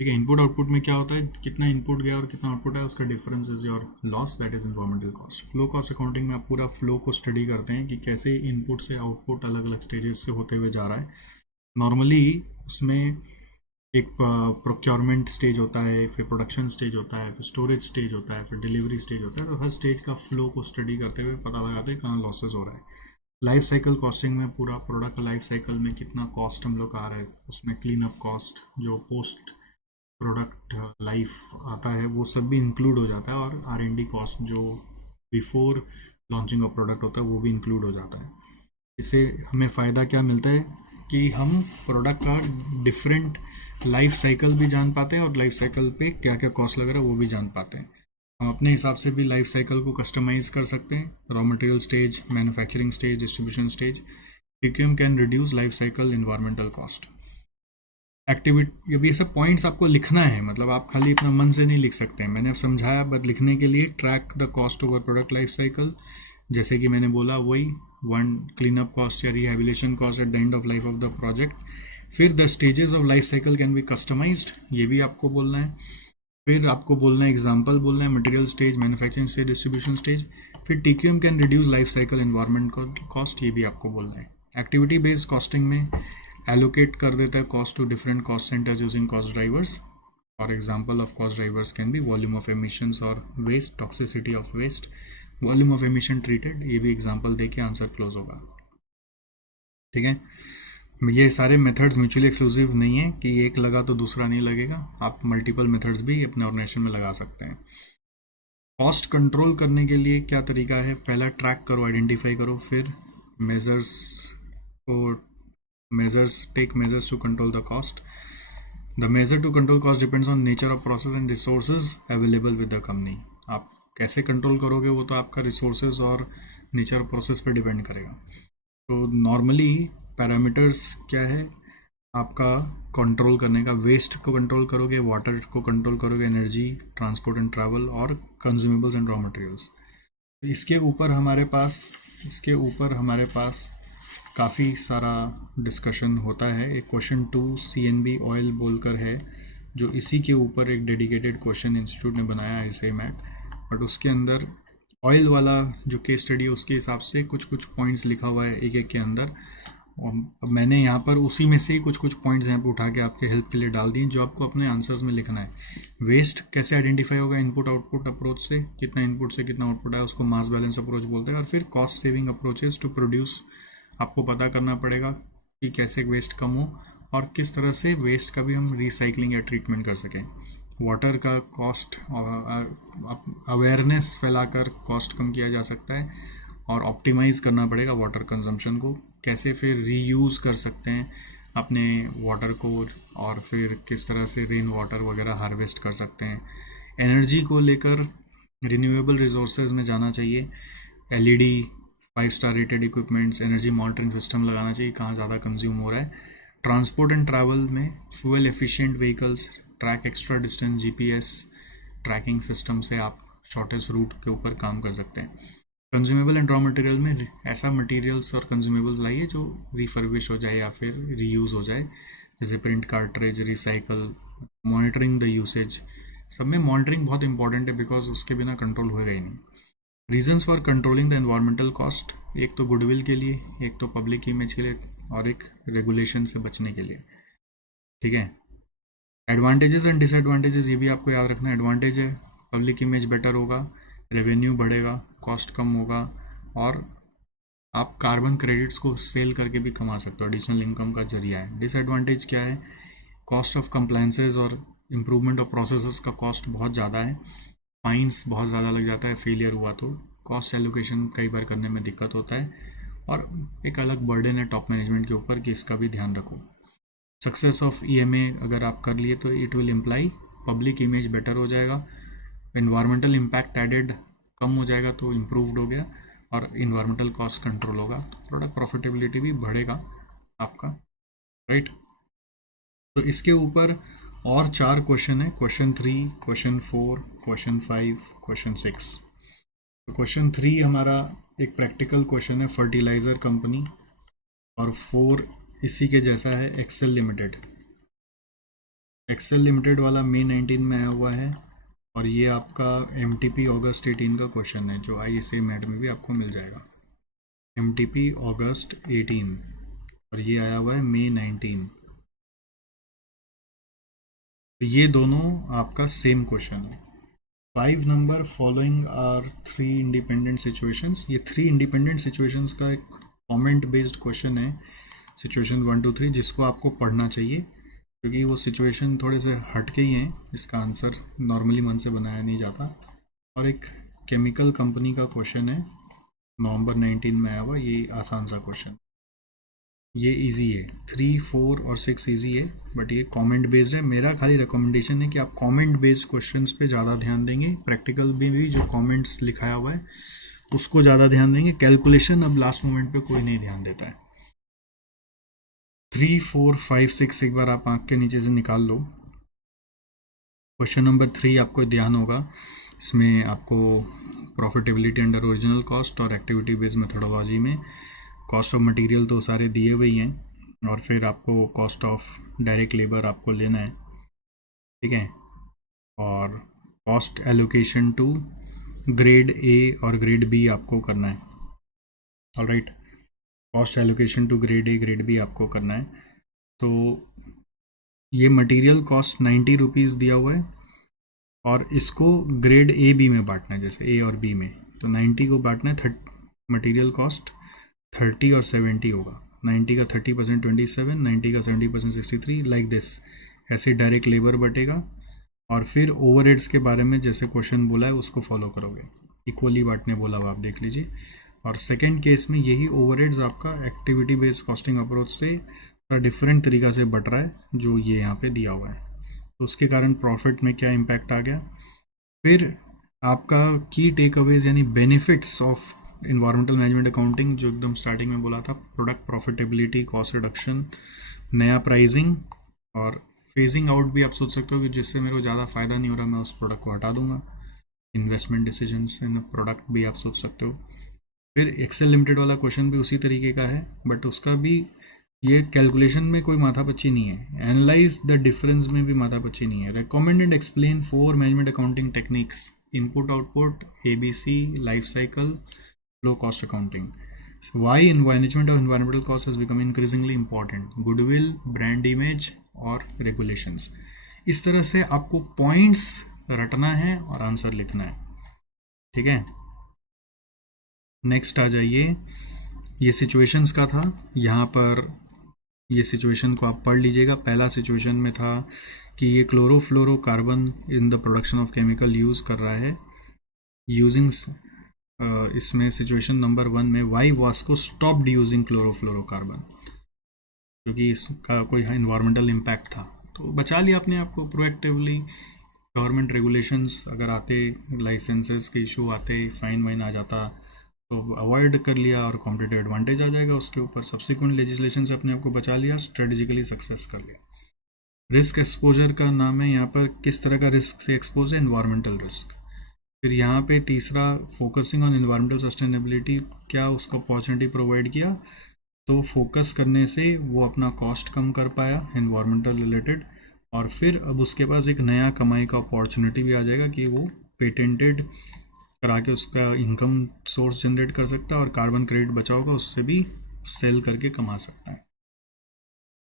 ठीक है। इनपुट आउटपुट में क्या होता है, कितना इनपुट गया और कितना आउटपुट है, उसका difference is your loss, that is environmental cost. Flow cost accounting में आप पूरा फ्लो को स्टडी करते हैं कि कैसे इनपुट से आउटपुट अलग अलग स्टेजेस से होते हुए जा रहा है। नॉर्मली उसमें एक प्रोक्योरमेंट स्टेज होता है, फिर प्रोडक्शन स्टेज होता है, फिर स्टोरेज स्टेज होता है, फिर डिलीवरी स्टेज होता है। तो हर स्टेज का फ्लो को स्टडी करते हुए पता लगाते हैं कहाँ लॉसेज हो रहा है। लाइफ साइकिल कॉस्टिंग में पूरा प्रोडक्ट लाइफ साइकिल में कितना कॉस्ट हम लोग का आ रहा है, उसमें क्लीन अप कॉस्ट, जो पोस्ट प्रोडक्ट लाइफ आता है वो सब भी इंक्लूड हो जाता है। और R&D कॉस्ट जो बिफोर लॉन्चिंग ऑफ प्रोडक्ट होता है वो भी इंक्लूड हो जाता है। इससे हमें फ़ायदा क्या मिलता है कि हम प्रोडक्ट का डिफरेंट लाइफ साइकिल भी जान पाते हैं, और लाइफ साइकिल पे क्या क्या कॉस्ट लग रहा है वो भी जान पाते हैं। हम अपने हिसाब से भी लाइफ साइकिल को कस्टमाइज कर सकते हैं, raw material stage, manufacturing stage, distribution stage. TQM can reduce life cycle environmental cost. Activity, अब ये सब पॉइंट्स आपको लिखना है, मतलब आप खाली अपना मन से नहीं लिख सकते हैं, मैंने अब समझाया। बट लिखने के लिए track the cost over product life cycle, जैसे कि मैंने बोला वही 1 क्लीन अप कॉस्ट या rehabilitation cost at the end of life of the project. फिर the stages of life cycle can be customized, ये भी आपको बोलना है। फिर आपको बोलना है एग्जाम्पल बोलना है, material stage, manufacturing stage, distribution stage. फिर TQM can reduce life cycle environment cost, ये भी आपको बोलना है। एक्टिविटी बेस्ड कॉस्टिंग में एलोकेट कर देता है cost to different cost centres using cost drivers. और example of cost drivers can be volume of emissions और waste, toxicity of waste, volume of emission treated, ये भी एग्जाम्पल दे के आंसर क्लोज होगा। ठीक है, ये सारे मेथड्स म्यूचुअली एक्सक्लूसिव नहीं है कि एक लगा तो दूसरा नहीं लगेगा, आप मल्टीपल मेथड्स भी अपने ऑर्गेनाइजेशन में लगा सकते हैं। कॉस्ट कंट्रोल करने के लिए क्या तरीका है, पहला ट्रैक करो, आइडेंटिफाई करो, फिर measures take measures to control the cost. The measure to control cost depends on nature of process and resources available with the company. आप कैसे कंट्रोल करोगे वो तो आपका रिसोर्सेज और नेचर ऑफ प्रोसेस पर डिपेंड करेगा। तो नॉर्मली पैरामीटर्स क्या है आपका कंट्रोल करने का, वेस्ट को कंट्रोल करोगे, वाटर को कंट्रोल करोगे, एनर्जी, ट्रांसपोर्ट एंड ट्रैवल, और कंज्यूमेबल्स एंड रॉ मटेरियल्स। इसके ऊपर हमारे पास काफ़ी सारा डिस्कशन होता है। एक क्वेश्चन 2 CNB ऑयल बोलकर है, जो इसी के ऊपर एक डेडिकेटेड क्वेश्चन इंस्टीट्यूट ने बनाया है, इसे मैट, बट उसके अंदर ऑयल वाला जो केस स्टडी है उसके हिसाब से कुछ कुछ पॉइंट्स लिखा हुआ है एक एक के अंदर, और अब मैंने यहाँ पर उसी में से कुछ कुछ पॉइंट्स यहाँ पर उठा के आपके हेल्प के लिए डाल दिए, जो आपको अपने आंसर्स में लिखना है। वेस्ट कैसे आइडेंटिफाई होगा, इनपुट आउटपुट अप्रोच से, कितना इनपुट से कितना आउटपुट है, उसको मास बैलेंस अप्रोच बोलते हैं। और फिर cost saving approaches to produce, आपको पता करना पड़ेगा कि कैसे वेस्ट कम हो और किस तरह से वेस्ट का भी हम रिसाइकलिंग या ट्रीटमेंट कर सकें। वाटर का कॉस्ट अवेयरनेस फैलाकर कॉस्ट कम किया जा सकता है, और ऑप्टिमाइज़ करना पड़ेगा वाटर कंजम्पशन को, कैसे फिर रीयूज़ कर सकते हैं अपने वाटर को, और फिर किस तरह से रेन वाटर वगैरह हार्वेस्ट कर सकते हैं। एनर्जी को लेकर रिन्यूएबल रिसोर्सेज में जाना चाहिए, LED 5 star rated equipments, energy monitoring system लगाना चाहिए कहाँ ज़्यादा कंज्यूम हो रहा है। ट्रांसपोर्ट एंड ट्रैवल में fuel efficient vehicles, track extra distance, GPS tracking system से आप शॉर्टेस्ट रूट के ऊपर काम कर सकते हैं। कंज्यूमेबल एंड रॉ मटेरियल में ऐसा मटेरियल्स और कंज्यूमेबल्स लाइए जो रिफर्बिश हो जाए या फिर रीयूज़ हो जाए, जैसे print cartridge, recycle. Monitoring the usage, सब में मॉनिटरिंग बहुत इंपॉर्टेंट है, बिकॉज उसके बिना कंट्रोल होएगा ही नहीं। Reasons for controlling the environmental cost, एक तो गुडविल के लिए, एक तो पब्लिक इमेज के लिए, और एक रेगुलेशन से बचने के लिए। ठीक है, एडवांटेजेस एंड डिसएडवांटेजेस ये भी आपको याद रखना है। एडवांटेज है पब्लिक इमेज बेटर होगा, रेवेन्यू बढ़ेगा, कॉस्ट कम होगा, और आप कार्बन क्रेडिट्स को सेल करके भी कमा सकते हो, एडिशनल इनकम का जरिया है। डिसएडवांटेज क्या है, कॉस्ट ऑफ कंप्लायंसेज और इम्प्रूवमेंट ऑफ प्रोसेसेस का कॉस्ट बहुत ज़्यादा है, फाइन्स बहुत ज़्यादा लग जाता है फेलियर हुआ तो, कॉस्ट एलोकेशन कई बार करने में दिक्कत होता है, और एक अलग बर्डन है टॉप मैनेजमेंट के ऊपर कि इसका भी ध्यान रखो। सक्सेस ऑफ EMA अगर आप कर लिए तो it will imply public image better हो जाएगा, इन्वायरमेंटल इम्पैक्ट एडेड कम हो जाएगा तो इम्प्रूव्ड हो गया, और इन्वायरमेंटल कॉस्ट कंट्रोल होगा, तो प्रोडक्ट प्रॉफिटेबिलिटी भी बढ़ेगा आपका, राइट। तो इसके ऊपर और 4 क्वेश्चन है, क्वेश्चन 3, क्वेश्चन 4, क्वेश्चन 5, क्वेश्चन 6। तो क्वेश्चन 3 हमारा एक प्रैक्टिकल क्वेश्चन है, फर्टिलाइजर कंपनी, और 4 इसी के जैसा है, एक्सेल लिमिटेड। एक्सेल लिमिटेड वाला मई 19 में आया हुआ है, और ये आपका MTP अगस्त 18 का क्वेश्चन है, जो ISA मैट में भी आपको मिल जाएगा। MTP अगस्त 18, और ये आया हुआ है मई 19। तो ये दोनों आपका सेम क्वेश्चन है। 5 number, following are 3 independent situations. ये 3 इंडिपेंडेंट सिचुएशंस का एक कमेंट बेस्ड क्वेश्चन है, सिचुएशन 1 2 3, जिसको आपको पढ़ना चाहिए, क्योंकि वो सिचुएशन थोड़े से हटके ही हैं, इसका आंसर नॉर्मली मन से बनाया नहीं जाता। और एक केमिकल कंपनी का क्वेश्चन है, नवंबर 19 में आया हुआ, ये आसान सा क्वेश्चन, ये इजी है। 3, 4 और 6 इजी है, बट ये कमेंट बेस्ड है। मेरा खाली रिकमेंडेशन है कि आप कमेंट बेस्ड क्वेश्चंस पे ज़्यादा ध्यान देंगे, प्रैक्टिकल में भी जो कमेंट्स लिखाया हुआ है उसको ज़्यादा ध्यान देंगे, कैलकुलेशन अब लास्ट मोमेंट पे कोई नहीं ध्यान देता है। 3, 4, 5, 6 एक बार आप आँख के नीचे से निकाल लो। क्वेश्चन नंबर 3 आपको ध्यान होगा, इसमें आपको प्रॉफिटेबिलिटी अंडर ओरिजिनल कॉस्ट और एक्टिविटी बेस्ड मेथोडोलॉजी में कॉस्ट ऑफ मटेरियल तो सारे दिए हुए ही हैं, और फिर आपको कॉस्ट ऑफ डायरेक्ट लेबर आपको लेना है, ठीक है, और cost allocation to grade A और ग्रेड B आपको करना है, alright. Cost allocation to grade A grade B आपको करना है। तो ये मटेरियल कॉस्ट 90 रुपीज़ दिया हुआ है और इसको ग्रेड ए बी में बांटना है, जैसे ए और बी में, तो 90 को बांटना है, मटेरियल कॉस्ट 30 और 70 होगा, 90 का 30% 27, 90 का 70% 63, लाइक दिस। ऐसे डायरेक्ट लेबर बटेगा और फिर ओवरहेड्स के बारे में जैसे क्वेश्चन बोला है उसको फॉलो करोगे, इक्वली बांटने बोला हुआ, आप देख लीजिए। और सेकेंड केस में यही ओवरहेड्स आपका एक्टिविटी बेस्ड कॉस्टिंग अप्रोच से थोड़ा डिफरेंट तरीका से बट रहा है, जो ये यहाँ पे दिया हुआ है, तो उसके कारण प्रॉफिट में क्या इम्पैक्ट आ गया। फिर आपका की टेक अवेज यानी benefits of environmental management accounting, जो एकदम स्टार्टिंग में बोला था, प्रोडक्ट प्रॉफिटेबिलिटी, कॉस्ट रिडक्शन, नया प्राइसिंग और फेजिंग आउट भी आप सोच सकते हो कि जिससे मेरे को ज़्यादा फ़ायदा नहीं हो रहा मैं उस प्रोडक्ट को हटा दूंगा। इन्वेस्टमेंट डिसीजंस इन प्रोडक्ट भी आप सोच सकते हो। फिर एक्सेल लिमिटेड वाला क्वेश्चन भी उसी तरीके का है, बट उसका भी ये कैलकुलेशन में कोई माथापच्ची नहीं है, एनालाइज द डिफरेंस में भी माथापच्ची नहीं है। Recommend and explain 4 management accounting techniques, input output, ABC, life cycle, low cost accounting, why in management of environmental cost has become increasingly important, goodwill, brand image और रेगुलेशंस। इस तरह से आपको पॉइंट्स रटना है और आंसर लिखना है, ठीक है। नेक्स्ट आ जाइए, ये सिचुएशंस का था, यहाँ पर ये सिचुएशन को आप पढ़ लीजिएगा। पहला सिचुएशन में था कि ये chlorofluorocarbon in the production of chemical use कर रहा है, यूजिंग, इसमें सिचुएशन नंबर 1 में why Vasco stopped using chlorofluorocarbon, क्योंकि इसका कोई इन्वायरमेंटल इम्पैक्ट था, तो बचा लिया अपने आप को प्रोएक्टिवली। गवर्नमेंट रेगुलेशंस अगर आते, लाइसेंसेस के इशू आते, फाइन वाइन आ जाता, तो अवॉइड कर लिया और कॉम्पिटिटिव एडवांटेज आ जाएगा उसके ऊपर। सब्सिक्वेंट लेजिस्लेशन से अपने आप को बचा लिया, स्ट्रेटेजिकली सक्सेस कर लिया। रिस्क एक्सपोजर का नाम है यहाँ पर, किस तरह का रिस्क से एक्सपोज है, एनवायरमेंटल रिस्क। फिर यहाँ पे तीसरा, फोकसिंग ऑन एनवायरमेंटल सस्टेनेबिलिटी, क्या उसको अपॉर्चुनिटी प्रोवाइड किया, तो फोकस करने से वो अपना कॉस्ट कम कर पाया एनवायरमेंटल रिलेटेड, और फिर अब उसके पास एक नया कमाई का अपॉर्चुनिटी भी आ जाएगा कि वो पेटेंटेड करा के उसका इनकम सोर्स जनरेट कर सकता है और कार्बन क्रेडिट बचा होगा उससे भी सेल करके कमा सकता है।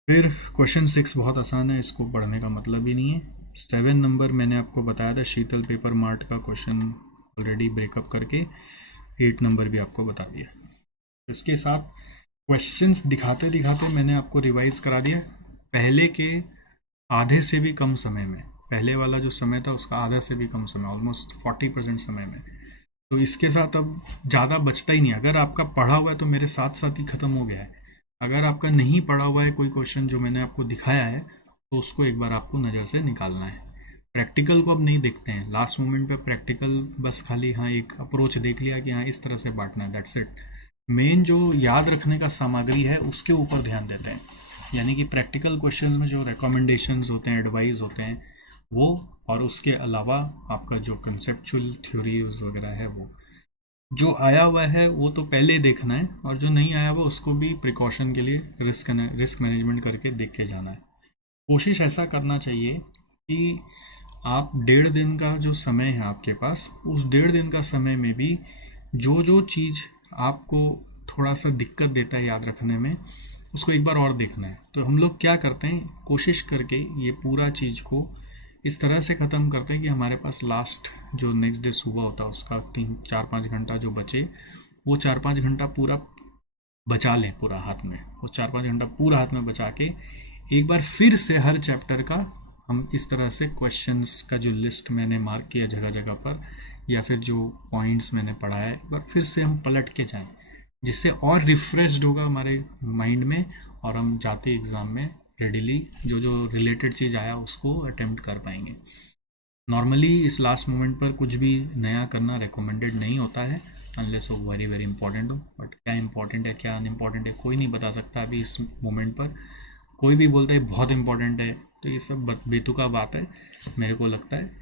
फिर क्वेश्चन 6 बहुत आसान है, इसको पढ़ने का मतलब ही नहीं है। 7 नंबर मैंने आपको बताया था शीतल पेपर मार्ट का क्वेश्चन, ऑलरेडी ब्रेकअप करके 8 नंबर भी आपको बता दिया। तो इसके साथ क्वेश्चंस दिखाते दिखाते मैंने आपको रिवाइज करा दिया पहले के आधे से भी कम समय में। पहले वाला जो समय था उसका आधा से भी कम समय, ऑलमोस्ट 40% समय में। तो इसके साथ अब ज़्यादा बचता ही नहीं। अगर आपका पढ़ा हुआ है तो मेरे साथ साथ ही ख़त्म हो गया है, अगर आपका नहीं पढ़ा हुआ है कोई क्वेश्चन जो मैंने आपको दिखाया है, तो उसको एक बार आपको नज़र से निकालना है। प्रैक्टिकल को अब नहीं देखते हैं, लास्ट मोमेंट पे प्रैक्टिकल बस खाली हाँ एक अप्रोच देख लिया कि हाँ इस तरह से बांटना है, दैट्स इट। मेन जो याद रखने का सामग्री है उसके ऊपर ध्यान देते हैं, यानी कि प्रैक्टिकल क्वेश्चंस में जो रिकमेंडेशंस होते हैं, एडवाइस होते हैं वो, और उसके अलावा आपका जो कंसेप्चुअल थ्योरीज वगैरह है वो जो आया हुआ है वो तो पहले देखना है, और जो नहीं आया हुआ उसको भी प्रिकॉशन के लिए रिस्क मैनेजमेंट करके देख के जाना है। कोशिश ऐसा करना चाहिए कि आप 1.5 दिन का जो समय है आपके पास, उस 1.5 दिन का समय में भी जो जो चीज़ आपको थोड़ा सा दिक्कत देता है याद रखने में, उसको एक बार और देखना है। तो हम लोग क्या करते हैं, कोशिश करके ये पूरा चीज़ को इस तरह से ख़त्म करते हैं कि हमारे पास लास्ट जो नेक्स्ट डे सुबह होता है उसका 3-4-5 घंटा जो बचे, वो 4-5 घंटा पूरा बचा लें पूरा हाथ में, वो 4-5 घंटा पूरा हाथ में बचा के एक बार फिर से हर चैप्टर का हम इस तरह से क्वेश्चंस का जो लिस्ट मैंने मार्क किया जगह जगह पर, या फिर जो पॉइंट्स मैंने पढ़ा है, एक बार फिर से हम पलट के जाएं, जिससे और रिफ्रेश्ड होगा हमारे माइंड में, और हम जाते एग्ज़ाम में रेडिली जो जो रिलेटेड चीज़ आया उसको अटेम्प्ट कर पाएंगे। नॉर्मली इस लास्ट मोमेंट पर कुछ भी नया करना रिकमेंडेड नहीं होता है, अनलेस वो वेरी वेरी इंपॉर्टेंट हो। बट क्या इंपॉर्टेंट है क्या अनइम्पॉर्टेंट है कोई नहीं बता सकता अभी इस मोमेंट पर। कोई भी बोलता है बहुत इंपॉर्टेंट है, तो ये सब बेतुका बात है। मेरे को लगता है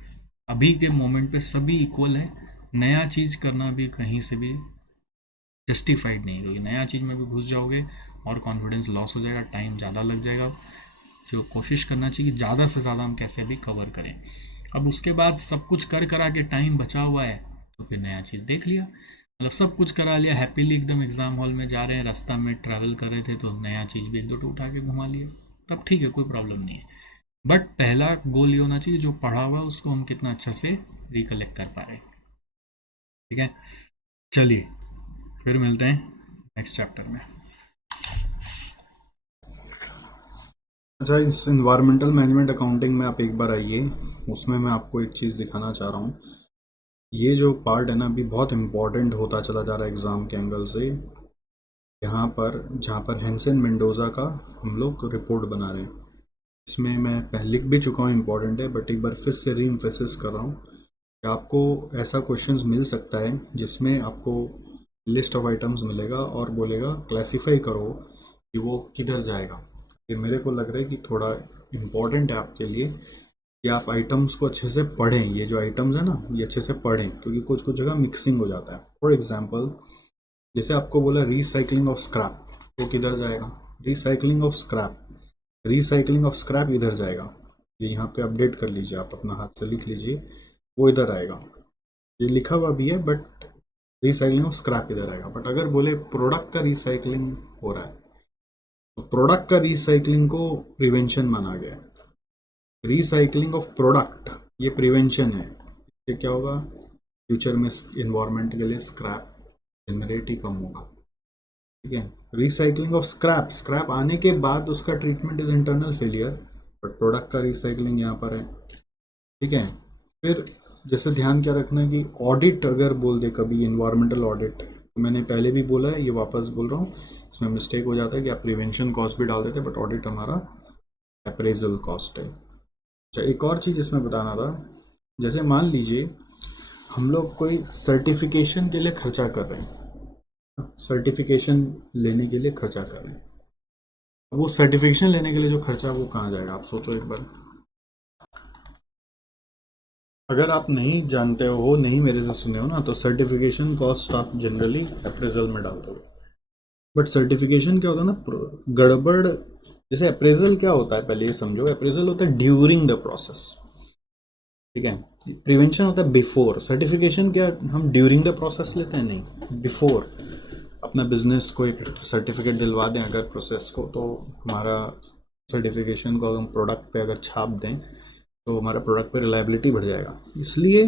अभी के मोमेंट पे सभी इक्वल है, नया चीज़ करना भी कहीं से भी जस्टिफाइड नहीं है, क्योंकि नया चीज़ में भी घुस जाओगे और कॉन्फिडेंस लॉस हो जाएगा, टाइम ज़्यादा लग जाएगा। जो कोशिश करना चाहिए कि ज़्यादा से ज़्यादा हम कैसे भी कवर करें। अब उसके बाद सब कुछ कर करा के टाइम बचा हुआ है, तो फिर नया चीज़ देख लिया, मतलब सब कुछ करा लिया, हैप्पीली एकदम एग्ज़ाम हॉल में जा रहे हैं, रास्ता में ट्रैवल कर रहे थे तो नया चीज़ भी एक दो उठा के घुमा लिया, तब ठीक है, कोई प्रॉब्लम नहीं है। बट पहला गोल ये होना चाहिए जो पढ़ा हुआ है उसको हम कितना अच्छा से रिकलेक्ट कर पा रहे हैं। ठीक है, चलिए फिर मिलते हैं नेक्स्ट चैप्टर में। अच्छा, इस इन्वायरमेंटल मैनेजमेंट अकाउंटिंग में आप एक बार आइए, उसमें मैं आपको एक चीज़ दिखाना चाह रहा हूँ। ये जो पार्ट है ना अभी बहुत इम्पोर्टेंट होता चला जा रहा है एग्ज़ाम के एंगल से। यहाँ पर जहाँ पर हेंसन मेंडोजा का हम लोग रिपोर्ट बना रहे हैं, इसमें मैं पहले लिख भी चुका हूँ इम्पोर्टेंट है, बट एक बार फिर से री एम्फेसिस कर रहा हूँ कि आपको ऐसा क्वेश्चंस मिल सकता है जिसमें आपको लिस्ट ऑफ आइटम्स मिलेगा और बोलेगा क्लासीफाई करो कि वो किधर जाएगा। ये मेरे को लग रहा है कि थोड़ा इम्पोर्टेंट है आपके लिए कि आप आइटम्स को अच्छे से पढ़ें। ये जो आइटम्स है ना ये अच्छे से पढ़ें, क्योंकि कुछ कुछ जगह मिक्सिंग हो जाता है। फॉर एग्जाम्पल जैसे आपको बोला रिसाइकलिंग ऑफ स्क्रैप, वो किधर जाएगा? Recycling of scrap, recycling of scrap इधर जाएगा। ये यहाँ पे अपडेट कर लीजिए, आप अपना हाथ से लिख लीजिए, वो इधर आएगा। ये लिखा हुआ भी है बट रिसाइकलिंग ऑफ स्क्रैप इधर आएगा। बट अगर बोले प्रोडक्ट का रिसाइकलिंग हो रहा है तो प्रोडक्ट का रिसाइकलिंग को प्रिवेंशन माना गया है। रिसाइकलिंग ऑफ प्रोडक्ट ये प्रिवेंशन है। इससे क्या होगा? फ्यूचर में इन्वायरमेंट के लिए स्क्रैप जनरेट ही कम होगा। ठीक है, रिसाइकलिंग ऑफ स्क्रैप, स्क्रैप आने के बाद उसका treatment is internal failure, but product का रिसाइकलिंग यहाँ पर है। ठीक है, फिर जैसे ध्यान क्या रखना है कि ऑडिट अगर बोल दे कभी इन्वायरमेंटल ऑडिट, तो मैंने पहले भी बोला है, ये वापस बोल रहा हूँ, इसमें मिस्टेक हो जाता है कि आप प्रिवेंशन कॉस्ट भी डाल देते हैं बट ऑडिट हमारा अप्रेजल कॉस्ट है। अच्छा, एक और चीज़ इसमें बताना था, जैसे मान लीजिए हम लोग कोई सर्टिफिकेशन के लिए खर्चा कर रहे हैं, सर्टिफिकेशन लेने के लिए खर्चा कर रहे हैं, वो सर्टिफिकेशन लेने के लिए जो खर्चा वो कहाँ जाएगा? आप सोचो एक बार। अगर आप नहीं जानते हो, नहीं मेरे से सुने हो ना, तो सर्टिफिकेशन कॉस्ट आप जनरली अप्रेजल में डालते हो। बट सर्टिफिकेशन क्या होता है ना, गड़बड़। जैसे अप्रेजल क्या होता है पहले ये समझो, अप्रेजल होता है ड्यूरिंग द प्रोसेस। ठीक है, प्रिवेंशन होता है बिफोर। सर्टिफिकेशन क्या हम ड्यूरिंग द प्रोसेस लेते हैं? नहीं, बिफोर। अपना बिजनेस को एक सर्टिफिकेट दिलवा दें अगर प्रोसेस को, तो हमारा सर्टिफिकेशन को हम प्रोडक्ट पे अगर छाप दें तो हमारा प्रोडक्ट पे रिलायबिलिटी बढ़ जाएगा। इसलिए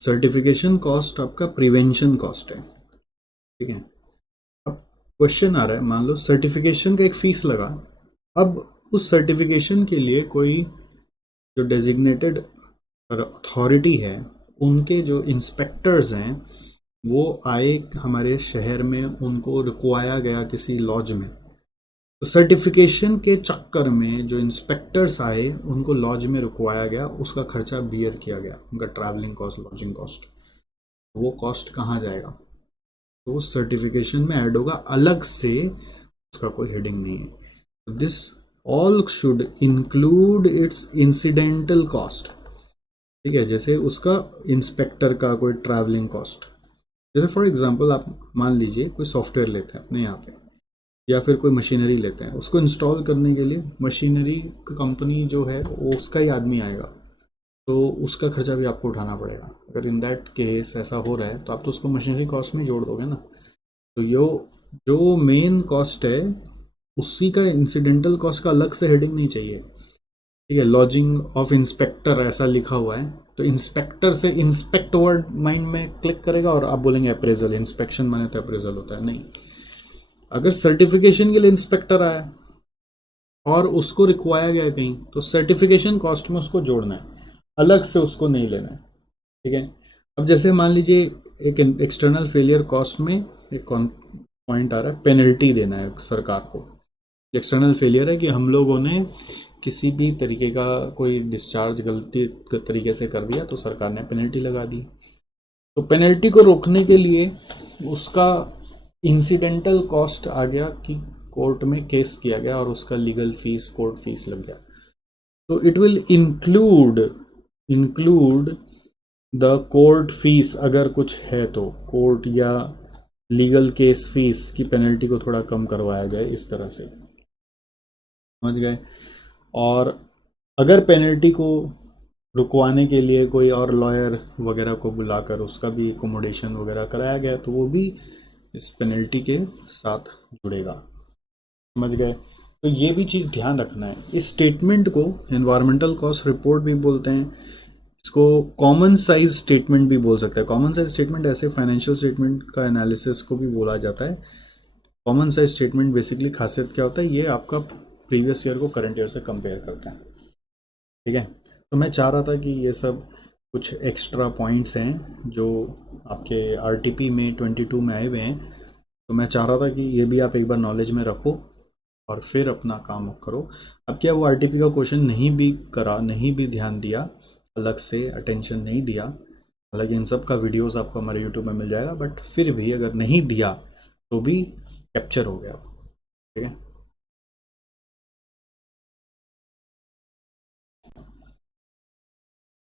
सर्टिफिकेशन कॉस्ट आपका प्रिवेंशन कॉस्ट है। ठीक है, अब क्वेश्चन आ रहा है, मान लो सर्टिफिकेशन का एक फीस लगा, अब उस सर्टिफिकेशन के लिए कोई जो डेजिग्नेटेड अथॉरिटी है, उनके जो इंस्पेक्टर्स हैं वो आए हमारे शहर में, उनको रुकवाया गया किसी लॉज में। तो सर्टिफिकेशन के चक्कर में जो इंस्पेक्टर्स आए उनको लॉज में रुकवाया गया, उसका खर्चा बियर किया गया, उनका ट्रैवलिंग कॉस्ट, लॉजिंग कॉस्ट, वो कॉस्ट कहाँ जाएगा? तो उस सर्टिफिकेशन में ऐड होगा अलग से, उसका कोई हेडिंग नहीं है। This all should include it's incidental cost. ठीक है, जैसे उसका इंस्पेक्टर का कोई ट्रैवलिंग कॉस्ट, जैसे फॉर एग्जांपल आप मान लीजिए कोई सॉफ्टवेयर लेते हैं अपने यहाँ पे, या फिर कोई मशीनरी लेते हैं, उसको इंस्टॉल करने के लिए मशीनरी कंपनी जो है वो उसका ही आदमी आएगा, तो उसका खर्चा भी आपको उठाना पड़ेगा। अगर इन दैट केस ऐसा हो रहा है तो आप तो उसको मशीनरी कॉस्ट में जोड़ दोगे ना। तो जो मेन कॉस्ट है उसी का इंसिडेंटल कॉस्ट का अलग से हेडिंग नहीं चाहिए। ठीक है, लॉजिंग ऑफ इंस्पेक्टर ऐसा लिखा हुआ है, तो इंस्पेक्टर से इंस्पेक्ट वर्ड माइंड में क्लिक करेगा और आप बोलेंगे अप्रेजल, इंस्पेक्शन माने तो अप्रेजल होता है, नहीं। अगर सर्टिफिकेशन के लिए इंस्पेक्टर आया और उसको रिक्वाया गया कहीं, तो सर्टिफिकेशन कॉस्ट में उसको जोड़ना है, अलग से उसको नहीं लेना है। ठीक है, अब जैसे मान लीजिए एक एक्सटर्नल फेलियर कॉस्ट में एक पॉइंट आ रहा है, पेनल्टी देना है सरकार को। एक्सटर्नल फेलियर है कि हम लोगों ने किसी भी तरीके का कोई डिस्चार्ज गलती तरीके से कर दिया तो सरकार ने पेनल्टी लगा दी। तो पेनल्टी को रोकने के लिए उसका इंसिडेंटल कॉस्ट आ गया कि कोर्ट में केस किया गया और उसका लीगल फीस, कोर्ट फीस लग गया। तो it will include the court fees, अगर कुछ है तो कोर्ट या लीगल केस फीस की पेनल्टी को थोड़ा कम करवाया जाए, इस तरह से, समझ गए। और अगर पेनल्टी को रुकवाने के लिए कोई और लॉयर वगैरह को बुलाकर उसका भी एकोमोडेशन वगैरह कराया गया तो वो भी इस पेनल्टी के साथ जुड़ेगा, समझ गए। तो ये भी चीज़ ध्यान रखना है। इस स्टेटमेंट को एनवायरमेंटल कॉस्ट रिपोर्ट भी बोलते हैं, इसको कॉमन साइज स्टेटमेंट भी बोल सकते हैं। कॉमन साइज स्टेटमेंट ऐसे फाइनेंशियल स्टेटमेंट का एनालिसिस को भी बोला जाता है। कॉमन साइज स्टेटमेंट बेसिकली खासियत क्या होता है, ये आपका प्रीवियस ईयर को करंट ईयर से कंपेयर करता है। ठीक है, तो मैं चाह रहा था कि ये सब कुछ एक्स्ट्रा पॉइंट्स हैं जो आपके आरटीपी में 22 में आए हुए हैं, तो मैं चाह रहा था कि ये भी आप एक बार नॉलेज में रखो और फिर अपना काम करो। अब क्या वो आरटीपी का क्वेश्चन नहीं भी ध्यान दिया, अलग से अटेंशन नहीं दिया, हालांकि इन सब का वीडियोस आपको हमारे यूट्यूब में मिल जाएगा, बट फिर भी अगर नहीं दिया तो भी कैप्चर हो गया। ठीक है,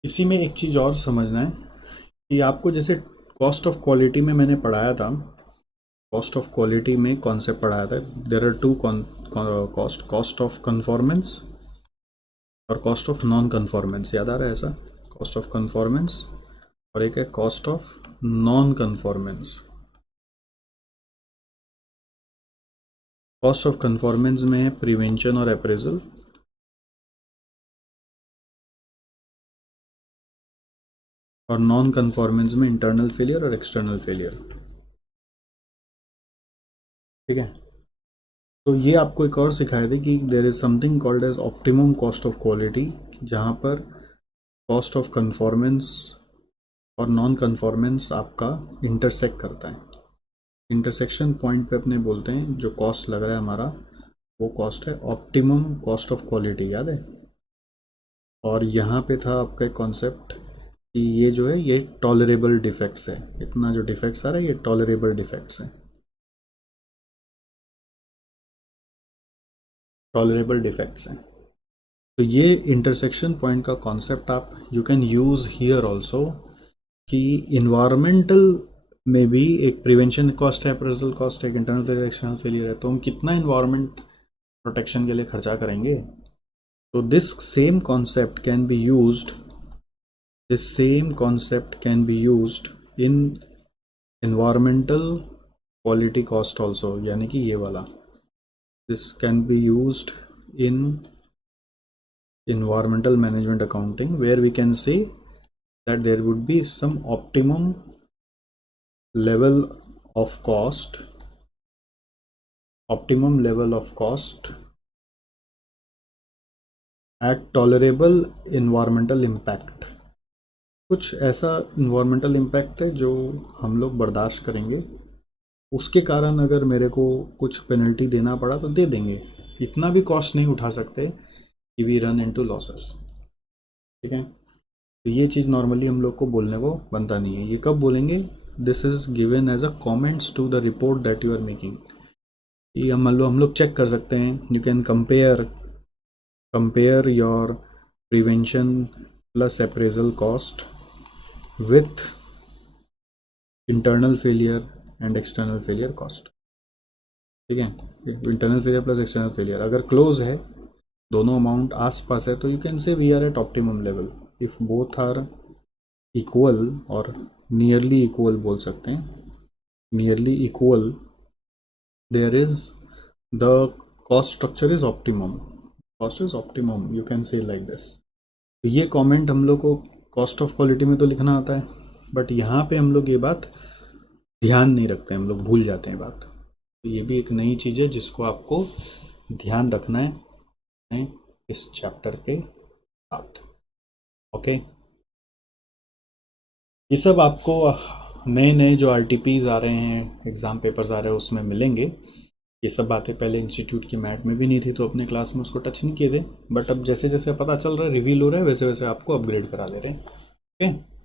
इसी में एक चीज़ और समझना है कि आपको जैसे कॉस्ट ऑफ क्वालिटी में मैंने पढ़ाया था, कॉस्ट ऑफ क्वालिटी में कॉन्सेप्ट पढ़ाया था, there are two cost of conformance और कॉस्ट ऑफ नॉन कन्फॉर्मेंस। याद आ रहा है ऐसा? कॉस्ट ऑफ कन्फॉर्मेंस और एक है cost of non conformance. Cost of conformance में है प्रिवेंशन और अप्रेजल, और नॉन कन्फॉर्मेंस में इंटरनल फेलियर और एक्सटर्नल फेलियर। ठीक है, तो ये आपको एक और सिखाया था कि there is something called as optimum cost of quality, जहाँ पर कॉस्ट ऑफ कन्फॉर्मेंस और नॉन कन्फॉर्मेंस आपका इंटरसेक्ट करता है। इंटरसेक्शन पॉइंट पे अपने बोलते हैं जो कॉस्ट लग रहा है हमारा, वो कॉस्ट है ऑप्टिमम कॉस्ट ऑफ क्वालिटी। याद है? और यहाँ पे था आपका एक कॉन्सेप्ट कि ये जो है ये टॉलरेबल डिफेक्ट्स है, इतना जो डिफेक्ट्स आ रहा है ये टॉलरेबल डिफेक्ट्स है, टॉलरेबल डिफेक्ट्स हैं। तो ये इंटरसेक्शन पॉइंट का कॉन्सेप्ट आप you can use here also कि इन्वायरमेंटल में भी एक प्रिवेंशन कॉस्ट है, अप्रेजल कॉस्ट है, इंटरनल फेलियर, एक्सटर्नल फेलियर है, तो हम कितना इन्वायरमेंट प्रोटेक्शन के लिए खर्चा करेंगे। तो this same concept can be used, this same concept can be used in environmental quality cost also, यानी कि ये वाला, this can be used in environmental management accounting, where we can say that there would be some optimum level of cost at tolerable environmental impact। कुछ ऐसा environmental impact है जो हम लोग बर्दाश्त करेंगे, उसके कारण अगर मेरे को कुछ पेनल्टी देना पड़ा तो दे देंगे, इतना भी कॉस्ट नहीं उठा सकते कि वी रन इनटू लॉसेस। ठीक है, तो ये चीज़ नॉर्मली हम लोग को बोलने को बनता नहीं है। ये कब बोलेंगे? This is given as a comments to the report that you are making. ये हम लोग चेक कर सकते हैं, you can compare your prevention plus appraisal cost with internal failure and external failure cost. ठीक है, internal failure plus external failure अगर close है, दोनों अमाउंट आस पास है, तो you can say we are at optimum level. If both are equal और नियरली इक्वल बोल सकते हैं, nearly equal, there is the cost structure is optimum, cost is optimum, you can say like this. तो ये comment हम लोग को cost of quality में तो लिखना आता है, बट यहाँ पे हम लोग ये बात ध्यान नहीं रखते, हम लोग भूल जाते हैं बात। तो ये भी एक नई चीज़ है जिसको आपको ध्यान रखना है इस चैप्टर के साथ। ओके, ये सब आपको नए नए जो आरटीपीज आ रहे हैं, एग्ज़ाम पेपर्स आ रहे हैं, उसमें मिलेंगे। ये सब बातें पहले इंस्टीट्यूट की मैट में भी नहीं थी, तो अपने क्लास में उसको टच नहीं किए थे, बट अब जैसे जैसे पता चल रहा है, रिवील हो रहा है, वैसे वैसे आपको अपग्रेड करा ले रहे हैं। ओके।